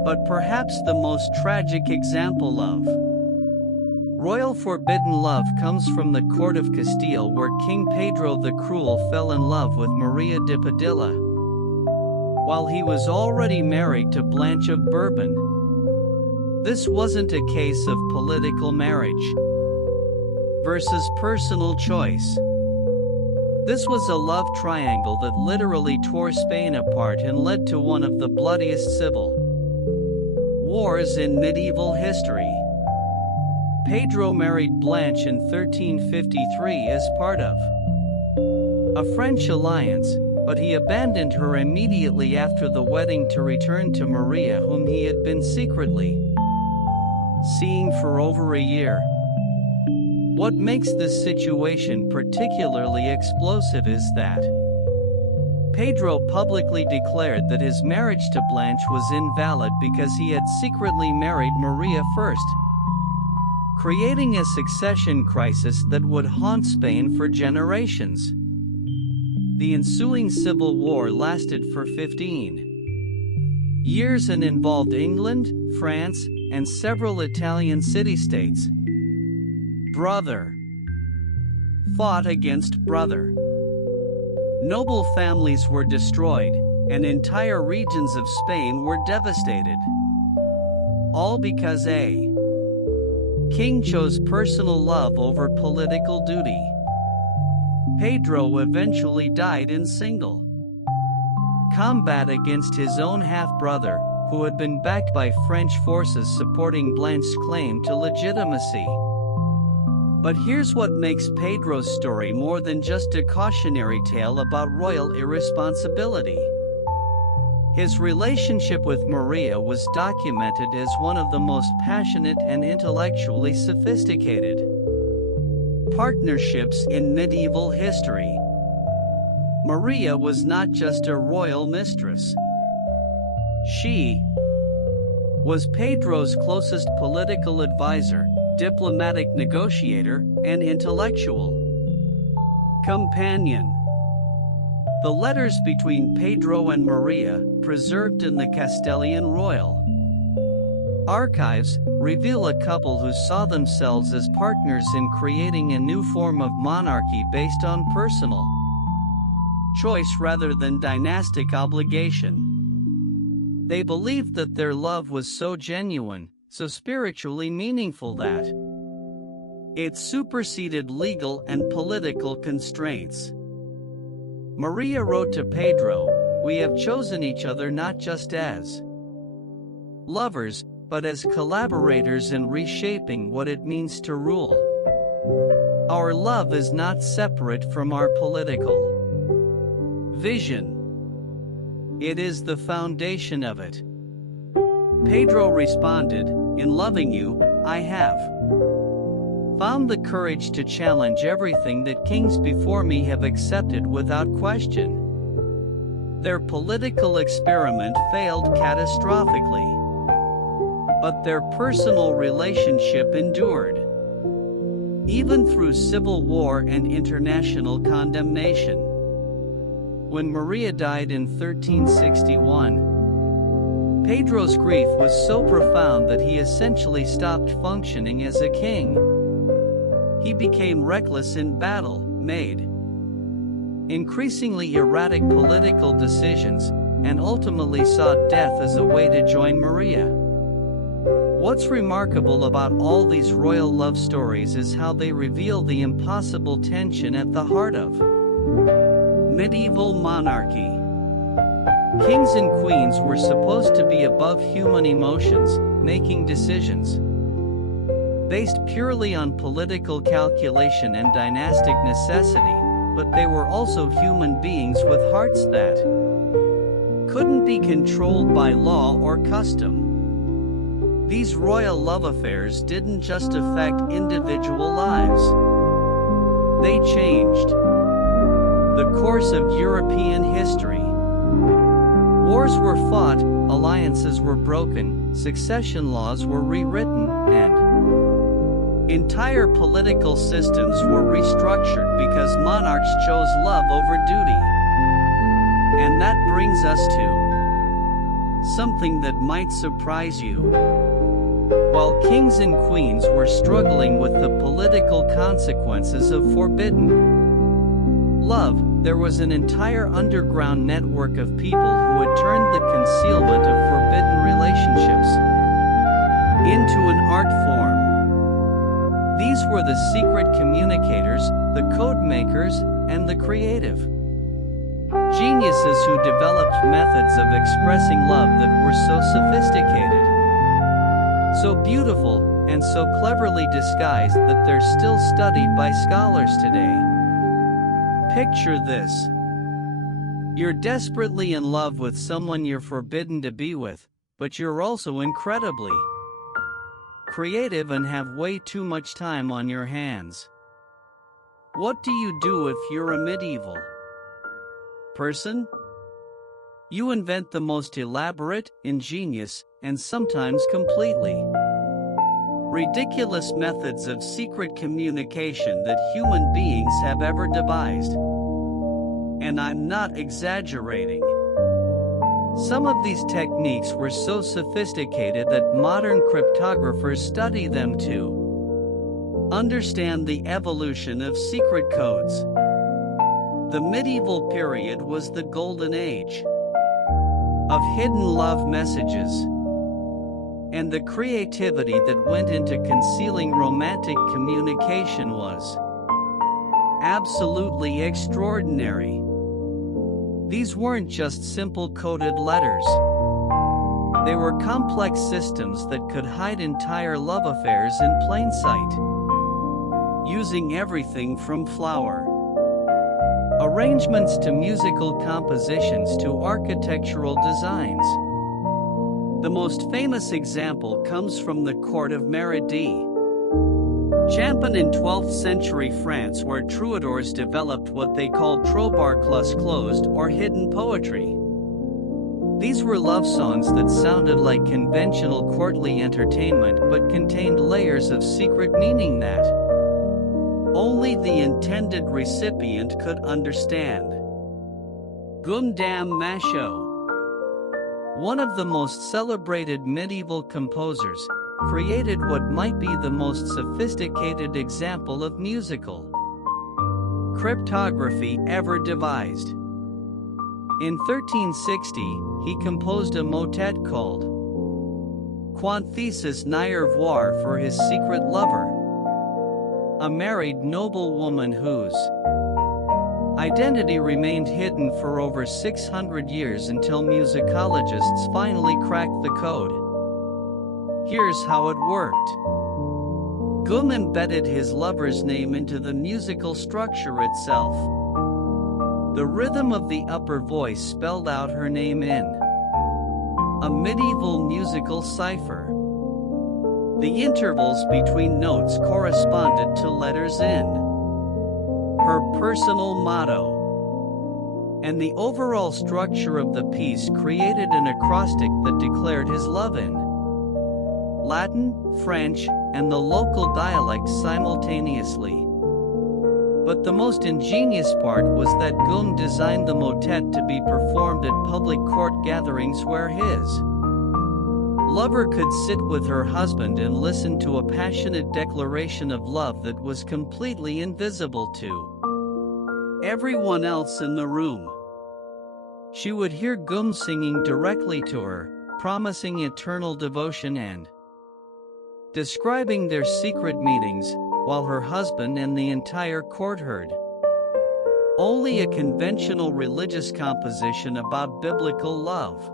But perhaps the most tragic example of royal forbidden love comes from the court of Castile, where King Pedro the Cruel fell in love with Maria de Padilla while he was already married to Blanche of Bourbon. This wasn't a case of political marriage versus personal choice. This was a love triangle that literally tore Spain apart and led to one of the bloodiest civil wars in medieval history. Pedro married Blanche in 1353 as part of a French alliance, but he abandoned her immediately after the wedding to return to Maria, whom he had been secretly seeing for over a year. What makes this situation particularly explosive is that Pedro publicly declared that his marriage to Blanche was invalid because he had secretly married Maria first, creating a succession crisis that would haunt Spain for generations. The ensuing civil war lasted for 15 years and involved England, France, and several Italian city-states. Brother fought against brother. Noble families were destroyed, and entire regions of Spain were devastated. All because a king chose personal love over political duty. Pedro eventually died in single combat against his own half-brother, who had been backed by French forces supporting Blanche's claim to legitimacy. But here's what makes Pedro's story more than just a cautionary tale about royal irresponsibility. His relationship with Maria was documented as one of the most passionate and intellectually sophisticated partnerships in medieval history. Maria was not just a royal mistress. She was Pedro's closest political advisor, diplomatic negotiator, and intellectual companion. The letters between Pedro and Maria, preserved in the Castilian Royal Archives, reveal a couple who saw themselves as partners in creating a new form of monarchy based on personal choice rather than dynastic obligation. They believed that their love was so genuine, so spiritually meaningful that it superseded legal and political constraints. Maria wrote to Pedro, "We have chosen each other not just as lovers, but as collaborators in reshaping what it means to rule. Our love is not separate from our political vision. It is the foundation of it." Pedro responded, "In loving you, I have found the courage to challenge everything that kings before me have accepted without question." Their political experiment failed catastrophically, but their personal relationship endured, even through civil war and international condemnation. When Maria died in 1361, Pedro's grief was so profound that he essentially stopped functioning as a king. He became reckless in battle, made increasingly erratic political decisions, and ultimately sought death as a way to join Maria. What's remarkable about all these royal love stories is how they reveal the impossible tension at the heart of medieval monarchy. Kings and queens were supposed to be above human emotions, making decisions based purely on political calculation and dynastic necessity, but they were also human beings with hearts that couldn't be controlled by law or custom. These royal love affairs didn't just affect individual lives. They changed the course of European history. Wars were fought, alliances were broken, succession laws were rewritten, and entire political systems were restructured because monarchs chose love over duty. And that brings us to something that might surprise you. While kings and queens were struggling with the political consequences of forbidden love, there was an entire underground network of people who had turned the concealment of forbidden relationships into an art form. These were the secret communicators, the code makers, and the creative geniuses who developed methods of expressing love that were so sophisticated, so beautiful, and so cleverly disguised that they're still studied by scholars today. Picture this. You're desperately in love with someone you're forbidden to be with, but you're also incredibly creative and have way too much time on your hands. What do you do if you're a medieval person? You invent the most elaborate, ingenious, and sometimes completely ridiculous methods of secret communication that human beings have ever devised. And I'm not exaggerating. Some of these techniques were so sophisticated that modern cryptographers study them to understand the evolution of secret codes. The medieval period was the golden age of hidden love messages, and the creativity that went into concealing romantic communication was absolutely extraordinary. These weren't just simple coded letters. They were complex systems that could hide entire love affairs in plain sight, using everything from flower arrangements to musical compositions to architectural designs. The most famous example comes from the court of Meridi, Champin in 12th century France, where troubadours developed what they called trobarclus closed or hidden poetry. These were love songs that sounded like conventional courtly entertainment but contained layers of secret meaning that only the intended recipient could understand. Gundam Masho. One of the most celebrated medieval composers, created what might be the most sophisticated example of musical cryptography ever devised. In 1360, he composed a motet called Quanthesis Niervoir for his secret lover, a married noblewoman whose identity remained hidden for over 600 years until musicologists finally cracked the code. Here's how it worked. Gum embedded his lover's name into the musical structure itself. The rhythm of the upper voice spelled out her name in a medieval musical cipher. The intervals between notes corresponded to letters in her personal motto. And the overall structure of the piece created an acrostic that declared his love in Latin, French, and the local dialects simultaneously. But the most ingenious part was that Gum designed the motet to be performed at public court gatherings where his lover could sit with her husband and listen to a passionate declaration of love that was completely invisible to everyone else in the room. She would hear Gum singing directly to her, promising eternal devotion and describing their secret meetings, while her husband and the entire court heard only a conventional religious composition about biblical love.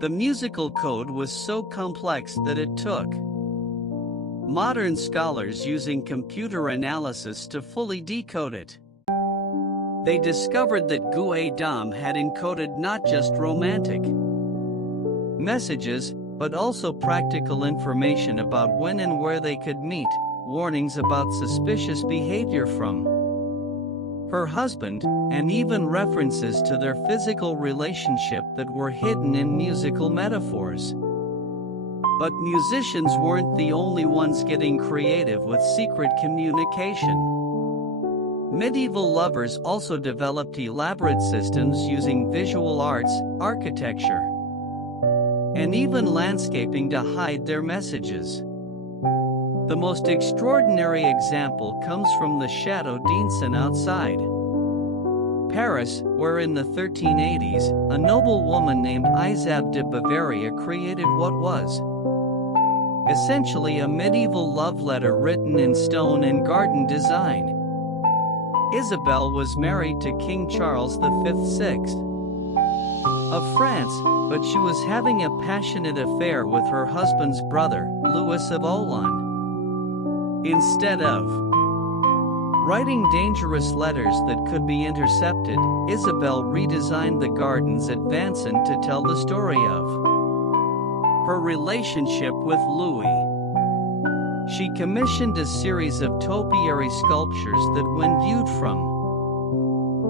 The musical code was so complex that it took modern scholars using computer analysis to fully decode it. They discovered that Gu-Dam had encoded not just romantic messages, but also practical information about when and where they could meet, warnings about suspicious behavior from her husband, and even references to their physical relationship that were hidden in musical metaphors. But musicians weren't the only ones getting creative with secret communication. Medieval lovers also developed elaborate systems using visual arts, architecture, and even landscaping to hide their messages. The most extraordinary example comes from the Chateau d'Inson outside Paris, where in the 1380s, a noblewoman named Isabelle de Bavaria created what was essentially a medieval love letter written in stone and garden design. Isabelle was married to King Charles V of France, but she was having a passionate affair with her husband's brother, Louis of Orleans. Instead of writing dangerous letters that could be intercepted, Isabelle redesigned the gardens at Vincennes to tell the story of her relationship with Louis. She commissioned a series of topiary sculptures that, when viewed from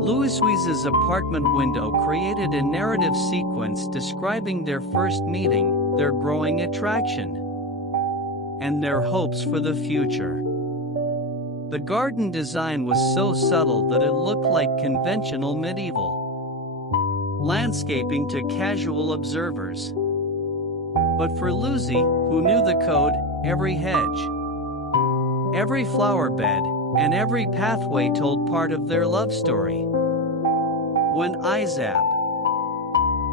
Louis's apartment window, created a narrative sequence describing their first meeting, their growing attraction, and their hopes for the future. The garden design was so subtle that it looked like conventional medieval landscaping to casual observers. But for Lucy, who knew the code, every hedge, every flower bed, and every pathway told part of their love story. When Isabelle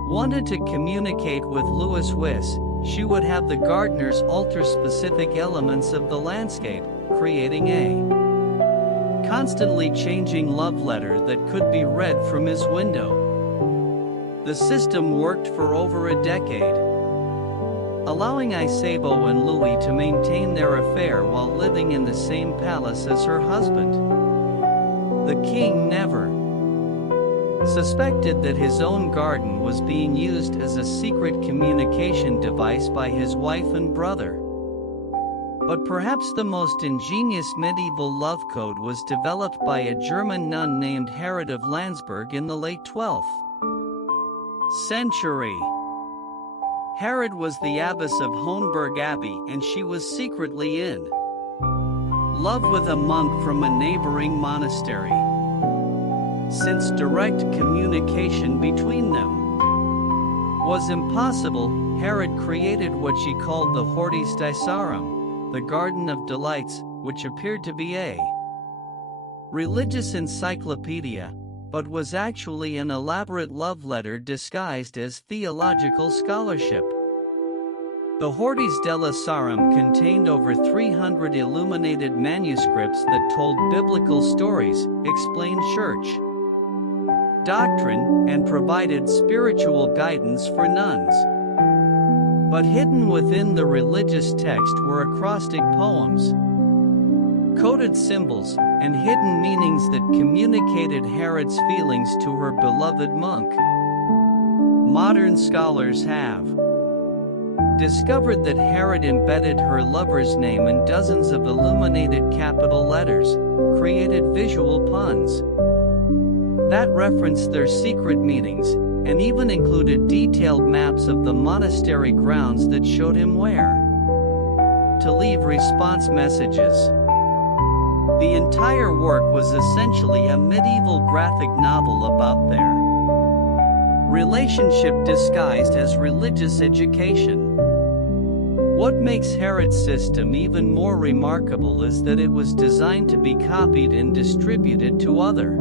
wanted to communicate with Louis Wiss, she would have the gardeners alter specific elements of the landscape, creating a constantly changing love letter that could be read from his window. The system worked for over a decade, allowing Isabeau and Louis to maintain their affair while living in the same palace as her husband. The king never suspected that his own garden was being used as a secret communication device by his wife and brother. But perhaps the most ingenious medieval love code was developed by a German nun named Harriet of Landsberg in the late 12th century. Harriet was the abbess of Hohenberg Abbey, and she was secretly in love with a monk from a neighboring monastery. since direct communication between them was impossible. Herod created what she called the Hortus Dicarum, the Garden of Delights, which appeared to be a religious encyclopedia, but was actually an elaborate love letter disguised as theological scholarship. The Hortus Dicarum contained over 300 illuminated manuscripts that told biblical stories, explained church doctrine, and provided spiritual guidance for nuns. But hidden within the religious text were acrostic poems, coded symbols, and hidden meanings that communicated Herod's feelings to her beloved monk. Modern scholars have discovered that Herod embedded her lover's name in dozens of illuminated capital letters, created visual puns that referenced their secret meetings, and even included detailed maps of the monastery grounds that showed him where to leave response messages. The entire work was essentially a medieval graphic novel about their relationship disguised as religious education. What makes Herod's system even more remarkable is that it was designed to be copied and distributed to other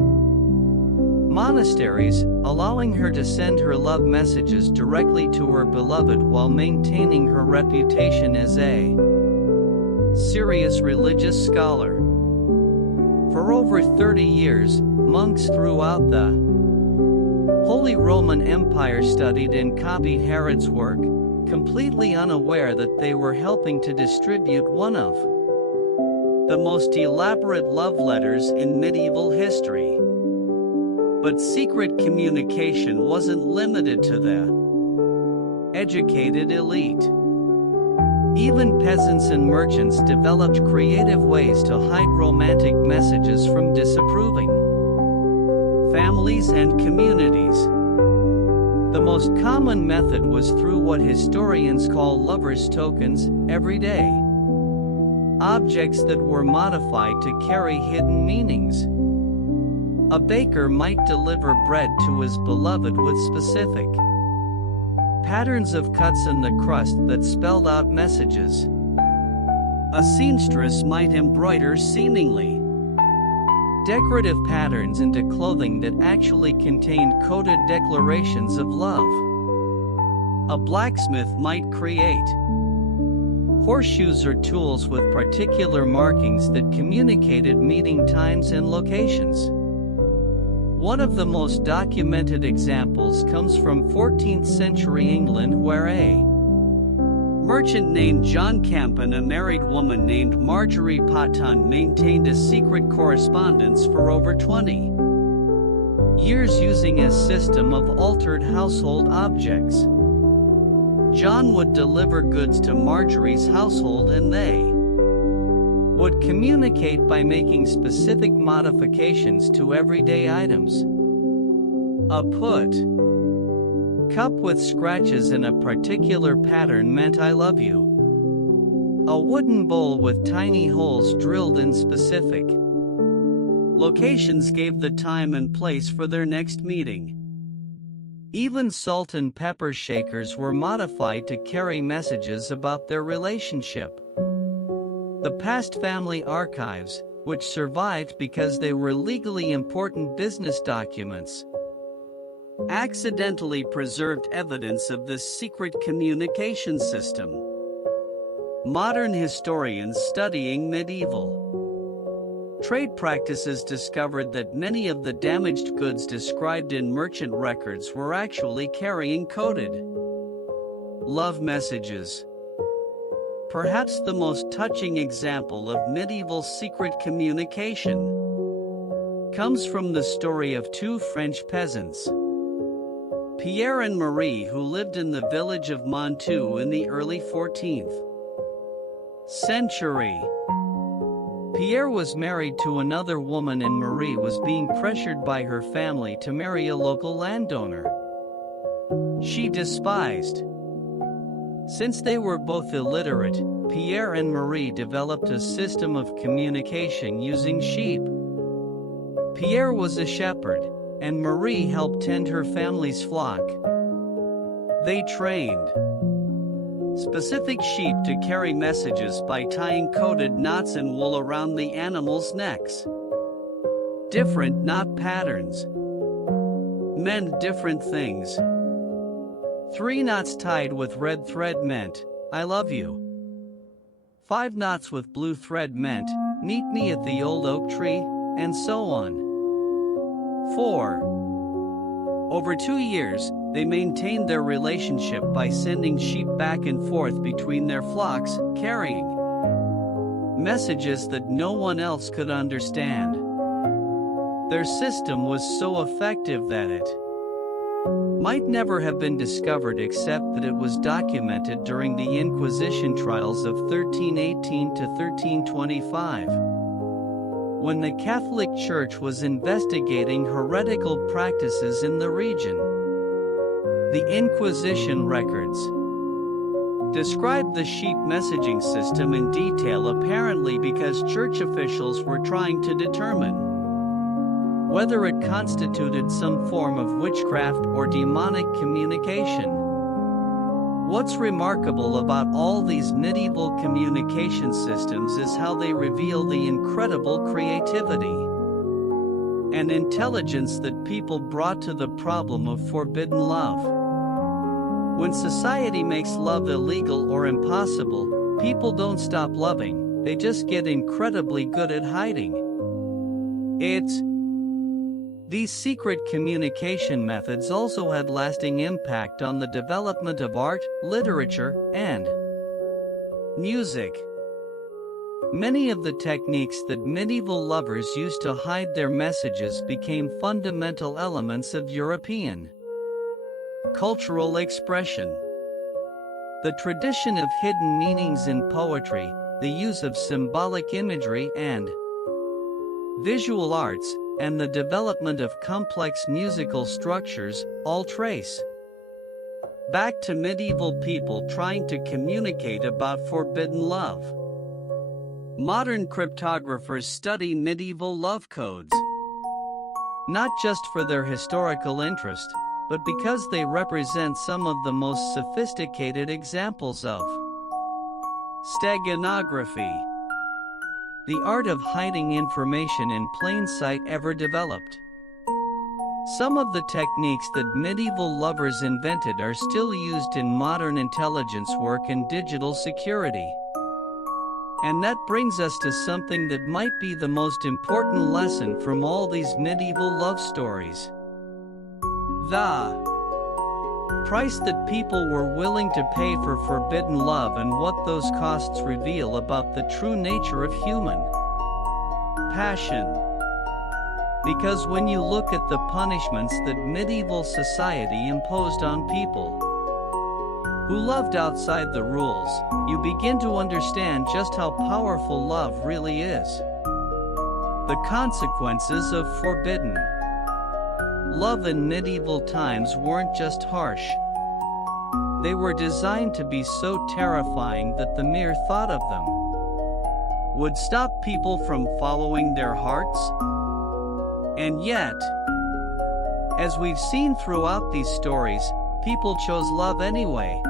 monasteries, allowing her to send her love messages directly to her beloved while maintaining her reputation as a serious religious scholar. For over 30 years, monks throughout the Holy Roman Empire studied and copied Herod's work, completely unaware that they were helping to distribute one of the most elaborate love letters in medieval history. But secret communication wasn't limited to the educated elite. Even peasants and merchants developed creative ways to hide romantic messages from disapproving families and communities. The most common method was through what historians call lovers' tokens, everyday objects that were modified to carry hidden meanings. A baker might deliver bread to his beloved with specific patterns of cuts in the crust that spelled out messages. A seamstress might embroider seemingly decorative patterns into clothing that actually contained coded declarations of love. A blacksmith might create horseshoes or tools with particular markings that communicated meeting times and locations. One of the most documented examples comes from 14th century England, where a merchant named John Kemp and a married woman named Marjorie Potton maintained a secret correspondence for over 20 years using a system of altered household objects. John would deliver goods to Marjorie's household and they would communicate by making specific modifications to everyday items. A cup with scratches in a particular pattern meant "I love you." A wooden bowl with tiny holes drilled in specific locations gave the time and place for their next meeting. Even salt and pepper shakers were modified to carry messages about their relationship. The past family archives, which survived because they were legally important business documents, accidentally preserved evidence of this secret communication system. Modern historians studying medieval trade practices discovered that many of the damaged goods described in merchant records were actually carrying coded love messages. Perhaps the most touching example of medieval secret communication comes from the story of two French peasants, Pierre and Marie, who lived in the village of Montaut in the early 14th century. Pierre was married to another woman and Marie was being pressured by her family to marry a local landowner she despised. Since they were both illiterate, Pierre and Marie developed a system of communication using sheep. Pierre was a shepherd, and Marie helped tend her family's flock. They trained specific sheep to carry messages by tying coated knots and wool around the animals' necks. Different knot patterns meant different things. 3 knots tied with red thread meant, "I love you." 5 knots with blue thread meant, "Meet me at the old oak tree," and so on. 4. Over 2 years, they maintained their relationship by sending sheep back and forth between their flocks, carrying messages that no one else could understand. Their system was so effective that it might never have been discovered except that it was documented during the Inquisition trials of 1318 to 1325. When the Catholic Church was investigating heretical practices in the region. The Inquisition records described the sheep messaging system in detail, apparently because church officials were trying to determine whether it constituted some form of witchcraft or demonic communication. What's remarkable about all these medieval communication systems is how they reveal the incredible creativity and intelligence that people brought to the problem of forbidden love. When society makes love illegal or impossible, people don't stop loving, they just get incredibly good at hiding it. These secret communication methods also had lasting impact on the development of art, literature, and music. Many of the techniques that medieval lovers used to hide their messages became fundamental elements of European cultural expression. The tradition of hidden meanings in poetry, the use of symbolic imagery and visual arts, and the development of complex musical structures, all trace back to medieval people trying to communicate about forbidden love. Modern cryptographers study medieval love codes, not just for their historical interest, but because they represent some of the most sophisticated examples of steganography, the art of hiding information in plain sight ever developed. Some of the techniques that medieval lovers invented are still used in modern intelligence work and digital security. And that brings us to something that might be the most important lesson from all these medieval love stories. The price that people were willing to pay for forbidden love, and what those costs reveal about the true nature of human passion. Because when you look at the punishments that medieval society imposed on people who loved outside the rules, you begin to understand just how powerful love really is. The consequences of forbidden love in medieval times weren't just harsh. They were designed to be so terrifying that the mere thought of them would stop people from following their hearts. And yet, as we've seen throughout these stories, people chose love anyway.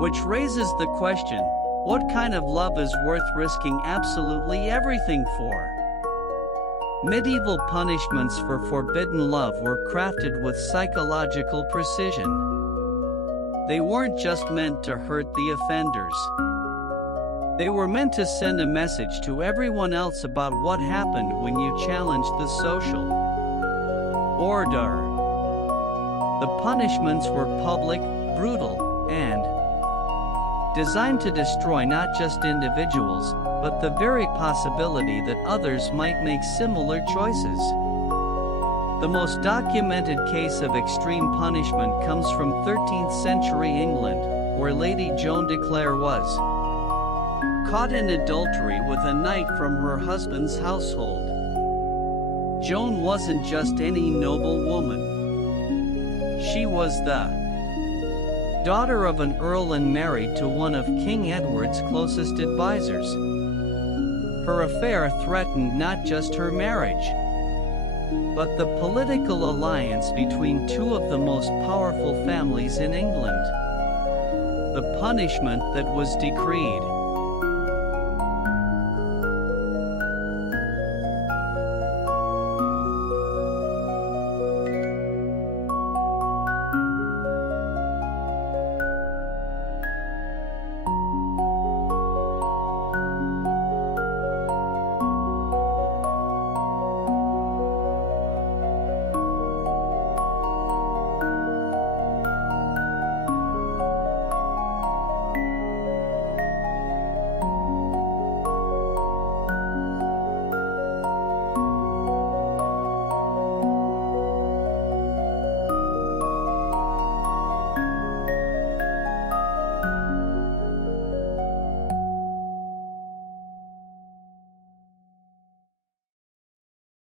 Which raises the question, what kind of love is worth risking absolutely everything for? Medieval punishments for forbidden love were crafted with psychological precision. They weren't just meant to hurt the offenders. They were meant to send a message to everyone else about what happened when you challenged the social order. The punishments were public, brutal, and designed to destroy not just individuals, but the very possibility that others might make similar choices. The most documented case of extreme punishment comes from 13th century England, where Lady Joan de Clare was caught in adultery with a knight from her husband's household. Joan wasn't just any noble woman. She was the daughter of an earl and married to one of King Edward's closest advisors. Her affair threatened not just her marriage, but the political alliance between two of the most powerful families in England. The punishment that was decreed.